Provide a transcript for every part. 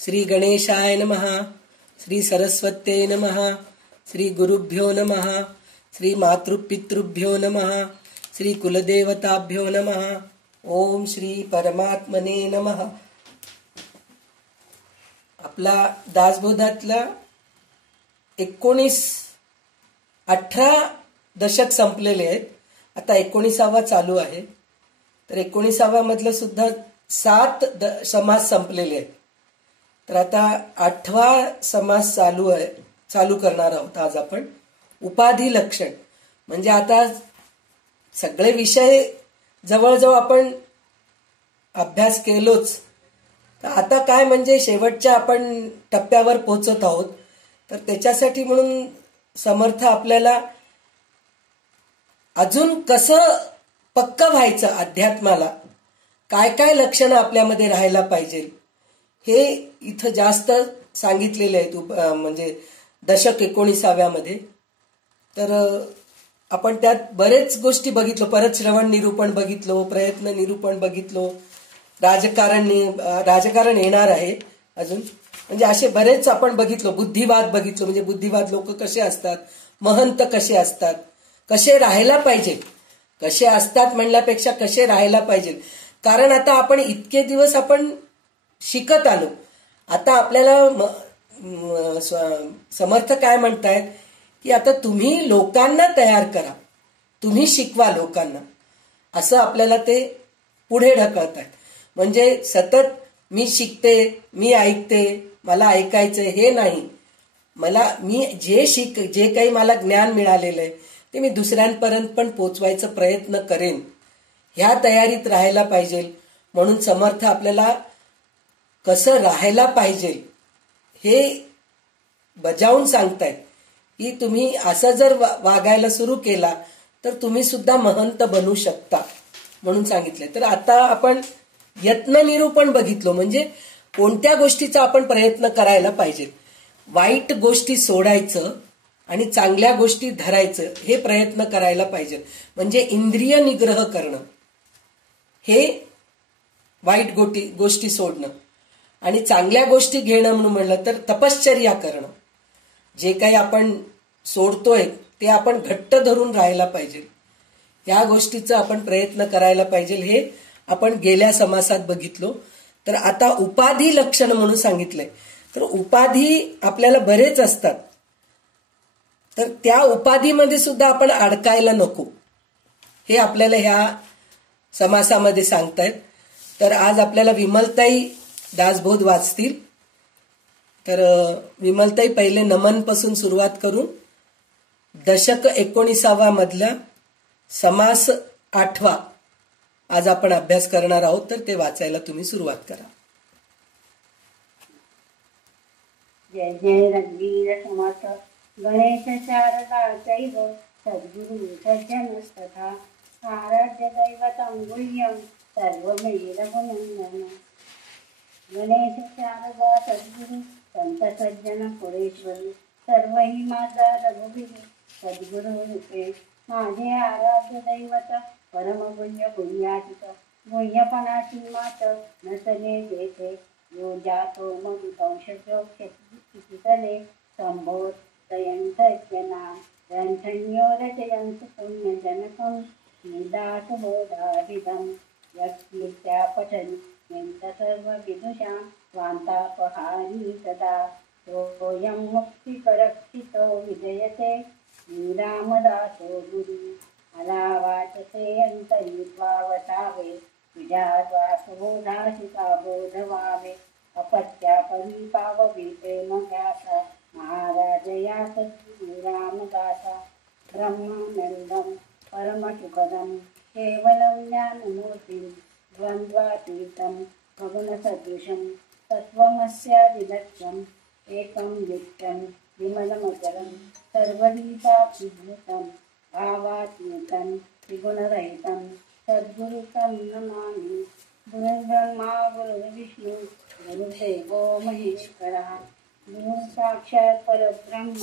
श्री गणेशाय नमः, श्री सरस्वत्यै नमः, श्री गुरुभ्यो नमः, श्री मातृपितृभ्यो नमः, श्री कुलदेवताभ्यो नमः. ओम श्री परमात्मने नमः. आपला दासबोधातला 18 दशक संपलेले आहेत. आता 19वा चालू आहे. तर 19वा मधलं सुद्धा 7 समास संपलेले आहेत. तर आता 8वा समास चालू करणार आहोत आज आपण. उपाधी लक्षण म्हणजे आता सगळे विषय जवळजवळ आपण अभ्यास केलोच. तर आता काय म्हणजे शेवटच्या आपण टप्प्यावर पोहोचत आहोत. तर त्याच्यासाठी म्हणून समर्थ आपल्याला अजून कसं पक्क व्हायचं अध्यात्माला, काय काय लक्षणं आपल्यामध्ये राहायला पाहिजे हे इथं जास्त सांगितलेले आहेत. म्हणजे दशक 19व्या मध्ये. तर आपण त्यात बरेच गोष्टी बघितलो. परत श्रवण निरूपण बघितलो, प्रयत्न निरूपण बघितलो, राजकारण येणार आहे अजून. म्हणजे असे बरेच आपण बघितलो. बुद्धिवाद बघितलो. म्हणजे बुद्धिवाद लोक कसे असतात, महंत कसे असतात, कसे राहायला पाहिजे. कसे असतात म्हणल्यापेक्षा कसे राहायला पाहिजे. कारण आता आपण इतके दिवस आपण शिकत आलो. आता आपल्याला समर्थ काय म्हणतायत की आता तुम्ही लोकांना तयार करा, तुम्ही शिकवा लोकांना, असं आपल्याला ते पुढे ढकलतायत. म्हणजे सतत मी शिकते, मी ऐकते, मला ऐकायचं हे नाही. मी जे काही मला ज्ञान मिळालेलं आहे ते मी दुसऱ्यांपर्यंत पण पोचवायचा प्रयत्न करेन. ह्या तयारीत राहायला पाहिजे. म्हणून समर्थ आपल्याला कसं राहायला पाहिजे हे बजावून सांगतायत की तुम्ही असं जर वागायला सुरू केला तर तुम्ही सुद्धा महंत बनू शकता म्हणून सांगितलंय. तर आता आपण यत्न निरूपण बघितलो. म्हणजे कोणत्या गोष्टीचा आपण प्रयत्न करायला पाहिजे. वाईट गोष्टी सोडायचं आणि चांगल्या गोष्टी धरायचं हे प्रयत्न करायला पाहिजे. म्हणजे इंद्रिय निग्रह करणं हे वाईट गोष्टी सोडणं आणि चांगल्या गोष्टी घेणं म्हणून म्हणलं तर तपश्चर्या करणं. जे काही आपण सोडतोय ते आपण घट्ट धरून राहायला पाहिजे. या गोष्टीचा आपण प्रयत्न करायला पाहिजे. हे आपण गेल्या समासात बघितलो. तर आता उपाधी लक्षण म्हणून सांगितलंय. तर उपाधी आपल्याला बरेच असतात. तर त्या उपाधीमध्ये सुद्धा आपण अडकायला नको हे आपल्याला ह्या समासामध्ये सांगतायत. तर आज आपल्याला विमलताई दासबोध वाचतील. तर विमलताई पहिले नमन पासून सुरुवात करून दशक 19वा मधला समास 8वा आज आपण अभ्यास करणार आहोत. तर ते वाचायला तुम्ही सुरुवात करा. जय जय रघुवीर समर्थ. गणेश शारदा चैव सद्गुरु सज्जनस्तथा आराध्य दैवतं गुह्यं सर्वमेरघुनन्दन. गणेश शारदा सद्गुरु संत सज्जन पुरेश्वरी सर्व ही माझा रघुवीर सद्गुरु रूपे माझे आराध्य दैवत परमगुह्य गुह्यातीत गुह्यपणाची मात नसले जेथे यो जातो मधुकंशो क्षितितले संभोर तयंतस्य नाम रंथन्यो रचयंत पुण्यजनकं निदासबोधाभिधं यत्कीर्त्या पठन् यन्त सर्वविदुषां स्वान्तापहारी सदा सोऽयं मुक्तिकरक्षितो विजयते श्रीरामदासो गुरु अलावाचते अंतरित्वावसावे विजात्वासबोधाशिका बोधवावे अपत्या परिपाववी प्रेमगाथा महाराजयास श्रीरामदासा ब्रह्मानन्दं परमसुखदं केवलं ज्ञानमूर्तिं द्वन्द्वातीतं गगनसदृशं तत्त्वमस्यादिलक्ष्यम् एकं नित्यं विमलमचरं सर्वगीताभिभूतं भावात्मकं त्रिगुणरहितं सद्गुरुतं नमामि. गुरुर्ब्रह्मा गुरुर्विष्णु गुरुदेवो महेश्वरः गुरु साक्षात् परब्रह्म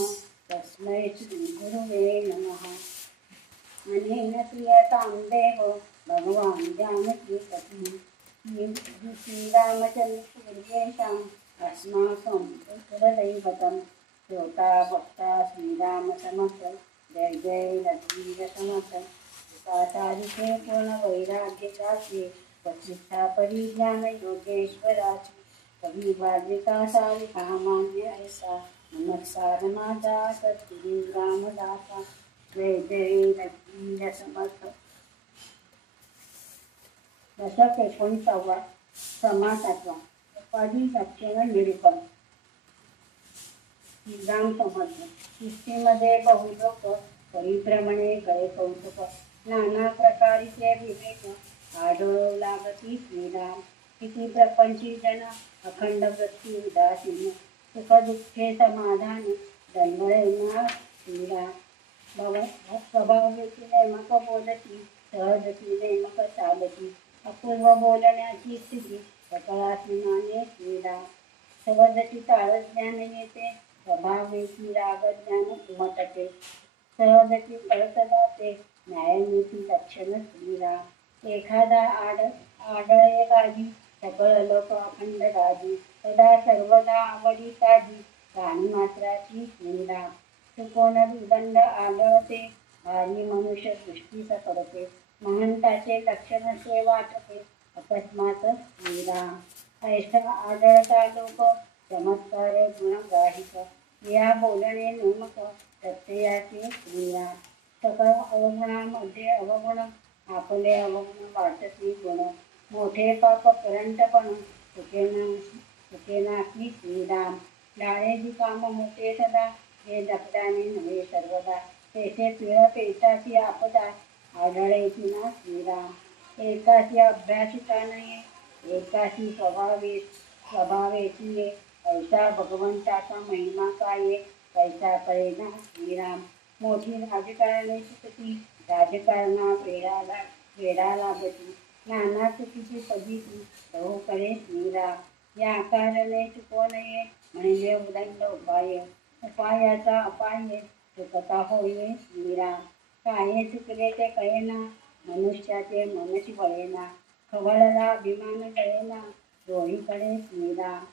तस्मै श्री गुरुवे नमः. अनेन क्रियतां देवो भगवान् जानकीपतिः श्रीरामचन्द्रसूर्येषां अस्माकं कुलदैवतं श्रोता भक्ता श्रीराम समर्थ जय जय रघुवीर समर्थ कृपातारिके पूर्ण वैराग्यकाचे प्रतिष्ठा परिज्ञान योगेश्वराची कवी बाजिका सारिका मान्य ऐसा नमस्कार माझा सद्गुरू रामदासा जय जय रघुवीर समर्थ. दशक 19 समासातला उपाधी लक्षण निरूपण. श्रीराम समर्थ. सृष्टीमध्ये बहुलोक परिभ्रमणे गळे कौतुक नाना प्रकारचे विवेक आढळू लागती श्रीराम. किती प्रपंची जन अखंड वृत्ती उदासीन सुख दुःखे समाधानी दंडळेना श्रीराम. स्वभावची नेमक बोलती सहजती नेमक चालती अपूर्व बोलण्याची स्थिती सकळात्माने श्रीराम. सहजची ताळ ज्ञान येते स्वभावेची राग ज्ञान उमटते सहजची कळत जाते न्यायनीती लक्षण श्रीराम. एखादा आढळे गाजी सकळ लोक अखंड गाजी सदा सर्वदा आवडी ताजी प्राणी मात्राची श्रीराम. चुकोन दुदंड आढळते भारी मनुष्य दृष्टीस पडते महंताचे लक्षण से वाटते अकस्मात श्रीराम. ऐसा आढळता लोक चमत्कार गुण गाहिक या बोलणे नेमक प्रत्ययाचे श्रीराम. सकळ अवगुणामध्ये अवगुण आपले अवगुण वाटती गुण मोठे पाप करंटपण सुकेना की श्रीराम. डाळेची काम होते सदा हे लपडाने नव्हे सर्वदा तेथे पिळ पेटाची आपदा आढळेची ना श्रीराम. एकाशी अभ्यासिता नये एकाशी स्वभावेची ये ऐसा भगवंताचा महिमा काय कैसा कळेना श्रीराम. मोठी राजकारणे शिकती राजकारणा वेडा लागती नाना चुकीची पदिती बहु करे श्रीराम. या कारणे चुको नये म्हणजे उदंड उपाय उपायाचा अपाय चुकता होय श्रीराम. काय चुकले ते कळेना मनुष्याचे मनची वळेना खवळला अभिमान गळेना डोळीकडे श्रीराम.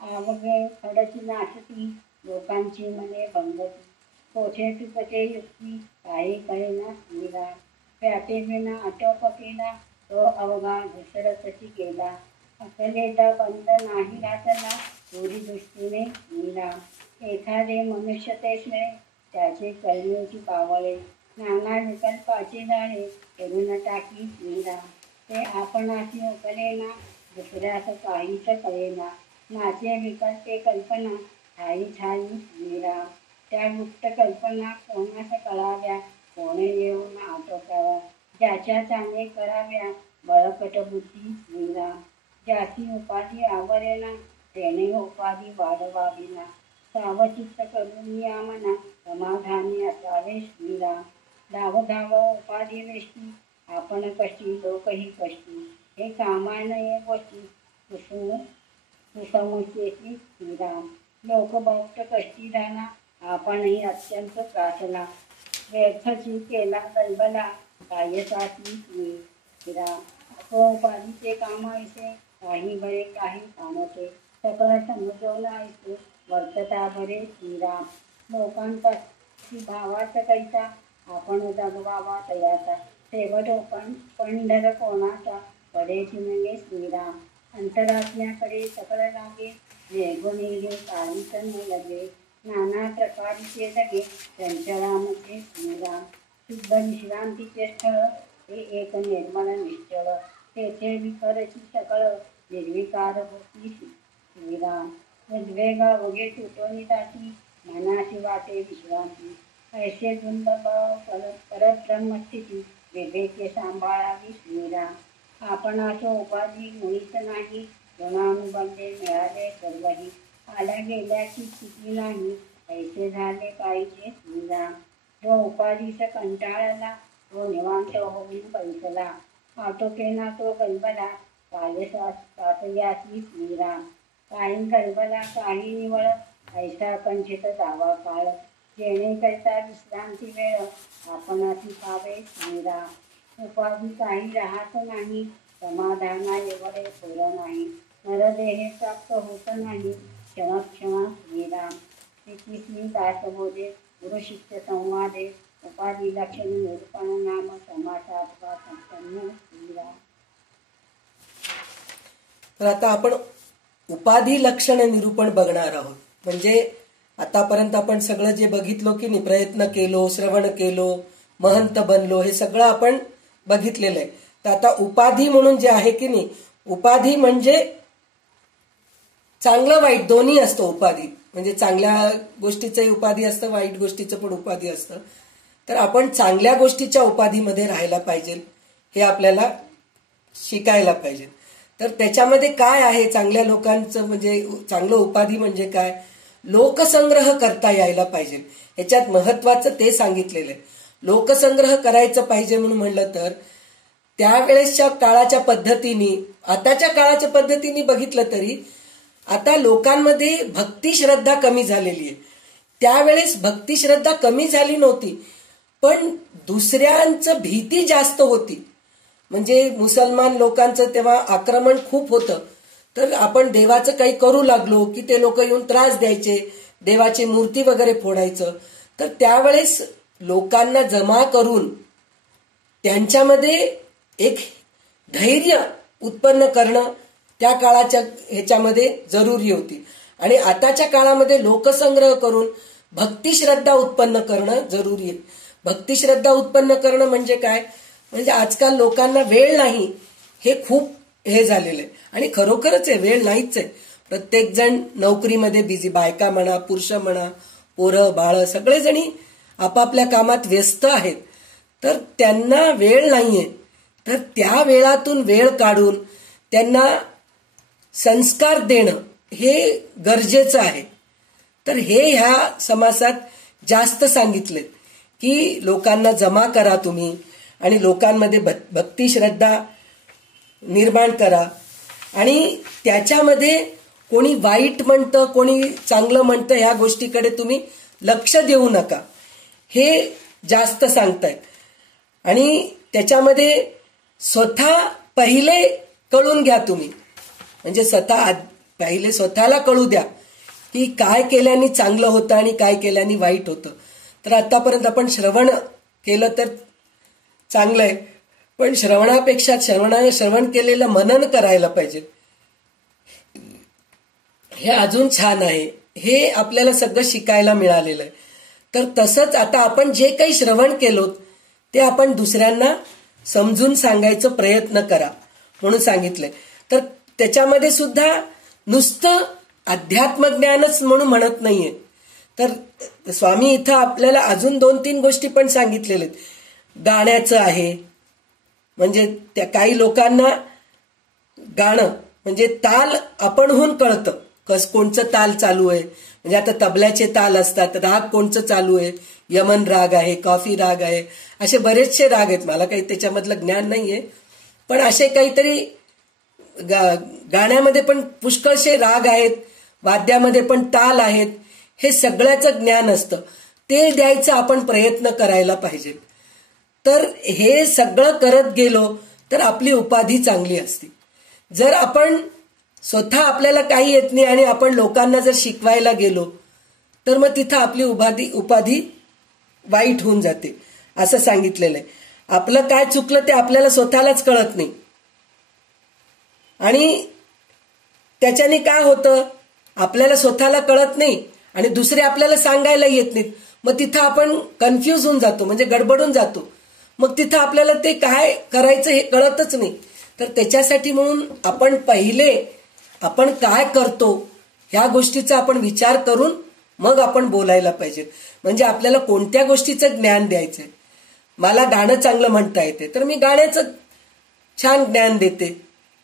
आवगे खडची नाचती लोकांची मने भंगती कोठे चुकते युक्ती काही कळेना श्रीराम. प्याटे विना आटोपकेला तो अवघा घसरतची गेला अकलेचा बंद नाही घातला चोरी दृष्टीने श्रीराम. एखादे मनुष्य तेच मिळे त्याचे कळण्याची पावळे नाना विकल्पाचे जाळे करून टाकी श्रीराम. ते आपणाशी उकलेना दुसऱ्यास काहीच कळेना नाचे विकल्पे कल्पना ठाई ठाई श्रीराम. त्या गुप्त कल्पना कोणास कळाव्या कोणे येऊन आटोकाव्या ज्याच्या चांगले कराव्या बळकट बुद्धी श्रीराम. ज्याची उपाधी आवरेना तेने उपाधी वाढवाविना सावचित्त करून या मना समाधानी असावे श्रीराम. धाव धाव उपाधी वेष्टी आपण कष्टी लोकही कष्टी हे कामा नये गोष्टी सुसमुचेची श्रीराम. लोक भक्त कष्टी राहना आपणही अत्यंत त्रासला व्यर्थची केला गलबला कायसाची श्रीराम. उपाधीचे काम ऐसे काही बरे काही कामते सकळ समजवून ऐसे वर्तता बरे श्रीराम. लोकांपाशी भावाच कैसा आपण जगवावा तयाचा शेवट पंढर कोणाचा पडेची नये श्रीराम. अंतरात्म्याकडे सकळ लागे वेगून येगे काहीच न लगे नाना प्रकारचे लगे चंचळामध्ये श्रीराम. शुद्ध विश्रांतीचे स्थळ हे एक निर्मळ निश्चळ तेथे विकरची सकळ निर्विकार होती श्रीराम. उद्वेगा उगे तुटोनी जाती मनाची वाटे विश्रांती ऐसे दुर्लभ परब्रह्मस्थिती विवेके सांभाळावी श्रीराम. आपण असो उपाधी मुळीच नाही गुणानुबंधे मिळाले सर्वही आल्या गेल्याची स्थिती नाही ऐसे झाले पाहिजे श्रीराम. जो उपाधीस कंटाळला तो निवांत होऊन बैसला आटोकेना तो गलबला कायसाची श्रीराम. काही गलबला काही निवळ ऐसा कंठित जावा काळ जेणेकरता विश्रांती वेळ आपणाची पावे श्रीराम. उपाधी काही राहत नाही समाधाना एवढे थोर नाही नरदेहे प्राप्त होत नाही क्षणक्षण श्रीराम. 31वी दासबोधे गुरुशिष्य संवादे उपाधी लक्षण निरूपण नाम समासात्वा संपन्न श्रीराम. तर आता आपण उपाधी लक्षण निरूपण बघणार आहोत. म्हणजे आतापर्यंत आपण सगळं जे बघितलो की नाही, प्रयत्न केलो, श्रवण केलो, महंत बनलो, हे सगळं आपण बघितलेलं आहे. तर आता उपाधी म्हणून जे आहे की नाही, उपाधी म्हणजे चांगलं वाईट दोन्ही असतं. उपाधी म्हणजे चांगल्या गोष्टीचंही उपाधी असतं, वाईट गोष्टीचं पण उपाधी असतं. तर आपण चांगल्या गोष्टीच्या उपाधीमध्ये राहायला पाहिजे, हे आपल्याला शिकायला पाहिजे. तर त्याच्यामध्ये काय आहे चांगल्या लोकांचं, म्हणजे चांगलं उपाधी म्हणजे काय, लोकसंग्रह करता यायला पाहिजे. ह्याच्यात महत्वाचं ते सांगितलेलं आहे. लोकसंग्रह करायचं पाहिजे म्हणून म्हणलं तर त्यावेळेसच्या काळाच्या पद्धतीने, आताच्या काळाच्या पद्धतीने बघितलं तरी आता लोकांमध्ये भक्ती श्रद्धा कमी झालेली आहे. त्यावेळेस भक्ती श्रद्धा कमी झाली नव्हती, पण दुसऱ्यांचं भीती जास्त होती. म्हणजे मुसलमान लोकांचं तेव्हा आक्रमण खूप होतं. तर आपण देवाचं काही करू लागलो की ते लोक येऊन त्रास द्यायचे, देवाची मूर्ती वगैरे फोडायचं. तर त्यावेळेस लोकांना जमा करून त्यांच्यामध्ये एक धैर्य उत्पन्न करणं त्या काळाच्या ह्याच्यामध्ये जरुरी होती. आणि आताच्या काळामध्ये लोकसंग्रह करून भक्ती श्रद्धा उत्पन्न करणं जरुरी आहे. भक्ती श्रद्धा उत्पन्न करणं म्हणजे काय, म्हणजे आजकाल लोकांना वेळ नाही, हे खूप हे झालेलं आहे. आणि खरोखरच आहे, वेळ नाहीच आहे. प्रत्येक जण नोकरीमध्ये बिझी, बायका म्हणा, पुरुष म्हणा, पोरं बाळ सगळेजणी आपापल्या कामात व्यस्त आहेत. तर त्यांना वेळ नाहीये. तर त्या वेळातून वेळ काढून त्यांना संस्कार देणं हे गरजेचं आहे. तर हे ह्या समासात जास्त सांगितले की लोकांना जमा करा तुम्ही आणि लोकांमध्ये भक्ती श्रद्धा निर्माण करा. आणि त्याच्यामध्ये कोणी वाईट म्हणतं, कोणी चांगलं म्हणतं, ह्या गोष्टीकडे तुम्ही लक्ष देऊ नका, हे जास्त सांगतायत. आणि त्याच्यामध्ये स्वतः पहिले कळून घ्या तुम्ही, म्हणजे पहिले स्वतःला कळू द्या की काय केल्याने चांगलं होतं आणि काय केल्याने वाईट होतं. तर आतापर्यंत आपण श्रवण केलं तर चांगलं आहे, पण श्रवणापेक्षा श्रवण केलेलं मनन करायला पाहिजे, हे अजून छान आहे. हे आपल्याला सगळं शिकायला मिळालेलं आहे. तर तसंच आता आपण जे काही श्रवण केलो ते आपण दुसऱ्यांना समजून सांगायचा प्रयत्न करा म्हणून सांगितलंय. तर त्याच्यामध्ये सुद्धा नुसतं अध्यात्मज्ञानच म्हणून म्हणत नाहीये. तर स्वामी इथं आपल्याला अजून 2-3 गोष्टी पण सांगितलेल्या आहेत. गाण्याचं आहे, म्हणजे त्या काही लोकांना गाणं म्हणजे ताल आपणहून कळतं, कोणचं ताल चालू आहे. म्हणजे आता तबल्याचे ताल असतात, राग कोणचं चालू आहे, यमन राग आहे, कॉफी राग आहे, असे बरेचसे राग आहेत. मला काही त्याच्यामधलं ज्ञान नाहीये, पण असे काहीतरी गाण्यामध्ये पण पुष्कळशे राग आहेत, वाद्यामध्ये पण ताल आहेत. हे सगळ्याचं ज्ञान असतं, ते द्यायचा आपण प्रयत्न करायला पाहिजे. तर हे सगळं करत गेलो तर आपली उपाधी चांगली असते. जर आपण स्वतः आपल्याला काही येत नाही आणि आपण लोकांना जर शिकवायला गेलो तर मग तिथं आपली उपाधी वाईट होऊन जाते, असं सांगितलेलं आहे. आपलं काय चुकलं ते आपल्याला स्वतःलाच कळत नाही. आणि त्याच्याने काय होतं, आपल्याला स्वतःला कळत नाही आणि दुसरे आपल्याला सांगायला येत नाहीत. मग तिथं आपण कन्फ्यूज होऊन जातो, म्हणजे गडबडून जातो. मग तिथं आपल्याला ते काय करायचं हे कळतच नाही. तर त्याच्यासाठी म्हणून आपण पहिले आपण काय करतो ह्या गोष्टीचा आपण विचार करून मग आपण बोलायला पाहिजे. म्हणजे आपल्याला कोणत्या गोष्टीचं ज्ञान द्यायचंय. मला गाणं चांगलं म्हणता येते तर मी गाण्याचं छान ज्ञान देते,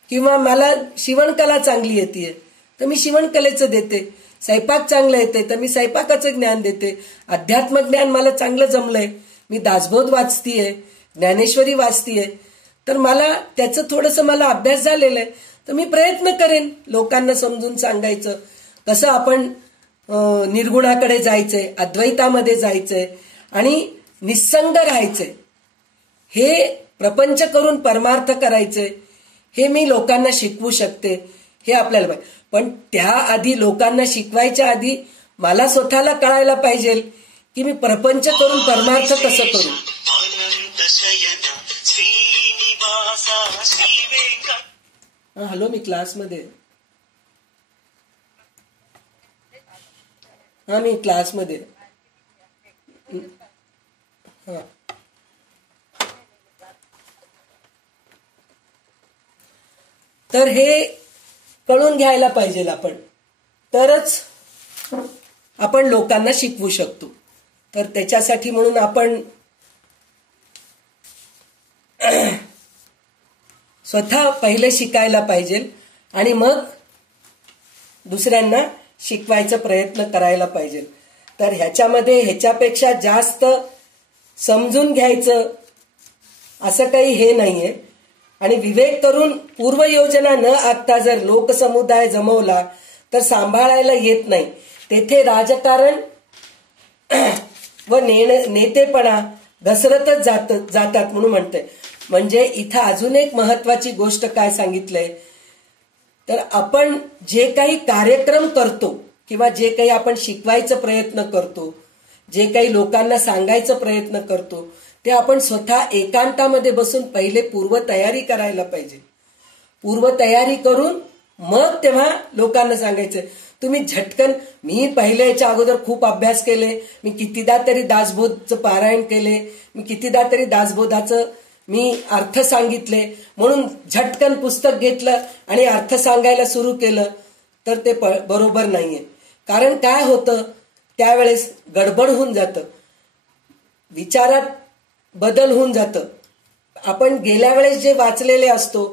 किंवा मला शिवणकला चांगली येते तर मी शिवणकलेचं देते. स्वयंपाक चांगलं येते तर मी स्वयंपाकाचं ज्ञान देते. अध्यात्म ज्ञान मला चांगलं जमलंय, मी दासबोध वाचतीये, ज्ञानेश्वरी वाचतीये, तर मला त्याचं थोडंसं मला अभ्यास झालेला आहे. तर मी प्रयत्न करेन लोकांना समजून सांगायचं कसं आपण निर्गुणाकडे जायचंय, अद्वैतामध्ये जायचंय आणि निस्संग राहायचंय. हे प्रपंच करून परमार्थ करायचंय, हे मी लोकांना शिकवू शकते. हे आपल्याला पाहिजे. पण त्याआधी लोकांना शिकवायच्या आधी मला स्वतःला कळायला पाहिजे की मी प्रपंच करून परमार्थ कसं करू. हॅलो, मी क्लासमध्ये. मी क्लासमध्ये. हा, तर हे कळून घ्यायला पाहिजे आपण, तरच आपण लोकांना शिकवू शकतो. तर त्याच्यासाठी म्हणून आपण स्वतः पहिले शिकायला पाहिजे आणि मग दुसऱ्यांना शिकवायचा प्रयत्न करायला पाहिजे. तर ह्याच्यापेक्षा जास्त समजून घ्यायचं असं काही हे नाहीये. आणि विवेक करून पूर्वयोजना न आखता जर लोकसमुदाय जमवला तर सांभाळायला येत नाही. तेथे राजकारण व नेतेपणा घसरतच जातात म्हणून म्हणते. म्हणजे इथं अजून एक महत्वाची गोष्ट काय सांगितलंय, तर आपण जे काही कार्यक्रम करतो किंवा जे काही आपण शिकवायचा प्रयत्न करतो, जे काही लोकांना सांगायचा प्रयत्न करतो, ते आपण स्वतः एकांतामध्ये बसून पहिले पूर्वतयारी करायला पाहिजे. पूर्वतयारी करून मग तेव्हा लोकांना सांगायचं. तुम्ही झटकन, मी पहिले याच्या अगोदर खूप अभ्यास केले, मी कितीदा तरी दासबोधचं पारायण केले, मी कितीदा तरी दासबोधाचं मी अर्थ सांगितले, म्हणून झटकन पुस्तक घेतलं आणि अर्थ सांगायला सुरू केलं, तर ते बरोबर नाहीये. कारण काय होतं, त्यावेळेस गडबड होऊन जातं, विचारात बदल होऊन जातं. आपण गेल्या वेळेस जे वाचलेले असतो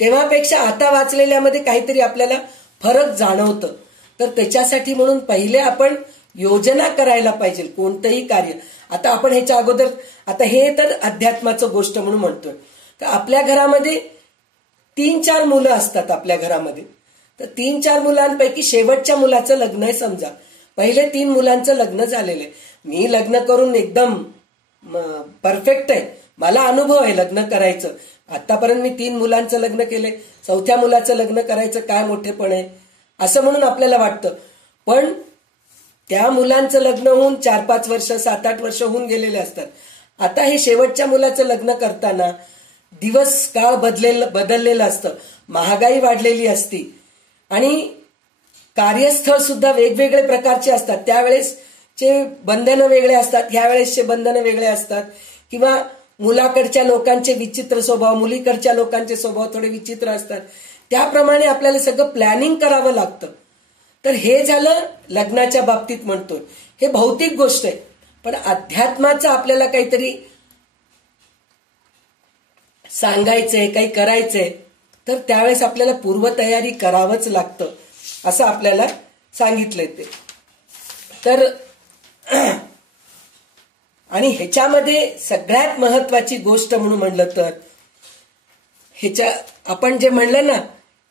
तेव्हापेक्षा आता वाचलेल्यामध्ये काहीतरी आपल्याला फरक जाणवतं. तर त्याच्यासाठी म्हणून पहिले आपण योजना करायला पाहिजे कोणतंही कार्य. आता आपण ह्याच्या अगोदर, आता हे तर अध्यात्माचं गोष्ट म्हणून म्हणतोय, तर आपल्या घरामध्ये 3-4 मुलं असतात आपल्या घरामध्ये. तर 3-4 मुलांपैकी शेवटच्या मुलाचं लग्न आहे समजा. पहिले 3 मुलांचं लग्न झालेलं आहे. मी लग्न करून एकदम परफेक्ट आहे, मला अनुभव आहे लग्न करायचं. आतापर्यंत मी 3 मुलांचं लग्न केले, 4थ्या मुलाचं लग्न करायचं काय मोठेपण आहे असं म्हणून आपल्याला वाटतं. पण त्या मुलांचं लग्न होऊन 4-5 वर्ष 7-8 वर्ष होऊन गेलेले असतात. आता हे शेवटच्या मुलाचं लग्न करताना दिवस काळ बदललेलं असतं, महागाई वाढलेली असती आणि कार्यस्थळ सुद्धा वेगवेगळे प्रकारचे असतात. त्यावेळेसचे बंधनं वेगळे असतात, ह्यावेळेसचे बंधनं वेगळे असतात. किंवा मुलाकडच्या लोकांचे विचित्र स्वभाव, मुलीकडच्या लोकांचे स्वभाव थोडे विचित्र असतात. त्याप्रमाणे आपल्याला सगळं प्लॅनिंग करावं लागतं. तर हे झालं लग्नाच्या बाबतीत म्हणतोय, हे भौतिक गोष्ट आहे. पण अध्यात्माचं आपल्याला काहीतरी सांगायचंय, काही करायचंय, तर त्यावेळेस आपल्याला पूर्वतयारी करावंच लागतं असं आपल्याला सांगितलंय ते. तर आणि ह्याच्यामध्ये सगळ्यात महत्वाची गोष्ट म्हणून म्हणलं तर आपण जे म्हणलं ना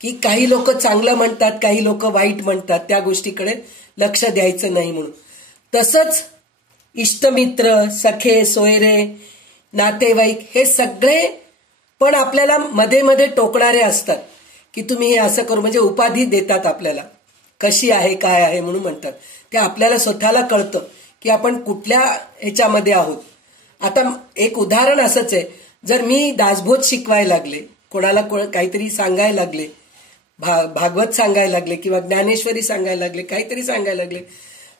की काही लोक चांगलं म्हणतात, काही लोक वाईट म्हणतात, त्या गोष्टीकडे लक्ष द्यायचं नाही म्हणून. तसंच इष्टमित्र, सखे, सोयरे, नातेवाईक हे सगळे पण आपल्याला मध्ये मध्ये टोकणारे असतात की तुम्ही हे असं करू, म्हणजे उपाधी देतात आपल्याला, कशी आहे काय आहे म्हणून म्हणतात. ते आपल्याला स्वतःला कळतं की आपण कुठल्या ह्याच्यामध्ये आहोत. आता एक उदाहरण असंच आहे, जर मी दासबोध शिकवायला लागले, कोणाला काहीतरी सांगायला लागले, भागवत सांगायला लागले किंवा ज्ञानेश्वरी सांगायला लागले, काहीतरी सांगायला लागले,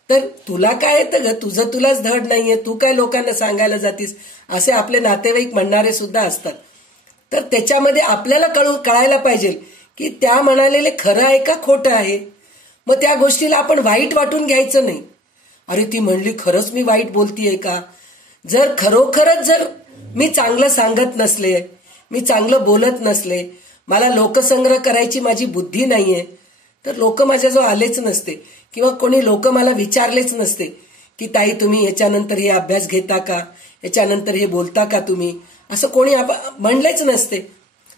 तर तुला काय येतं ग, तुझं तुलाच धड नाहीये, तू काय लोकांना सांगायला जातीस, असे आपले नातेवाईक म्हणणारे सुद्धा असतात. तर त्याच्यामध्ये आपल्याला कळायला पाहिजे की त्या म्हणालेले खरं आहे का खोटं आहे. मग त्या गोष्टीला आपण वाईट वाटून घ्यायचं नाही. अरे ती म्हणली खरंच मी वाईट बोलतीये का. जर खरोखरच जर मी चांगलं सांगत नसले, मी चांगलं बोलत नसले, मला लोकसंग्रह करायची माझी बुद्धी नाहीये, तर लोक माझ्याजवळ आलेच नसते किंवा कोणी लोक मला विचारलेच नसते की ताई तुम्ही याच्यानंतर हे अभ्यास घेता का, याच्यानंतर हे बोलता का तुम्ही, असं कोणी म्हणलेच नसते.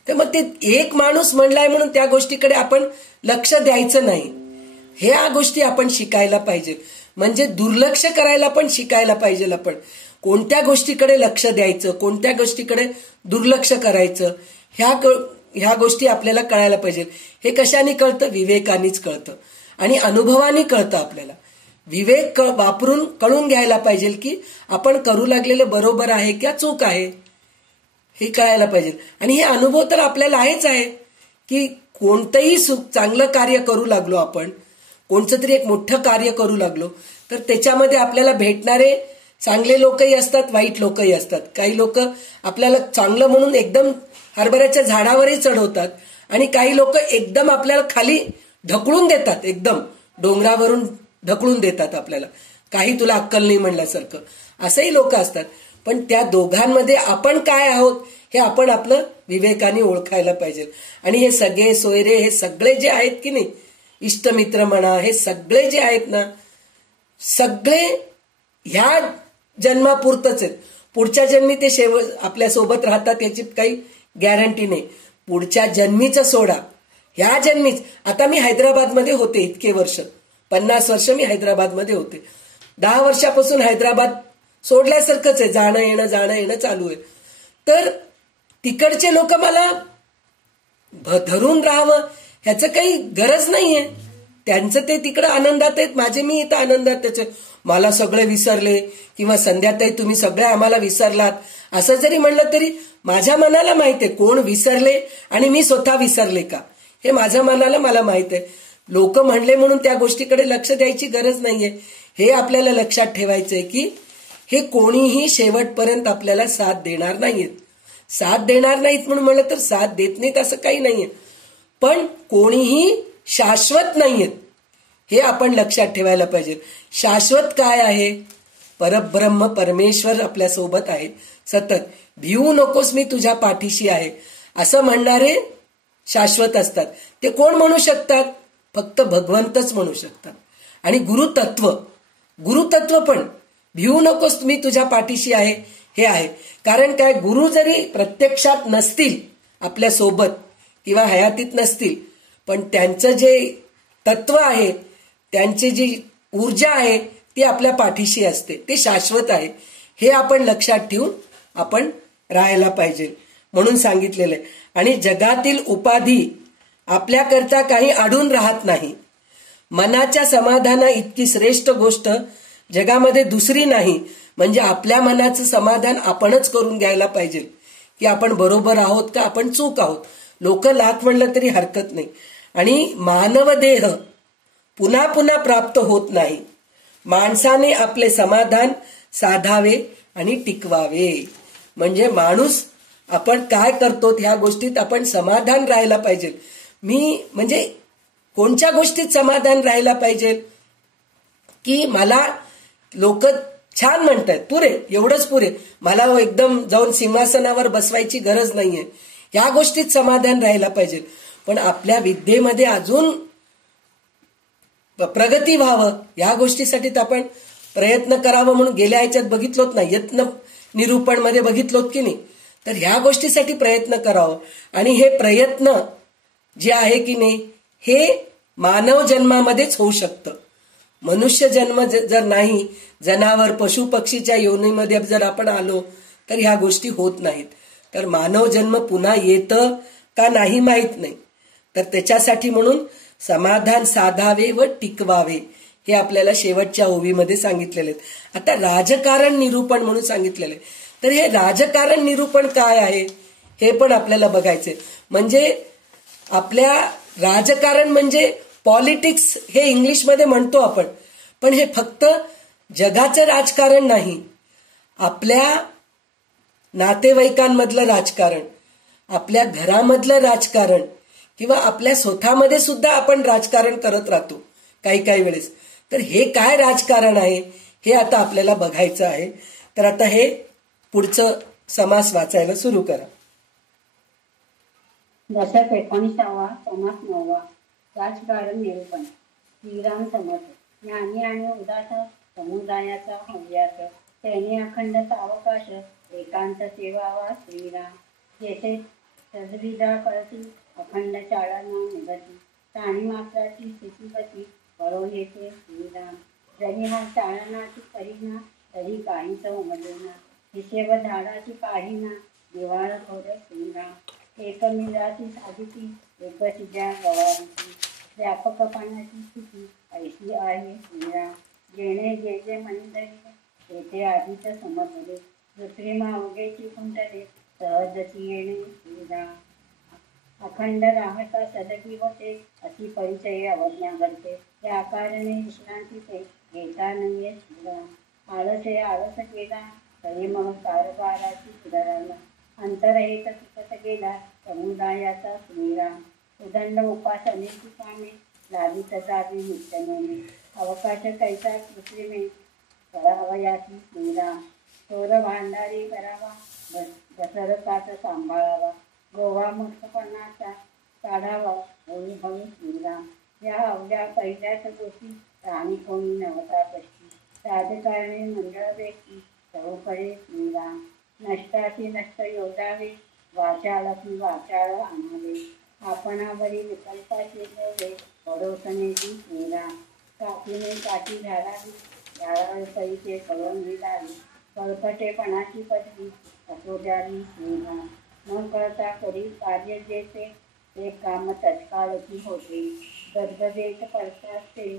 तर मग ते एक माणूस म्हणलाय म्हणून त्या गोष्टीकडे आपण लक्ष द्यायचं नाही. ह्या गोष्टी आपण शिकायला पाहिजे. म्हणजे दुर्लक्ष करायला पण शिकायला पाहिजे. आपण कोणत्या गोष्टीकडे लक्ष द्यायचं, कोणत्या गोष्टीकडे दुर्लक्ष करायचं, ह्या गोष्टी आपल्याला कळायला पाहिजे. हे कशाने कळतं? विवेकानेच कळतं आणि अनुभवाने कळतं आपल्याला. विवेक वापरून कळून घ्यायला पाहिजे की आपण करू लागलेलं बरोबर आहे किंवा चूक आहे हे कळायला पाहिजे. आणि हे अनुभव तर आपल्याला आहेच आहे की कोणतंही चांगलं कार्य करू लागलो आपण, कोणतं तरी एक मोठं कार्य करू लागलो तर त्याच्यामध्ये आपल्याला भेटणारे चांगले लोकही असतात, वाईट लोकही असतात. काही लोक आपल्याला चांगलं म्हणून एकदम हरभऱ्याच्या झाडावरही चढवतात आणि काही लोक एकदम आपल्याला खाली ढकलून देतात, एकदम डोंगरावरून ढकलून देतात आपल्याला, काही तुला अक्कल नाही म्हणल्यासारखं. असेही लोक असतात. पण त्या दोघांमध्ये आपण काय आहोत हे आपण आपलं विवेकाने ओळखायला पाहिजे. आणि हे सगळे सोयरे हे सगळे जे आहेत की नाही, इष्टमित्र म्हणा, हे सगळे जे आहेत ना, सगळे ह्या जन्मापुरतच आहेत. पुढच्या जन्मी ते आपल्या सोबत राहतात याची काही गॅरंटी नाही. पुढच्या जन्मीचं सोडा, ह्या जन्मीच. आता मी हैदराबादमध्ये होते इतके वर्ष, 50 वर्ष मी हैदराबादमध्ये होते. 10 वर्षापासून हैदराबाद सोडल्यासारखंच आहे, जाणं येणं चालू आहे. तर तिकडचे लोक मला धरून राहावं ह्याचं काही गरज नाहीये. त्यांचं ते तिकडं आनंदात आहेत, माझे मी इथं आनंदात. त्याचे मला सगळे विसरले किंवा संध्याताई तुम्ही सगळे आम्हाला विसरलात असं जरी म्हणलं तरी माझ्या मनाला माहित आहे कोण विसरले आणि मी स्वतः विसरले का, हे माझ्या मनाला मला माहित आहे. लोक म्हणले म्हणून त्या गोष्टीकडे लक्ष द्यायची गरज नाहीये. हे आपल्याला लक्षात ठेवायचंय की हे कोणीही शेवटपर्यंत आपल्याला साथ देणार नाहीयेत. साथ देणार नाहीत म्हणून म्हणलं तर साथ देत नाहीत असं काही नाहीये, पण कोणीही शाश्वत नाहीयेत हे आपण लक्षात ठेवायला पाहिजे. शाश्वत काय आहे? परब्रह्म परमेश्वर आपल्या सोबत आहेत सतत. भिवू नकोस मी तुझ्या पाठीशी आहे असं म्हणणारे शाश्वत असतात. ते कोण म्हणू शकतात? फक्त भगवंतच म्हणू शकतात. आणि गुरुतत्व पण भिवू नकोस मी तुझ्या पाठीशी आहे हे आहे. कारण काय, गुरु जरी प्रत्यक्षात नसतील आपल्या सोबत किंवा हयातीत नसतील, पण त्यांचं जे तत्व आहे, त्यांची जी ऊर्जा आहे ती आपल्या पाठीशी असते, ते शाश्वत आहे. हे आपण लक्षात ठेवून आपण राहायला पाहिजे म्हणून सांगितलेलं आहे. आणि जगातील उपाधी आपल्याकरता काही अडून राहत नाही. मनाच्या समाधाना इतकी श्रेष्ठ गोष्ट जगामध्ये दुसरी नाही. म्हणजे आपल्या मनाचं समाधान आपणच करून घ्यायला पाहिजे की आपण बरोबर आहोत का आपण चूक आहोत. लोक लाख म्हणलं तरी हरकत नाही. आणि मानव देह पुन्हा पुन्हा प्राप्त होत नाही. माणसाने आपले समाधान साधावे आणि टिकवावे. म्हणजे माणूस आपण काय करतो ह्या गोष्टीत आपण समाधान राहायला पाहिजे. मी म्हणजे कोणत्या गोष्टीत समाधान राहायला पाहिजे की मला लोक छान म्हणतात पुरे, एवढंच पुरे, मला एकदम जाऊन सिंहासनावर बसवायची गरज नाहीये, ह्या गोष्टीत समाधान राहायला पाहिजे. पण आपल्या विद्येमध्ये अजून प्रगती व्हावं या गोष्टीसाठी आपण प्रयत्न करावं म्हणून गेल्या ह्याच्यात बघितलोत ना, यत्न निरूपण मध्ये बघितलोत की नाही. तर ह्या गोष्टीसाठी प्रयत्न करावं. आणि हे प्रयत्न जे आहे की नाही हे मानव जन्मामध्येच होऊ शकतं. मनुष्य जन्म जर नाही, जनावर पशु पक्षीच्या योनीमध्ये जर आपण आलो तर ह्या गोष्टी होत नाहीत. तर मानव जन्म पुन्हा येतं का नाही माहीत नाही. तर त्याच्यासाठी म्हणून समाधान साधावे व टिकवावे हे आपल्याला शेवटच्या ओवीमध्ये सांगितलेले आहेत. आता राजकारण निरूपण म्हणून सांगितलेले. तर हे राजकारण निरूपण काय आहे हे पण आपल्याला बघायचे. म्हणजे आपल्या राजकारण म्हणजे पॉलिटिक्स हे इंग्लिशमध्ये म्हणतो आपण, पण हे फक्त जगाचं राजकारण नाही. आपल्या नातेवाईकांमधलं राजकारण, आपल्या घरामधलं राजकारण किंवा आपल्या स्वतःमध्ये सुद्धा आपण राजकारण करत राहतो काही काही वेळेस. तर हे काय राजकारण आहे हे आता आपल्याला बघायचं आहे. तर आता हे पुढचं समास वाचायला सुरू करा. दशक 19वा समास 9वा. राजकारण निरूपण. श्रीराम समर्थ. ज्ञानी आणि उदास समुदायाचा हव्यास, त्याने अखंड सावकाश एकांत सेवावा श्रीराम. जेथे सद्विधा कळती अखंड चाळणा निगती, प्राणी मात्राची स्थितीगती बरो येते श्रीराम. जरी हा चाळणाची करीना तरी काहीच उमलेना, हिशेब झाडाची काढीना दिवाळ थोड श्रीराम. एकमिराची साधिती एकशिजा गवारीची व्यापकपणाची स्थिती ऐशी आहे श्रीराम. जेणे जे जे मंडळी येथे आधीच समजले दुसरी मावगेची कुंडले सहजची येणे श्रीराम. अखंड राहता सदकी होते अशी परिचय अवज्ञा करते या कारणे विश्रांती ते घेता नाहीये श्रीराम. आळसे आळस केला तरी मग कारभाराची सुधाराला अंतरहित तिकट गेला समुदायाचा श्रीराम. उदंड उपासनेची कामे लावित जावी नित्यनेने अवकाश कैसा कृत्रिमे करावयाची श्रीराम. चोर भांडारी करावा घसरताच सांभाळावा गोवा मूर्खपणाचा काढावा होई भवी श्रीराम. या अवघ्या पहिल्याच गोष्टी राणी कोणी नव्हता कष्टी राजकारणे मंडळ व्यक्ती सर्वकडे श्रीराम. नष्टाची नष्ट योजावे वाचाळाची वाचाळ आणावे आपणावरी विकल्पाचे ठेवले पडोसनेची श्रीराम. काठीने काठी झाडावी झाडावर पैसे कळून दिलावी कळकटेपणाची पदवी असो द्यावी श्रीराम. न कळता करी कार्य जेते ते काम तत्काळची होते गदगदेत पडतात ते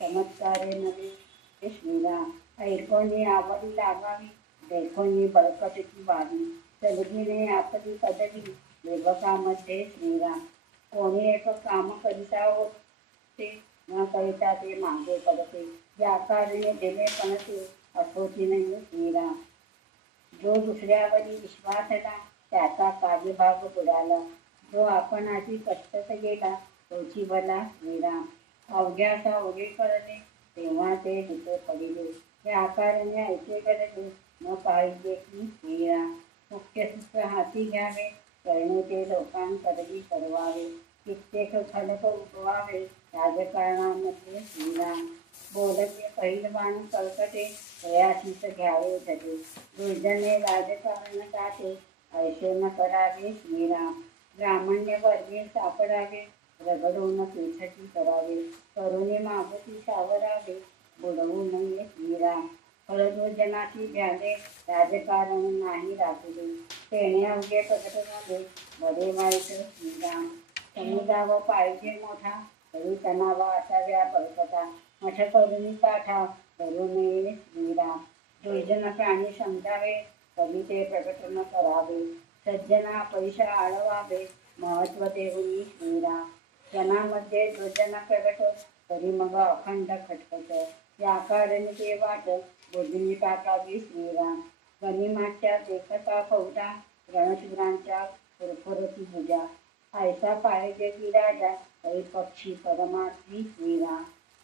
चमत्कारे नव्हे श्रीराम. ऐकोनी आवडी लागावी देखोनी बळकटीची वावी सलगीने आपली पदवी लेखकामध्ये श्रीराम. कोणी एक काम करिता होते न करिता ते मागे पडते या कारणे दिले पण ते असोची नाही श्रीराम. जो दुसऱ्यावरी विश्वासला त्याचा कार्यभाग बुडाला जो आपण आधी कष्टत गेला तोची बला श्रीराम. अवघ्याचा ओढे कळले तेव्हा ते तिथे पडिले या कारणे ऐके गरजे न पाहिजे की श्रीराम. मुख्य सूत्र हाती घ्यावे करणे ते लोकांकरवी करवावे कित्येक खलक उगवावे राजकारणामध्ये श्रीराम. बोलते पहिलवान कळकटे प्रयासीच घ्यावे धरे दुर्जने राजकारण टाटे ऐसे न करावे श्रीराम. ब्राह्मण्य वर्गे सापडावे रगडून पीठची करावे करुणे मागती सावरावे बुडवू नये श्रीराम. फळदोजनाची भ्याले राजकारण नाही राखले तेणे अवघे प्रकट झाले बरे वाईट श्रीराम. समुदाव पाहिजे मोठा तरी तणावा असाव्या बळकटा मठ करुणी पाठा करू नये श्रीराम. दुर्जन प्राणी समजावे कधी ते प्रकट न करावे सज्जना पैसा आळवावे महत्व देऊनी श्रीराम. जनामध्ये दुर्जन प्रगट तरी मग अखंड खटखट या कारणे ते वाट बुद्धी टाकावी श्रीराम. गनिमाच्या देखता फौजा रणशूरांच्या फुरफुरती भुजा ऐसा पाहिजे की राजा तरी पक्षी परमार्थी श्रीराम.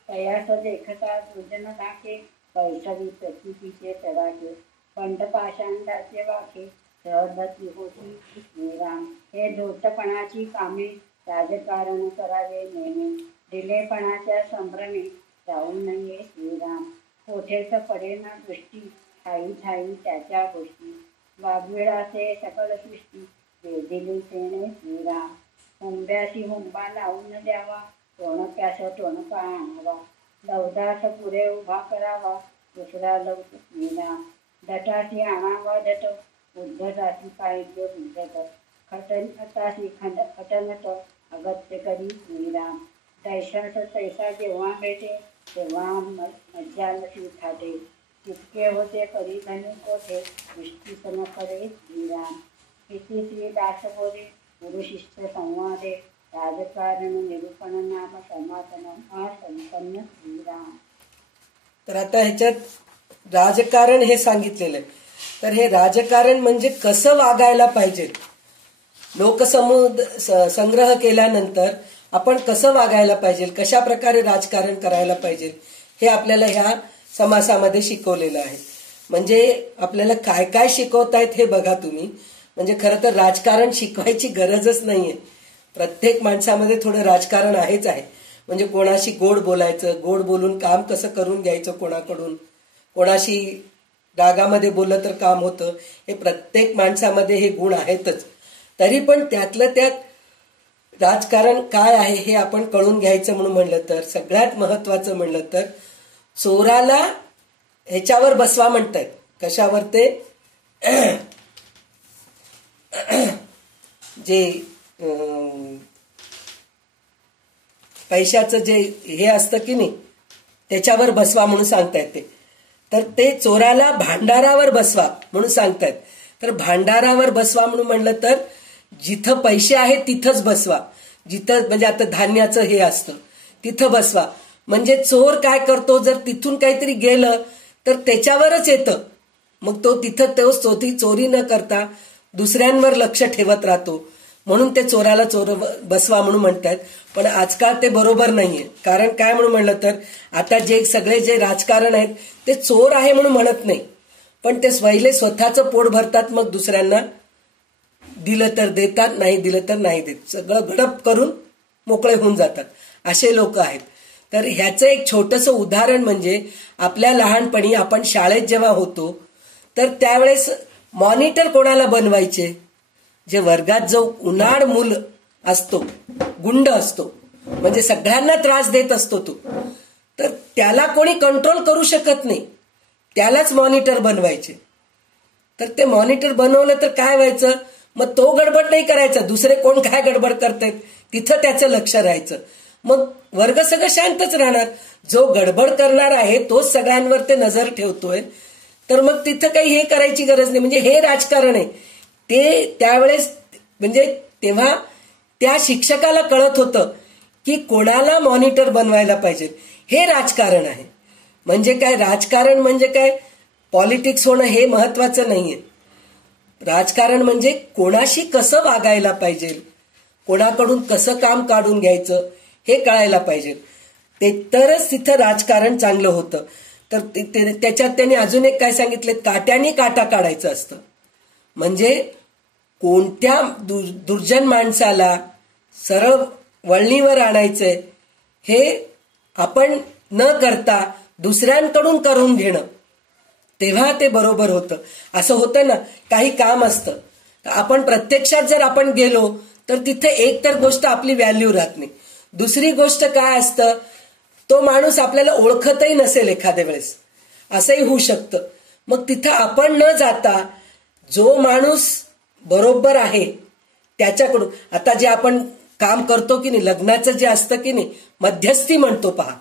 तयास देखता दुर्जन लाखे कैसवी प्रकृतीचे तडाखे पंडपाषांडाचे वाखे सहजती होती श्रीराम. हे धूर्तपणाची कामे राजकारण करावे नेहमी दिलेपणाच्या संभ्रमे जाऊ नये श्रीराम. कोठेच पडेना दृष्टी ठाई ठाई त्याच्या गोष्टी वाघवेळाचे सकल सृष्टी वेदिली सेने श्रीराम. हुंब्याशी हुंबा लावून द्यावा टोणक्यास टोणका आणावा लवदास पुढे उभा करावा दुसरा लवक श्रीराम. दटाशी आणावा दट उद्धटाशी पाहिजे उद्धट खटनटाशी खटनट अगत्य करी श्रीराम. तैसास तैसा जेव्हा भेटे तेव्हा मज्जा नशी थाटे तितके होते करी धनी कोठे दृष्टीस न करे श्रीराम. किती श्री दास बोले गुरु शिष्य संवादे राजकारण निरूपण नाम समापन हा संपन्न श्रीराम. तर आता ह्याच्यात राजकारण हे सांगितलेलं आहे. तर हे राजकारण म्हणजे कसं वागायला पाहिजे संग्रह केल्यानंतर आपण कसं वागायला पाहिजे कशा प्रकारे राजकारण करायला पाहिजे हे आपल्याला ह्या समासामध्ये शिकवलेलं आहे. म्हणजे आपल्याला काय काय शिकवतायत हे बघा तुम्ही. म्हणजे खरं तर राजकारण शिकवायची गरजच नाहीये. प्रत्येक माणसामध्ये थोडं राजकारण आहेच आहे. म्हणजे कोणाशी गोड बोलायचं गोड बोलून काम कसं करून घ्यायचं कोणाकडून कोणाशी रागामध्ये बोललं तर काम होतं हे प्रत्येक माणसामध्ये हे गुण आहेतच. तरी पण त्यातलं त्यात राजकारण काय आहे हे आपण कळून घ्यायचं म्हणून म्हणलं तर सगळ्यात महत्वाचं म्हणलं तर चोराला ह्याच्यावर बसवा म्हणतायत. कशावर ते जे पैशाचं जे हे असतं की नाही त्याच्यावर बसवा म्हणून सांगतायत ते. तर ते चोराला भांडारावर बसवा म्हणून सांगतायत. तर भांडारावर बसवा म्हणून म्हणलं तर जिथं पैसे आहेत तिथंच बसवा. जिथं म्हणजे आता धान्याचं हे असतं तिथं बसवा. म्हणजे चोर काय करतो, जर तिथून काहीतरी गेलं तर त्याच्यावरच येतं. मग तो तिथं तो चोरी न करता दुसऱ्यांवर लक्ष ठेवत राहतो. म्हणून ते चोराला चोर बसवा म्हणून म्हणतात. पण आजकाल ते बरोबर नाहीये. कारण काय म्हणून म्हणलं तर आता जे सगळे जे राजकारण आहेत ते चोर आहे म्हणून म्हणत नाही, पण ते पहिले स्वतःचं पोट भरतात, मग दुसऱ्यांना दिलं तर देतात, नाही दिलं तर नाही देत, सगळं गडप करून मोकळे होऊन जातात. असे लोक आहेत. तर ह्याचं एक छोटंसं उदाहरण म्हणजे आपल्या लहानपणी आपण शाळेत जेव्हा होतो तर त्यावेळेस मॉनिटर कोणाला बनवायचे? जे वर्गात जो उन्हाळ मूल असतो, गुंड असतो, म्हणजे सगळ्यांना त्रास देत असतो तो, तर त्याला कोणी कंट्रोल करू शकत नाही, त्यालाच मॉनिटर बनवायचे. तर ते मॉनिटर बनवलं तर काय व्हायचं, मग तो गडबड नाही करायचा, दुसरे कोण काय गडबड करतायत तिथं त्याचं लक्ष राहायचं. मग वर्ग सगळं शांतच राहणार. जो गडबड करणार आहे तोच सगळ्यांवर ते नजर ठेवतोय, तर मग तिथं काही हे करायची गरज नाही. म्हणजे हे राजकारण आहे. ते त्यावेळेस म्हणजे तेव्हा त्या शिक्षकाला कळत होतं की कोणाला मॉनिटर बनवायला पाहिजे. हे राजकारण आहे. म्हणजे काय, राजकारण म्हणजे काय, पॉलिटिक्स होणं हे महत्वाचं नाहीये. राजकारण म्हणजे कोणाशी कसं वागायला पाहिजे, कोणाकडून कसं काम काढून घ्यायचं हे कळायला पाहिजे. ते तरच तिथं राजकारण चांगलं होतं. तर त्याच्यात त्यांनी अजून एक काय सांगितलं, काट्याने काटा काढायचं असतं. म्हणजे कोणत्या दुर्जन माणसाला सरळ वळणीवर आणायचंय हे आपण न करता दुसऱ्यांकडून करून घेणं, तेव्हा ते बरोबर होतं. असं होतं ना, काही काम असतं, आपण प्रत्यक्षात जर आपण गेलो तर तिथे एक तर गोष्ट आपली व्हॅल्यू राहत नाही. दुसरी गोष्ट काय असतं, तो माणूस आपल्याला ओळखतही नसेल एखाद्या वेळेस, असंही होऊ शकतं. मग तिथं आपण न जाता जो माणूस बरोबर आहे त्याच्याकडून, आता जे आपण काम करतो की नाही, लग्नाचं जे असतं की नाही, मध्यस्थी म्हणतो पहा,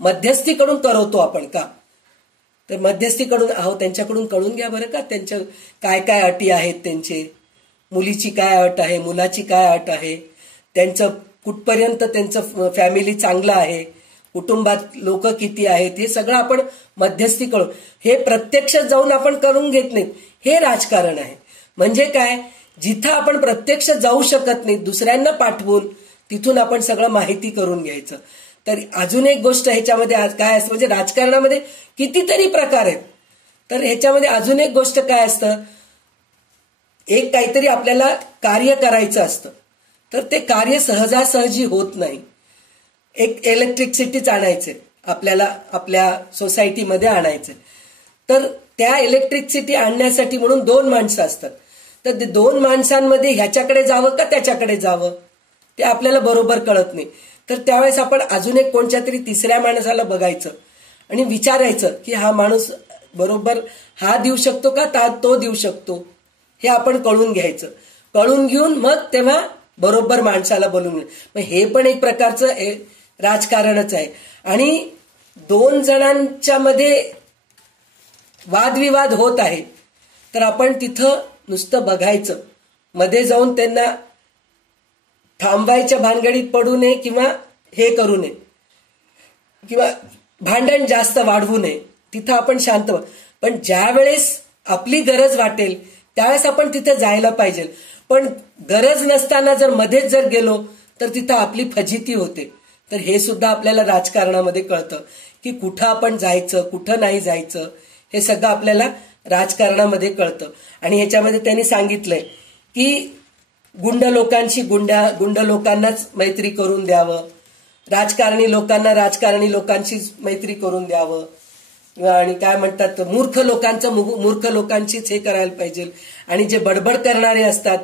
मध्यस्थीकडून करवतो आपण काम. तर मध्यस्थीकडून त्यांच्याकडून कळून घ्या बरं का, त्यांच्या काय काय अटी आहेत, त्यांचे मुलीची काय अट आहे, मुलाची काय अट आहे, त्यांचं कुठपर्यंत त्यांचं फॅमिली चांगलं आहे, कुटुंबात लोक किती आहेत, हे सगळं आपण मध्यस्थी करून, हे प्रत्यक्ष जाऊन आपण करून घेत नाहीत. हे राजकारण आहे. म्हणजे काय, जिथं आपण प्रत्यक्ष जाऊ शकत नाही, दुसऱ्यांना पाठवून तिथून आपण सगळं माहिती करून घ्यायचं. तर अजून एक गोष्ट ह्याच्यामध्ये काय असतं, म्हणजे राजकारणामध्ये कितीतरी प्रकार आहेत. तर ह्याच्यामध्ये अजून एक गोष्ट काय असतं, एक काहीतरी आपल्याला कार्य करायचं असतं, तर ते कार्य सहजासहजी होत नाही. एक इलेक्ट्रिसिटीच आणायचे आपल्याला, आपल्या सोसायटीमध्ये आणायचे, तर त्या इलेक्ट्रिसिटी आणण्यासाठी म्हणून 2 माणसं असतात. तर 2 माणसांमध्ये ह्याच्याकडे जावं का त्याच्याकडे जावं ते आपल्याला बरोबर कळत नाही. तर त्यावेळेस आपण अजून एक कोणत्या तरी तिसऱ्या माणसाला बघायचं आणि विचारायचं की हा माणूस बरोबर हा देऊ शकतो का तो देऊ शकतो, हे आपण कळून घ्यायचं. कळून घेऊन मग तेव्हा बरोबर माणसाला बोलून, मग हे पण एक प्रकारचं राजकारणच आहे. आणि 2 जणांच्या मध्ये वादविवाद होत आहे, तर आपण तिथं नुसतं बघायचं, मध्ये जाऊन त्यांना थांबायच्या भानगडीत पडू नये किंवा हे करू नये, किंवा भांडण जास्त वाढवू नये. तिथं आपण शांत, पण ज्या वेळेस आपली गरज वाटेल त्यावेळेस आपण तिथे जायला पाहिजे. पण गरज नसताना जर मध्येच जर गेलो तर तिथं आपली फजिती होते. तर हे सुद्धा आपल्याला राजकारणामध्ये कळतं की कुठं आपण जायचं, कुठं नाही जायचं, हे सगळं आपल्याला राजकारणामध्ये कळतं. आणि ह्याच्यामध्ये त्यांनी सांगितलंय की गुंड लोकांशी गुंड लोकांनाच मैत्री करून द्यावं, राजकारणी लोकांशी मैत्री करून द्यावं, आणि काय म्हणतात मूर्ख लोकांचीच हे करायला पाहिजे. आणि जे बडबड करणारे असतात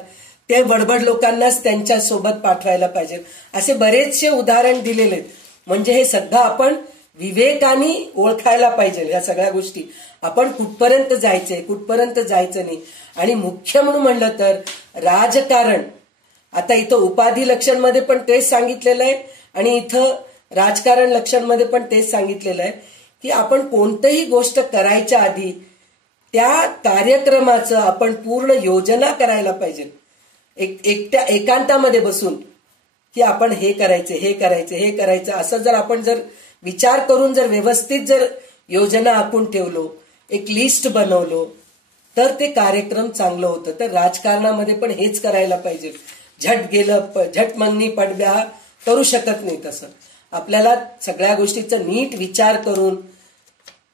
ते बडबड लोकांनाच त्यांच्या सोबत पाठवायला पाहिजे. असे बरेचसे उदाहरण दिलेले आहेत. म्हणजे हे सगळं आपण विवेकाने ओळखायला पाहिजे. या सगळ्या गोष्टी आपण कुठपर्यंत जायचंय, कुठपर्यंत जायचं नाही. आणि मुख्य म्हणून म्हणलं तर राजकारण आता इथं उपाधी लक्षणमध्ये पण तेच सांगितलेलं आहे आणि इथं राजकारण लक्षणमध्ये पण तेच सांगितलेलं आहे की आपण कोणतीही गोष्ट करायच्या आधी त्या कार्यक्रमाचं आपण पूर्ण योजना करायला पाहिजे. एकट्या एकांतामध्ये बसून की आपण हे करायचे हे करायचे हे करायचं असं जर आपण जर विचार करून जर व्यवस्थित जर योजना आखून ठेवलो, एक लिस्ट बनवलो, तर ते कार्यक्रम चांगलं होतं. तर राजकारणामध्ये पण हेच करायला पाहिजे. झट गेलं झट मंगनी पडब्या करू शकत नाही. तसं आपल्याला सगळ्या गोष्टीचा नीट विचार करून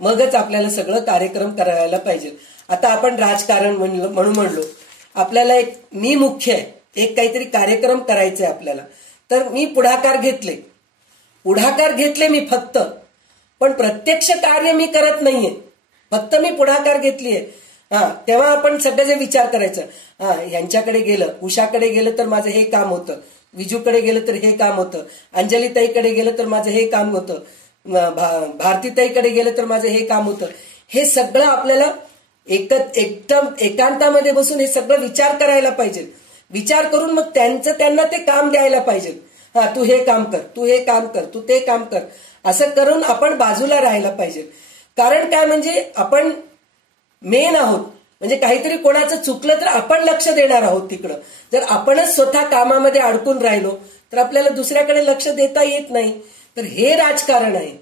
मगच आपल्याला सगळं कार्यक्रम करायला पाहिजे. आता आपण राजकारण म्हणून म्हणलो, आपल्याला एक मी मुख्य आहे, एक काहीतरी कार्यक्रम करायचा आहे आपल्याला, तर मी पुढाकार घेतले मी फक्त, पण प्रत्यक्ष कार्य मी करत नाहीये, फक्त मी पुढाकार घेतलीये. तेव्हा आपण सगळं जे विचार करायचं, ह्यांच्याकडे गेलं, उषाकडे गेलं तर माझं हे काम होतं, विजूकडे गेलं तर हे काम होतं, अंजलीताईकडे गेलं तर माझं हे काम होतं, भारतीताईकडे गेलं तर माझं हे काम होतं. हे सगळं आपल्याला एकदम एकांतामध्ये बसून हे सगळं विचार करायला पाहिजे. विचार करून मग त्यांना ते काम द्यायला पाहिजे. तू हे काम कर, तू हे काम कर, तू ते काम कर, असं करून आपण बाजूला राहायला पाहिजे. कारण काय, म्हणजे आपण मेन आहोत. म्हणजे काहीतरी कोणाचं चुकलं तर आपण लक्ष देणार आहोत तिकडं. जर आपणच स्वतः कामामध्ये अडकून राहिलो तर आपल्याला दुसऱ्याकडे लक्ष देता येत नाही. तर हे राजकारण आहे.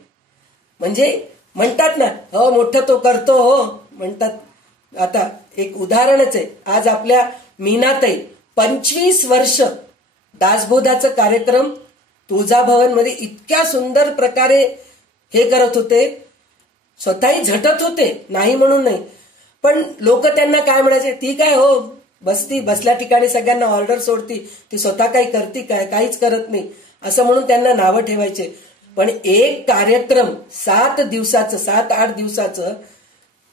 म्हणजे म्हणतात ना, हो मोठं तो करतो हो म्हणतात. आता एक उदाहरणच आहे, आज आपल्या मीनाताई 25 वर्ष दासबोधाचा कार्यक्रम तुळजाभवन मध्ये इतक्या सुंदर प्रकारे हे करत होते, स्वतःही झटत होते, नाही म्हणून नाही. पण लोक त्यांना काय म्हणायचे, ती काय हो बसल्या ठिकाणी सगळ्यांना ऑर्डर सोडती, ती स्वतः काही करती काय, काहीच करत नाही, असं म्हणून त्यांना नावं ठेवायचे. पण एक कार्यक्रम 7 दिवसाचं 7-8 दिवसाचं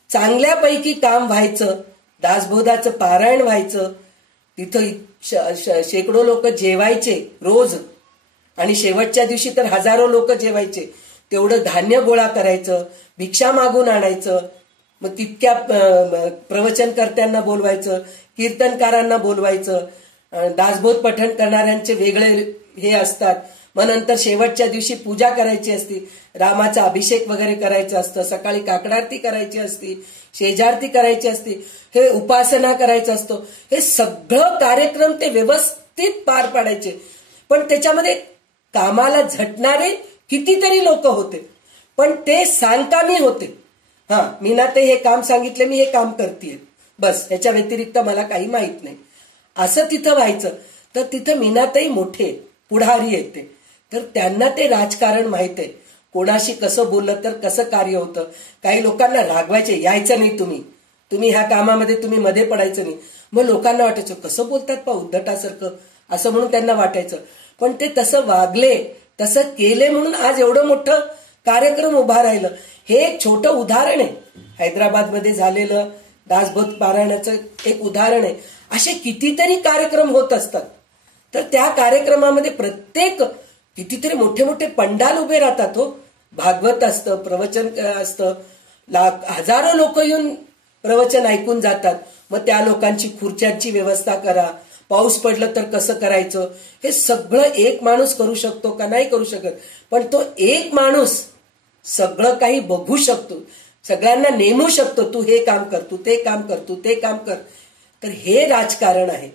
चांगल्यापैकी काम व्हायचं, दासबोधाचं पारायण व्हायचं, तिथं शेकडो लोक जेवायचे रोज, आणि शेवटच्या दिवशी तर हजारो लोक जेवायचे. तेवढं धान्य गोळा करायचं, भिक्षा मागून आणायचं, मग तितक्या प्रवचनकर्त्यांना बोलवायचं, कीर्तनकारांना बोलवायचं, दासबोध पठण करणाऱ्यांचे वेगळे हे असतात. मग नंतर शेवटच्या दिवशी पूजा करायची असती, रामाचा अभिषेक वगैरे करायचा असतं, सकाळी काकडारती करायची असती, शेजारती करायची असती, हे उपासना करायचं असतो. हे सगळं कार्यक्रम ते व्यवस्थित पार पाडायचे. पण त्याच्यामध्ये कामाला झटणारे कितीतरी लोक होते, पण ते सांगकामी होते. मीनाताई हे काम सांगितले, मी हे काम करतेय, बस, ह्याच्या व्यतिरिक्त मला काही माहित नाही, असं तिथं व्हायचं. तर तिथं मीनाताई मोठे पुढारी आहेत ते, तर त्यांना ते राजकारण माहित आहे, कोणाशी कसं बोललं तर कसं कार्य होतं. काही लोकांना रागवायचे, यायचं नाही तुम्ही ह्या कामामध्ये तुम्ही मध्ये पडायचं नाही. मग लोकांना वाटायचं कसं बोलतात पा उद्धटासारखं, असं म्हणून त्यांना वाटायचं. पण ते तसं वागले, तसं केले, म्हणून आज एवढं मोठं कार्यक्रम उभा राहिलं. हे एक छोटं उदाहरण आहे, हैदराबादमध्ये झालेलं दासबोध पारायणाचं एक उदाहरण आहे. असे कितीतरी कार्यक्रम होत असतात. तर त्या कार्यक्रमामध्ये प्रत्येक कितीतरी मोठे मोठे पंडाल उभे राहतात हो, भागवत असतं, प्रवचन असतं, हजारो लोक येऊन प्रवचन ऐकून जातात. मग त्या लोकांची खुर्च्यांची व्यवस्था करा, पाऊस पडलं तर कसं करायचं, हे सगळं एक माणूस करू शकतो का, नाही करू शकत. पण तो एक माणूस सगळं काही बघू शकतो, सगळ्यांना नेमू शकतो, तू हे काम कर, तू ते काम कर, तू ते काम कर. तर हे राजकारण आहे.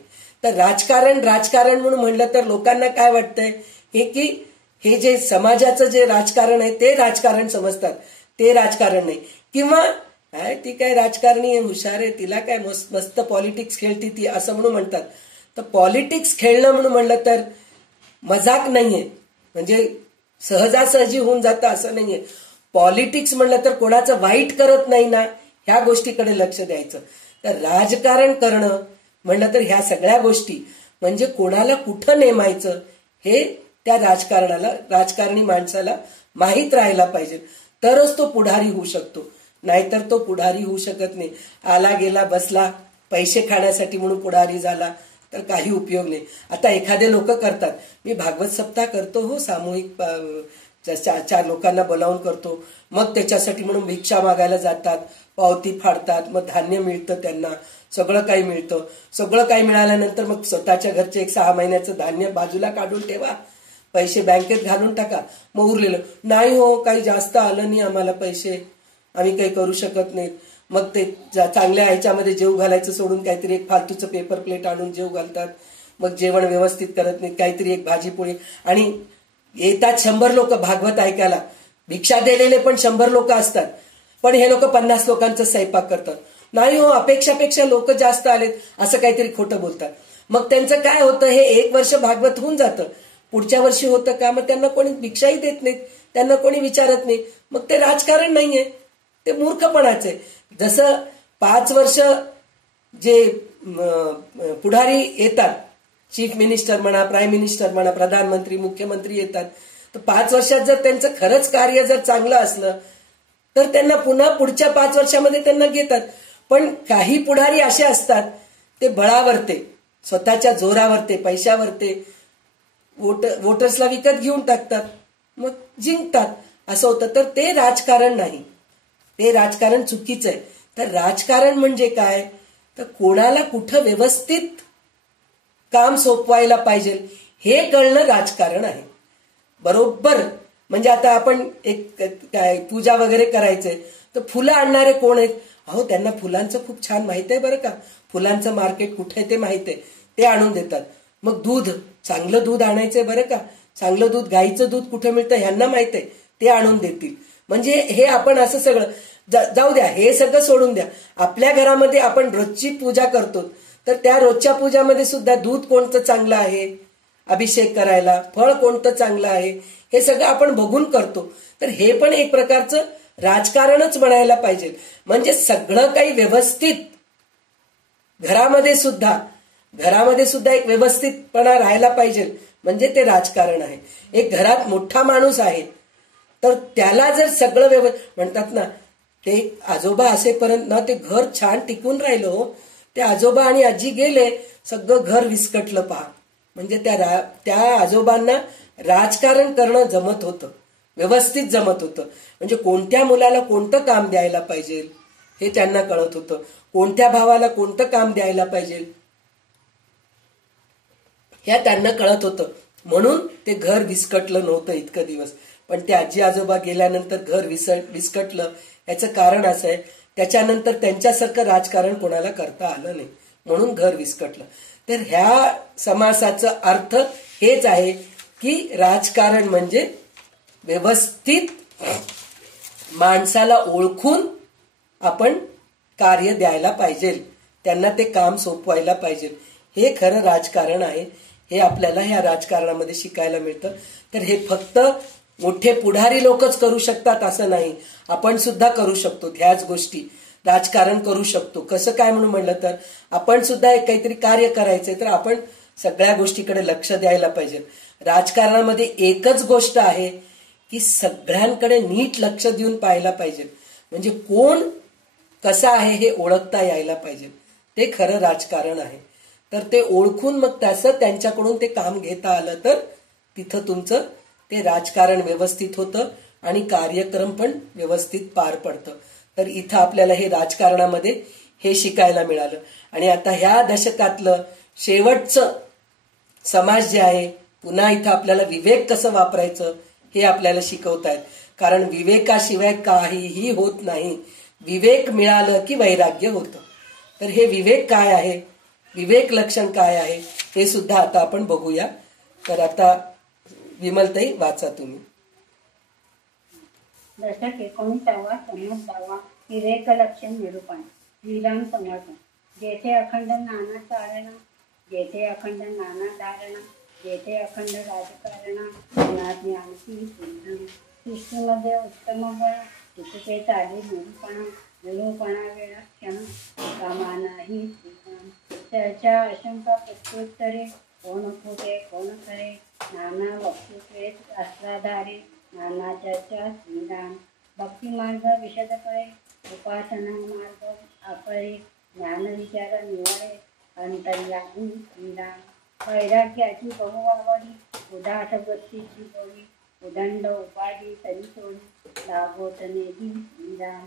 तर राजकारण म्हणून म्हणलं तर लोकांना काय वाटतंय, हे की हे जे समाजाचं जे राजकारण आहे ते राजकारण समजतात, ते राजकारण नाही. किंवा ती काय राजकारणी आहे, हुशार आहे, तिला काय मस्त पॉलिटिक्स खेळती ती, असं म्हणून म्हणतात. तर पॉलिटिक्स खेळणं म्हणून म्हणलं तर मजाक नाहीये, म्हणजे सहजासहजी होऊन जातं असं नाहीये. पॉलिटिक्स म्हणलं तर कोणाचं वाईट करत नाही ना, ह्या गोष्टीकडे लक्ष द्यायचं. तर राजकारण करणं म्हणलं तर ह्या सगळ्या गोष्टी, म्हणजे कोणाला कुठं नेमायचं हे त्या राजकारणी माणसाला माहीत राहायला पाहिजे, तरच तो पुढारी होऊ शकतो. नाहीतर तो पुढारी होऊ शकत नाही. आला गेला बसला, पैसे खाण्यासाठी म्हणून पुढारी झाला तर काही उपयोग नाही. आता एखादे लोक करतात, मी भागवत सप्ताह करतो हो, सामूहिक चार लोकांना बोलावून करतो, मग त्याच्यासाठी म्हणून भिक्षा मागायला जातात, पावती फाडतात, मग धान्य मिळतं त्यांना, सगळं काही मिळतं. सगळं काही मिळाल्यानंतर मग स्वतःच्या घरचे एक 6 महिन्याचं धान्य बाजूला काढून ठेवा, पैसे बँकेत घालून टाका, मग उरलेलं नाही हो काही जास्त आलं नाही आम्हाला पैसे, आम्ही काही करू शकत नाहीत. मग ते चांगल्या ह्याच्यामध्ये जेव घालायचं सोडून काहीतरी एक फालतूचं पेपर प्लेट आणून जेव घालतात. मग जेवण व्यवस्थित करत नाहीत, काहीतरी एक भाजी पोळी. आणि येतात 100 लोक भागवत ऐकायला, भिक्षा दिलेले पण 100 लोक असतात, पण हे लोक 50 लोकांचा स्वयंपाक करतात. नाही हो अपेक्षापेक्षा लोक जास्त आलेत असं काहीतरी खोटं बोलतात. मग त्यांचं काय होतं, हे 1 वर्ष भागवत होऊन जातं, पुढच्या वर्षी होतं का मग त्यांना कोणी भिक्षाही देत नाहीत, त्यांना कोणी विचारत नाही. मग ते राजकारण नाहीये, ते मूर्खपणाचे. जसं 5 वर्ष जे पुढारी येतात, चीफ मिनिस्टर म्हणा, प्राईम मिनिस्टर म्हणा, प्रधानमंत्री, मुख्यमंत्री येतात, तर 5 वर्षात जर त्यांचं खरंच कार्य जर चांगलं असलं तर त्यांना पुन्हा पुढच्या 5 वर्षामध्ये त्यांना घेतात. पण काही पुढारी असे असतात, ते बळावरते, स्वतःच्या जोरावरते, पैशावरते वोटर्सला विकत घेऊन टाकतात, मग जिंकतात, असं होतं. तर ते राजकारण नाही, ते राजकारण चुकीचं आहे. तर राजकारण म्हणजे काय, तर कोणाला कुठं व्यवस्थित काम सोपवायला पाहिजे हे कळणं राजकारण आहे. बरोबर. म्हणजे आता आपण एक काय पूजा वगैरे करायचंय, तर फुलं आणणारे कोण आहेत, अहो त्यांना फुलांचं खूप छान माहित आहे बरं का, फुलांचं मार्केट कुठे ते माहित आहे, ते आणून देतात. मग दूध, चांगलं दूध आणायचंय बरं का, चांगलं दूध, गाईचं दूध कुठे मिळतं ह्यांना माहित आहे, ते आणून देतील. म्हणजे हे आपण असं सगळं जाऊ द्या, हे सगळं सोडून द्या. आपल्या घरामध्ये आपण रोजची पूजा करतो, तर त्या रोजच्या पूजामध्ये सुद्धा दूध कोणतं चांगलं आहे अभिषेक करायला, फळ कोणतं चांगलं आहे, हे सगळं आपण बघून करतो. तर हे पण एक प्रकारचं राजकारणच म्हणायला पाहिजे. म्हणजे सगळं काही व्यवस्थित, घरामध्ये सुद्धा एक व्यवस्थितपणा राहायला पाहिजे, म्हणजे ते राजकारण आहे. एक घरात मोठा माणूस आहे, तर त्याला जर सगळं म्हणतात ना, ते आजोबा असेपर्यंत ना ते घर छान टिकून राहिलं हो. ते आजोबा आणि आजी गेले, सगळं घर विस्कटलं पहा. म्हणजे त्या आजोबांना राजकारण करणं जमत होतं, व्यवस्थित जमत होतं. म्हणजे कोणत्या मुलाला कोणतं काम द्यायला पाहिजे हे त्यांना कळत होतं, कोणत्या भावाला कोणतं काम द्यायला पाहिजे ह्या त्यांना कळत होतं. म्हणून ते घर विस्कटलं नव्हतं इतकं दिवस. पण ते आजी आजोबा गेल्यानंतर घर विस्कटलं. याचं कारण असं आहे, त्याच्यानंतर त्यांच्यासारखं राजकारण कोणाला करता आलं नाही, म्हणून घर विस्कटलं. तर ह्या समासाचा अर्थ हेच आहे की राजकारण म्हणजे व्यवस्थित माणसाला ओळखून आपण कार्य द्यायला पाहिजे, त्यांना ते काम सोपवायला पाहिजे, हे खरं राजकारण आहे. हे आपल्याला ह्या राजकारणामध्ये शिकायला मिळतं. तर हे फक्त मोठे पुढारी लोकच करू शकतात असं नाही, आपण सुद्धा करू शकतो ह्याच गोष्टी, राजकारण करू शकतो. कसं काय म्हणून म्हणलं तर, आपण सुद्धा एक काहीतरी कार्य करायचंय तर आपण सगळ्या गोष्टीकडे लक्ष द्यायला पाहिजे. राजकारणामध्ये एकच गोष्ट आहे की सगळ्यांकडे नीट लक्ष देऊन पाहायला पाहिजे, म्हणजे कोण कसा आहे हे ओळखता यायला पाहिजे, ते खरं राजकारण आहे. तर ते ओळखून मग तसं त्यांच्याकडून ते काम घेता आलं तर तिथं तुमचं ते राजकारण व्यवस्थित होतं आणि कार्यक्रम पण व्यवस्थित पार पडतं. तर इथं आपल्याला हे राजकारणामध्ये हे शिकायला मिळालं. आणि आता ह्या दशकातलं शेवटचं समाज जे आहे, पुन्हा इथं आपल्याला विवेक कसं वापरायचं हे आपल्याला शिकवतायत. कारण विवेकाशिवाय काहीही होत नाही, विवेक मिळालं की वैराग्य होतं. तर हे विवेक काय आहे, विवेक लक्षण काय आहे हे सुद्धा आता आपण बघूया. तर आता विमलताई वाचा तुम्ही. दशक 19वा संबंधावा विवेक लक्षण निरूपण. श्रीराम समर्थ. जेथे अखंड नाना चारणा, जेथे अखंड नाना धारणा, जेथे अखंड राजकारणा, ज्ञानती सृष्टीमध्ये उत्तम बळ, तिथे चाली निरूपणा वेळा क्षण कामानाही त्याच्या अशंका प्रत्युत्तरे, कोण खोटे कोण खरे, नाना वक्तृत्वे शास्त्राधारे, नाना चर्चा श्रीराम. भक्ती मार्ग विशद कळे, उपासना मार्ग आकळे, ज्ञान विचार निवळे, अंतर्यामी श्रीराम. वैराग्याची बहुआवडी, उदास वृत्तीची गोडी, उदंड उपाधी तरी सोडी लागोत नेदी श्रीराम.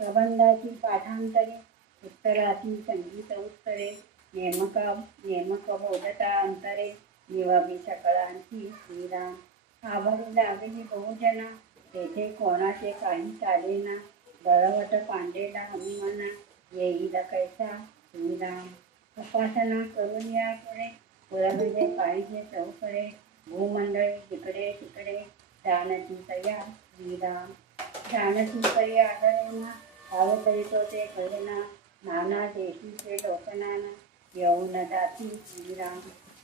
प्रबंधाची पाठांतरे उत्तराची संगीत उत्तरे नेमक बोधता अंतरे निवाबी सकळांची श्रीराम. आवडी लागली बहुजना तेथे कोणाचे काही चालेना. दळवट पांडेला हनुमाना येईल कैसा श्रीराम. उपासना करून या पुढे पुरविले पाहिजे चौकडे. भूमंडळी जिकडे तिकडे जानती तया श्रीराम. जानती तरी आढळेना भाव करीतो ते कळेना. नाना देशीचे लोकनाना येऊन जाती श्रीराम.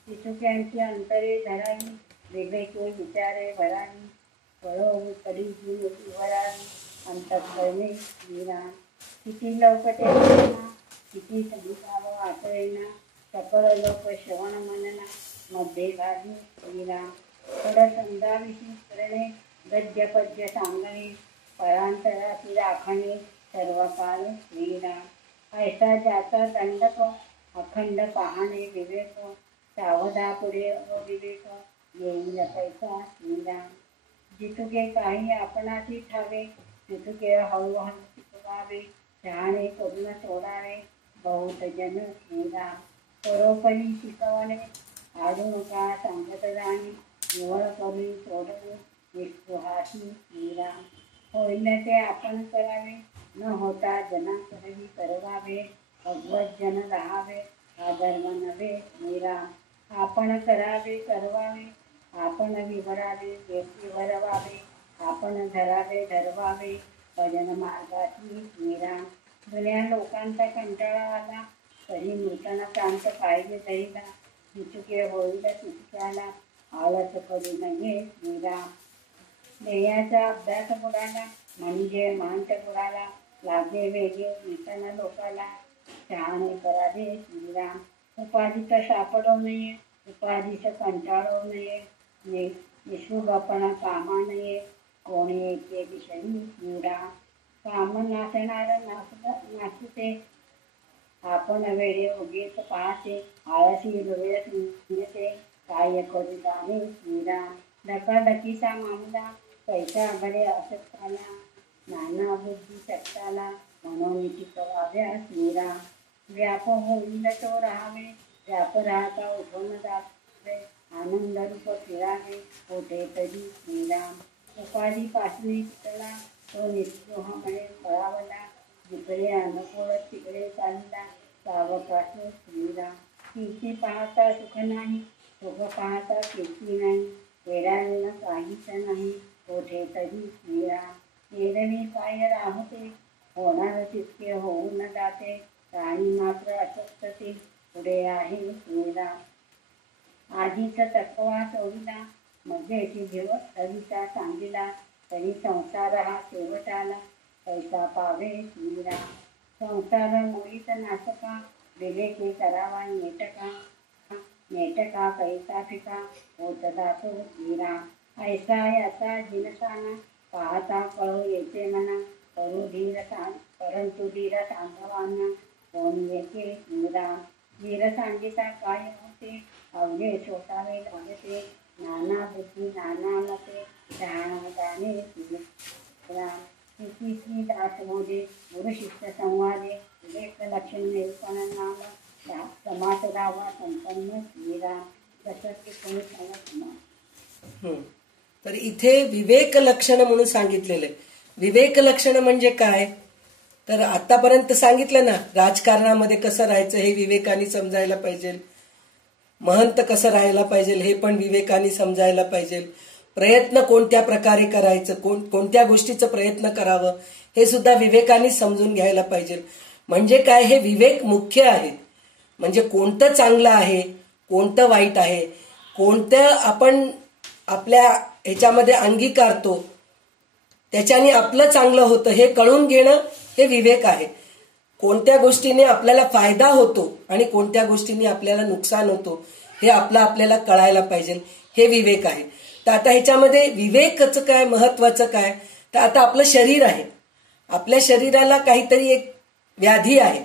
चिचुक्यांची अंतरे धरावी वेगळे विचारे भरावी. पळवू कडी वरावी अंतःकरणे श्रीराम. किती लवकते म्हणा किती संगीतावं आचरेना. सकळ लोक श्रवण मनना मध्ये घाली श्रीराम. थोड समजाविषयी करणे गद्य पद्य सांगणे. परांतराची राखणे सर्व काळ श्रीराम. ऐसा ज्याचा दंडक अखंड पाहणे विवेक. सावधा पुढे अविवेक येईल कैसा श्रीराम. जितुके काही आपणाची ठावे तितुके हळूहळू शिकवावे. शहाणे करून सोडावे बहुत जन श्रीराम. परोपरी शिकवणे आडू नका सांगत जाणे. निवळ करून सोडणे निष्पुहासी श्रीराम. होईल ते आपण करावे न होता जना करवी करवावे. भगवत जन राहावे हा धर्म नव्हे श्रीराम. आपण करावे करवावे आपण विवरावे विवरवावे. आपण धरावे धरवावे भजन मार्गाची श्रीराम. जुन्या लोकांचा कंटाळा आला तरी नूतन प्रांत पाहिजे तरीला. चिचुके होईल चिचक्याला आळस करू नये श्रीराम. ध्येयाचा अभ्यास बुडाला म्हणजे मांत बुडाला. लागे वेगे नूतन लोकाला शहाणे करावे श्रीराम. उपाधीचा सापडू नये उपाधीचं कंटाळू नये. निष्ठुरपणा कामा नये कोणी एके विषयी श्रीराम. काम नाचणार नाचते आपण वेळे उगीच पाहते. आळशी डोळ्यात निघते काय करू जाणे श्रीराम. धकाधकीचा मामला पैसा बरे असताना. नाना बुद्धी शकताला म्हणून कराव्या श्रीराम. व्याप होईल तो राहावे व्याप राहता उठून जावे. आनंद रूप फिरावे कोठे तरी श्रीराम. उपाधी पासने चितला तो निस्पृहपणे पळावला. जिकडे अनुकूल तिकडे चालला सावकाश श्रीराम. कीर्ती पाहता सुख नाही सुख पाहता कीर्ती नाही. वेळाने काहीच नाही कोठे तरी श्रीराम. एरवी काय राहते होणार तितके होऊन जाते. प्राणी मात्र अशक्तते पुढे आहे श्रीराम. आधीच तत्वा सोडिला मध्येची घेव तरीचा सांगिला. तरी संसार हा शेवटाला पैसा पावे श्रीराम. संसार मुळीत नाशका विवेके करावा नेटका. नेटका पैसा फिका होत जातो श्रीराम. ऐसा याचा जिनसाना पाहता कळू येते मना. परंतु धीर सांगवाना कोण येते श्रीराम. धीर सांगिता काय होते अवघे शोधावे लागते. नाना बुद्धी नाना मते शहाणा जाणे श्रीराम. श्री दास मोदे गुरु शिष्य संवादे विवेक लक्षण निरूपण नाम समास रावा संपन्न श्रीराम. तसंच कोणी सांगत. तर इथे विवेक लक्षण म्हणून सांगितलेलं आहे. विवेक लक्षण म्हणजे काय तर आतापर्यंत सांगितलं ना राजकारणामध्ये कसं राहायचं हे विवेकाने समजायला पाहिजे. महंत कसं राहायला पाहिजे हे पण विवेकाने समजायला पाहिजे. प्रयत्न कोणत्या प्रकारे करायचं कोणत्या गोष्टीचं प्रयत्न करावं हे सुद्धा विवेकाने समजून घ्यायला पाहिजे. म्हणजे काय हे विवेक मुख्य आहे. म्हणजे कोणतं चांगलं आहे कोणतं वाईट आहे कोणतं आपण आपल्या ह्याच्यामध्ये अंगीकारतो त्याच्याने आपलं चांगलं होतं हे कळून घेणं हे विवेक आहे. कोणत्या गोष्टीने आपल्याला फायदा होतो आणि कोणत्या गोष्टीने आपल्याला नुकसान होतो हे आपल्याला कळायला पाहिजे हे विवेक आहे. तर आता ह्याच्यामध्ये विवेकाचं काय महत्वाचं काय तर आता आपलं शरीर आहे. आपल्या शरीराला काहीतरी एक व्याधी आहे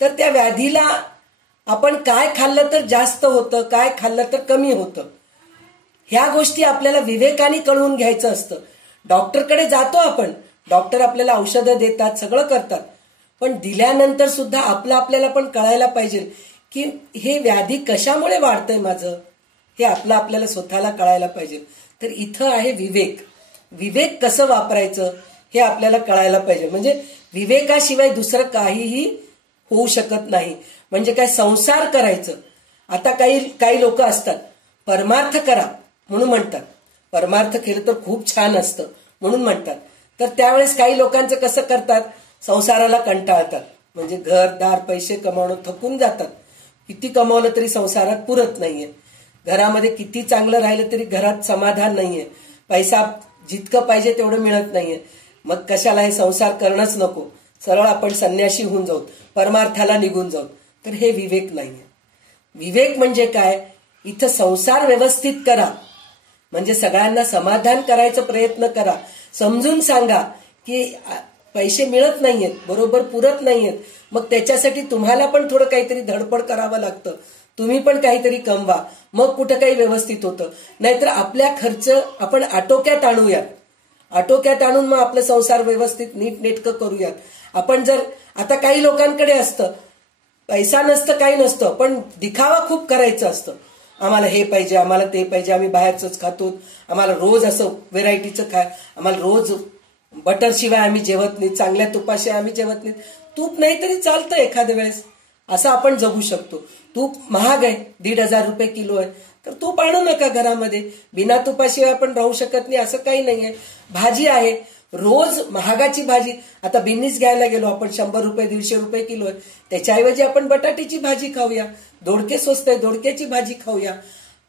तर त्या व्याधीला आपण काय खाल्लं तर जास्त होतं काय खाल्लं तर कमी होतं ह्या गोष्टी आपल्याला विवेकाने कळवून घ्यायचं असतं. डॉक्टरकडे जातो आपण, डॉक्टर आपल्याला औषधं देतात, सगळं करतात, पण दिल्यानंतर सुद्धा आपल्याला पण कळायला पाहिजे की हे व्याधी कशामुळे वाढतंय माझं, हे आपल्याला स्वतःला कळायला पाहिजे. तर इथं आहे विवेक. विवेक कसं वापरायचं हे आपल्याला कळायला पाहिजे. म्हणजे विवेकाशिवाय दुसरं काहीही होऊ शकत नाही. म्हणजे काय, संसार करायचं. आता काही लोक असतात, परमार्थ करा म्हणून म्हणतात, परमार्थ केलं तर खूप छान असतं म्हणून म्हणतात. तर त्यावेळेस काही लोकांचं कसं करतात, संसाराला कंटाळतात. म्हणजे घरदार पैसे कमावणं थकून जातात. किती कमावलं तरी संसारात पुरत नाहीये. घरामध्ये किती चांगलं राहिलं तरी घरात समाधान नाहीये. पैसा जितकं पाहिजे तेवढं मिळत नाहीये. मग कशाला हे संसार करणंच नको, सरळ आपण संन्याशी होऊन जाऊ, परमार्थाला निघून जाऊ. तर हे विवेक नाहीये. विवेक म्हणजे काय, इथं संसार व्यवस्थित करा, म्हणजे सगळ्यांना समाधान करायचा प्रयत्न करा. समजून सांगा की पैसे मिळत नाहीयेत, बरोबर पुरत नाहीयेत, मग त्याच्यासाठी तुम्हाला पण थोडं काहीतरी धडपड करावं लागतं. तुम्ही पण काहीतरी कमवा, मग कुठं काही व्यवस्थित होतं. नाहीतर आपल्या खर्च आपण आटोक्यात आणूयात. आटोक्यात आणून मग आपलं संसार व्यवस्थित नीटनेटकं करूयात. आपण जर आता काही लोकांकडे असतं, पैसा नसतं, काही नसतं, पण दिखावा खूप करायचं असतं. आम्हाला हे पाहिजे, आम्हाला ते पाहिजे, आम्ही बाहेरच खातो, आम्हाला रोज असं व्हेरायटीचं आम्हाला रोज बटर शिवाय आम्ही जेवत नाही, चांगल्या तुपाशिवाय आम्ही जेवत नाही. तूप नाही तरी चालतं एखाद्या वेळेस, असं आपण जगू शकतो. तूप महाग आहे, 1,500 रुपये किलो आहे, तर तूप आणू नका घरामध्ये. बिना तुपाशिवाय आपण राहू शकत नाही असं काही नाहीये. भाजी आहे, रोज महागाची भाजी, आता बिन्नीच घ्यायला गेलो आपण 100 रुपये 150 रुपये किलो आहे, त्याच्याऐवजी आपण बटाट्याची भाजी खाऊया, दोडके स्वस्त आहे, दोडक्याची भाजी खाऊया.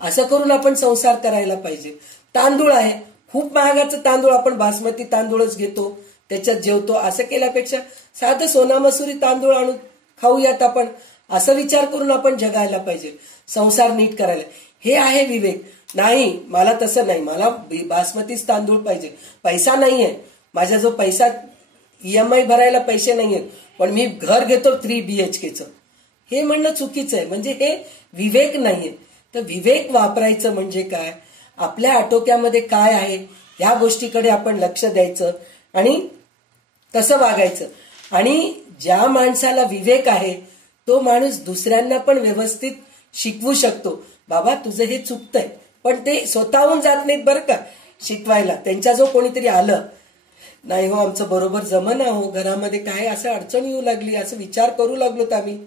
असं करून आपण संसार करायला पाहिजे. तांदूळ आहे, खूप महागाचं तांदूळ, आपण बासमती तांदूळच घेतो, त्याच्यात जेवतो. असं केल्यापेक्षा साधं सोना मसुरी तांदूळ आणून खाऊयात आपण, असं विचार करून आपण जगायला पाहिजे, संसार नीट करायला. हे आहे विवेक. नाही, मला तसं नाही, मला बासमतीच तांदूळ पाहिजे, पैसा नाहीये माझा, जो पैसा EMI भरायला पैसे नाहीयेत, पण मी घर घेतो 3 BHKचं, हे म्हणणं चुकीचं आहे. म्हणजे हे विवेक नाहीये. तर विवेक वापरायचं म्हणजे काय, आपल्या आटोक्यामध्ये काय आहे ह्या गोष्टीकडे आपण लक्ष द्यायचं आणि तसं वागायचं. आणि ज्या माणसाला विवेक आहे तो माणूस दुसऱ्यांना पण व्यवस्थित शिकवू शकतो. बाबा तुझं हे चुकतंय, पण ते स्वतःहून जात नाहीत बरं का शिकवायला. त्यांच्या जो कोणीतरी आलं, नाही हो आमचं बरोबर जमना हो, घरामध्ये काय असं अडचण येऊ लागली, असं विचार करू लागलोत आम्ही,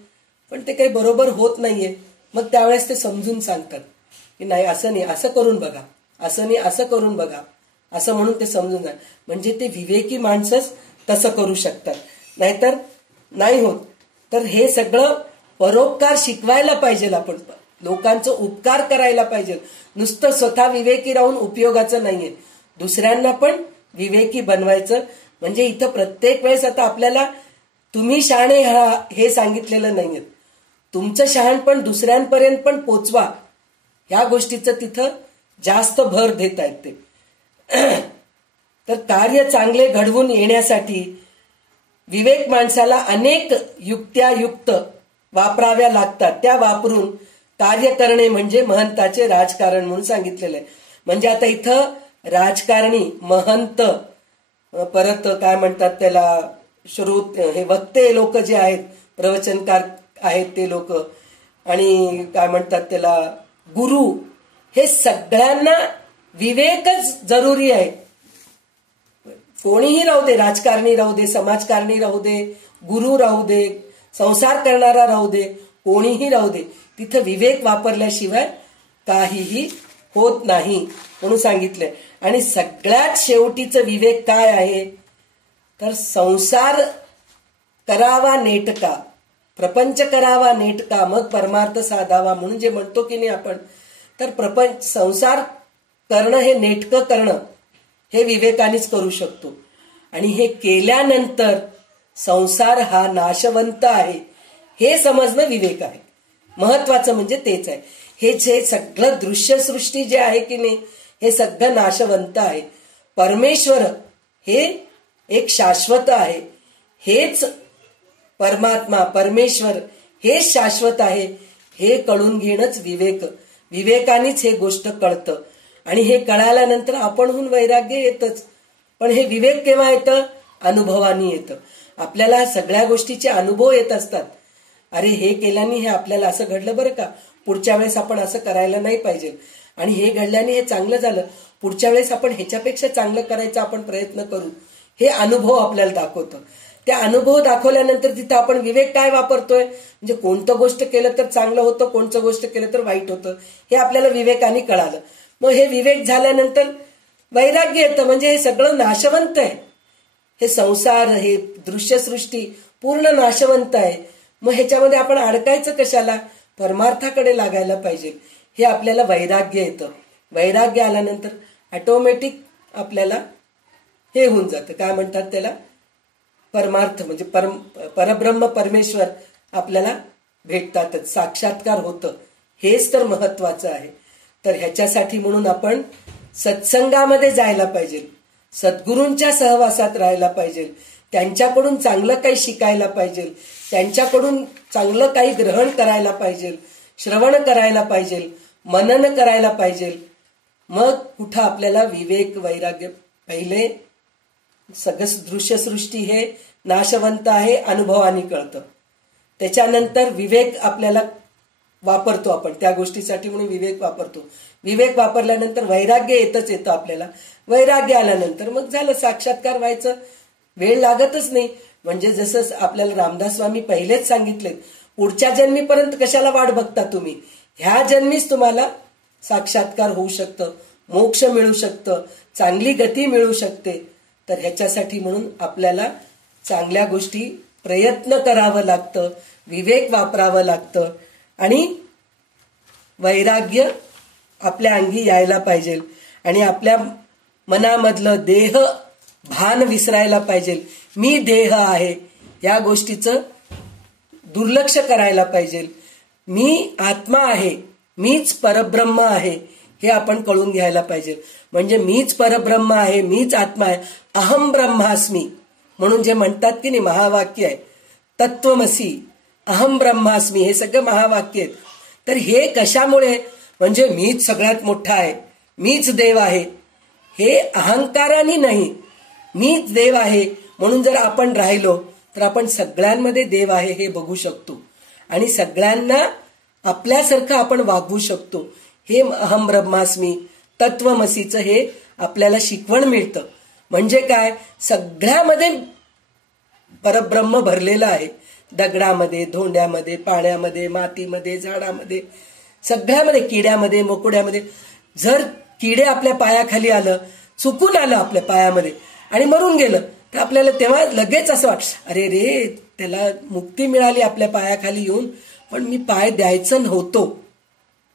पण ते काही बरोबर होत नाहीये. मग त्यावेळेस ते समजून सांगतात की नाही असं नाही, असं करून बघा, असं नाही असं करून बघा, असं म्हणून ते समजून जा. म्हणजे ते विवेकी माणसंच तसं करू शकतात, नाहीतर नाही होत. तर हे सगळं परोपकार शिकवायला पाहिजे आपण, लोकांचं उपकार करायला पाहिजे. नुसतं स्वतः विवेकी राहून उपयोगाचं नाहीये, दुसऱ्यांना पण विवेकी बनवायचं. म्हणजे इथं प्रत्येक वेळेस आता आपल्याला तुम्ही शहाणे हे सांगितलेलं नाहीये, तुमचं शहाणपण दुसऱ्यांपर्यंत पण पोचवा, ह्या गोष्टीचं तिथं जास्त भर देत आहेत ते. तर कार्य चांगले घडवून येण्यासाठी विवेक माणसाला अनेक युक्त वापराव्या लागतात. त्या वापरून कार्य करणे म्हणजे महंताचे राजकारण म्हणून सांगितलेलं आहे. म्हणजे आता इथं राजकारणी, महंत, परत काय म्हणतात त्याला, श्रोत, हे वक्ते लोक जे आहेत, प्रवचनकार आहेत ते लोक, आणि काय म्हणतात त्याला गुरु, हे सगळ्यांना विवेकच जरुरी आहे. कोणीही राहू दे, राजकारणी राहू दे, समाजकारणी राहू दे, गुरु राहू दे, संसार करणारा राहू दे, कोणीही राहू दे, तिथं विवेक वापरल्याशिवाय काहीही होत नाही म्हणून सांगितलंय. आणि सगळ्यात शेवटीचं विवेक काय आहे, तर संसार करावा नेटका, प्रपंच करावा नेटका, मग परमार्थ साधावा म्हणून जे म्हणतो की नाही आपण, तर संसार करणं हे नेटकं करणं हे विवेकानेच करू शकतो. आणि हे केल्यानंतर संसार हा नाशवंत आहे हे समजणं विवेक आहे. महत्वाचं म्हणजे तेच आहे. हे जे सगळं दृश्यसृष्टी जे आहे की नाही, हे सगळं नाशवंत आहे. परमेश्वर हे एक शाश्वत आहे, हेच परमात्मा परमेश्वर हेच शाश्वत आहे, हे कळून घेणंच विवेक. विवेकानेच हे गोष्ट कळतं. आणि हे कळाल्यानंतर आपणहून वैराग्य येतच. पण हे विवेक केव्हा येतं? अनुभवानी येतं. आपल्याला सगळ्या गोष्टीचे अनुभव येत असतात. अरे हे केल्याने हे आपल्याला असं घडलं बरं का, पुढच्या वेळेस आपण असं करायला नाही पाहिजे, आणि हे घडल्याने हे चांगलं झालं, पुढच्या वेळेस आपण ह्याच्यापेक्षा चांगलं करायचा आपण प्रयत्न करू. हे अनुभव आपल्याला दाखवतं. त्या अनुभव दाखवल्यानंतर तिथं आपण विवेक काय वापरतोय, म्हणजे कोणतं गोष्ट केलं तर चांगलं होतं, कोणतं गोष्ट केलं तर वाईट होतं, हे आपल्याला विवेकाने कळालं. मग हे विवेक झाल्यानंतर वैराग्य येतं. म्हणजे हे सगळं नाशवंत आहे. हे संसार, हे दृश्यसृष्टी पूर्ण नाशवंत आहे. मग ह्याच्यामध्ये आपण अडकायचं कशाला? परमार्थाकडे लागायला पाहिजे. हे आपल्याला वैराग्य येतं. वैराग्य आल्यानंतर ऑटोमॅटिक आपल्याला हे होऊन जातं, काय म्हणतात त्याला, परमार्थ, म्हणजे परब्रह्म परमेश्वर आपल्याला भेटतातच, साक्षात्कार होतं. हेच तर महत्वाचं आहे. तर ह्याच्यासाठी म्हणून आपण सत्संगामध्ये जायला पाहिजे, सद्गुरूंच्या सहवासात राहायला पाहिजे, त्यांच्याकडून चांगलं काही शिकायला पाहिजे, त्यांच्याकडून चांगलं काही ग्रहण करायला पाहिजे, श्रवण करायला पाहिजे, मनन करायला पाहिजे. मग कुठं आपल्याला विवेक वैराग्य, पहिले सगळं दृश्यसृष्टी हे नाशवंत आहे, अनुभवाने कळतं. त्याच्यानंतर विवेक आपल्याला वापरतो आपण त्या गोष्टीसाठी, म्हणून विवेक वापरतो. विवेक वापरल्यानंतर वैराग्य येतच येतं आपल्याला. वैराग्य आल्यानंतर मग झालं, साक्षात्कार व्हायचं वेळ लागतच नाही. म्हणजे जसं आपल्याला रामदास स्वामी पहिलेच सांगितले, पुढच्या जन्मीपर्यंत कशाला वाट बघता तुम्ही, ह्या जन्मीच तुम्हाला साक्षात्कार होऊ शकतं, मोक्ष मिळू शकतं, चांगली गती मिळू शकते. तर ह्याच्यासाठी म्हणून आपल्याला चांगल्या गोष्टी प्रयत्न करावं लागतं, विवेक वापरावं लागतं, आणि वैराग्य आपल्या अंगी यायला पाहिजे, आणि आपल्या मनामधलं देह भान विसरायला पाहिजे. मी देह आहे या गोष्टीचं दुर्लक्ष करायला पाहिजे. मी आत्मा आहे, मीच परब्रह्म आहे, हे आपण कळून घ्यायला पाहिजे. म्हणजे मीच परब्रह्म आहे, मीच आत्मा आहे, अहम ब्रह्मास्मी म्हणून जे म्हणतात की नाही, महावाक्य आहे, तत्वमसी, अहम ब्रह्मास्मी, हे सगळं महावाक्य आहेत. तर हे कशामुळे, म्हणजे मीच सगळ्यात मोठा आहे, मीच देव आहे, हे अहंकाराने नाही, मीच देव आहे म्हणून जर आपण राहिलो तर आपण सगळ्यांमध्ये देव आहे हे बघू शकतो, आणि सगळ्यांना आपल्यासारखं आपण वागवू शकतो. हे अहम ब्रह्मास्मी तत्वमसीचं हे आपल्याला शिकवण मिळतं. म्हणजे काय, सगळ्यामध्ये परब्रह्म भरलेलं आहे, दगडामध्ये, धोंड्यामध्ये, पाण्यामध्ये, मातीमध्ये, झाडामध्ये, सगळ्यामध्ये, किड्यामध्ये, मकोड्यामध्ये. जर किडे आपल्या पायाखाली आलं, चुकून आलं आपल्या पायामध्ये आणि मरून गेलं, तर आपल्याला तेव्हा लगेच असं वाटतं, अरे रे, त्याला मुक्ती मिळाली आपल्या पायाखाली येऊन, पण मी पाय द्यायचं नव्हतो,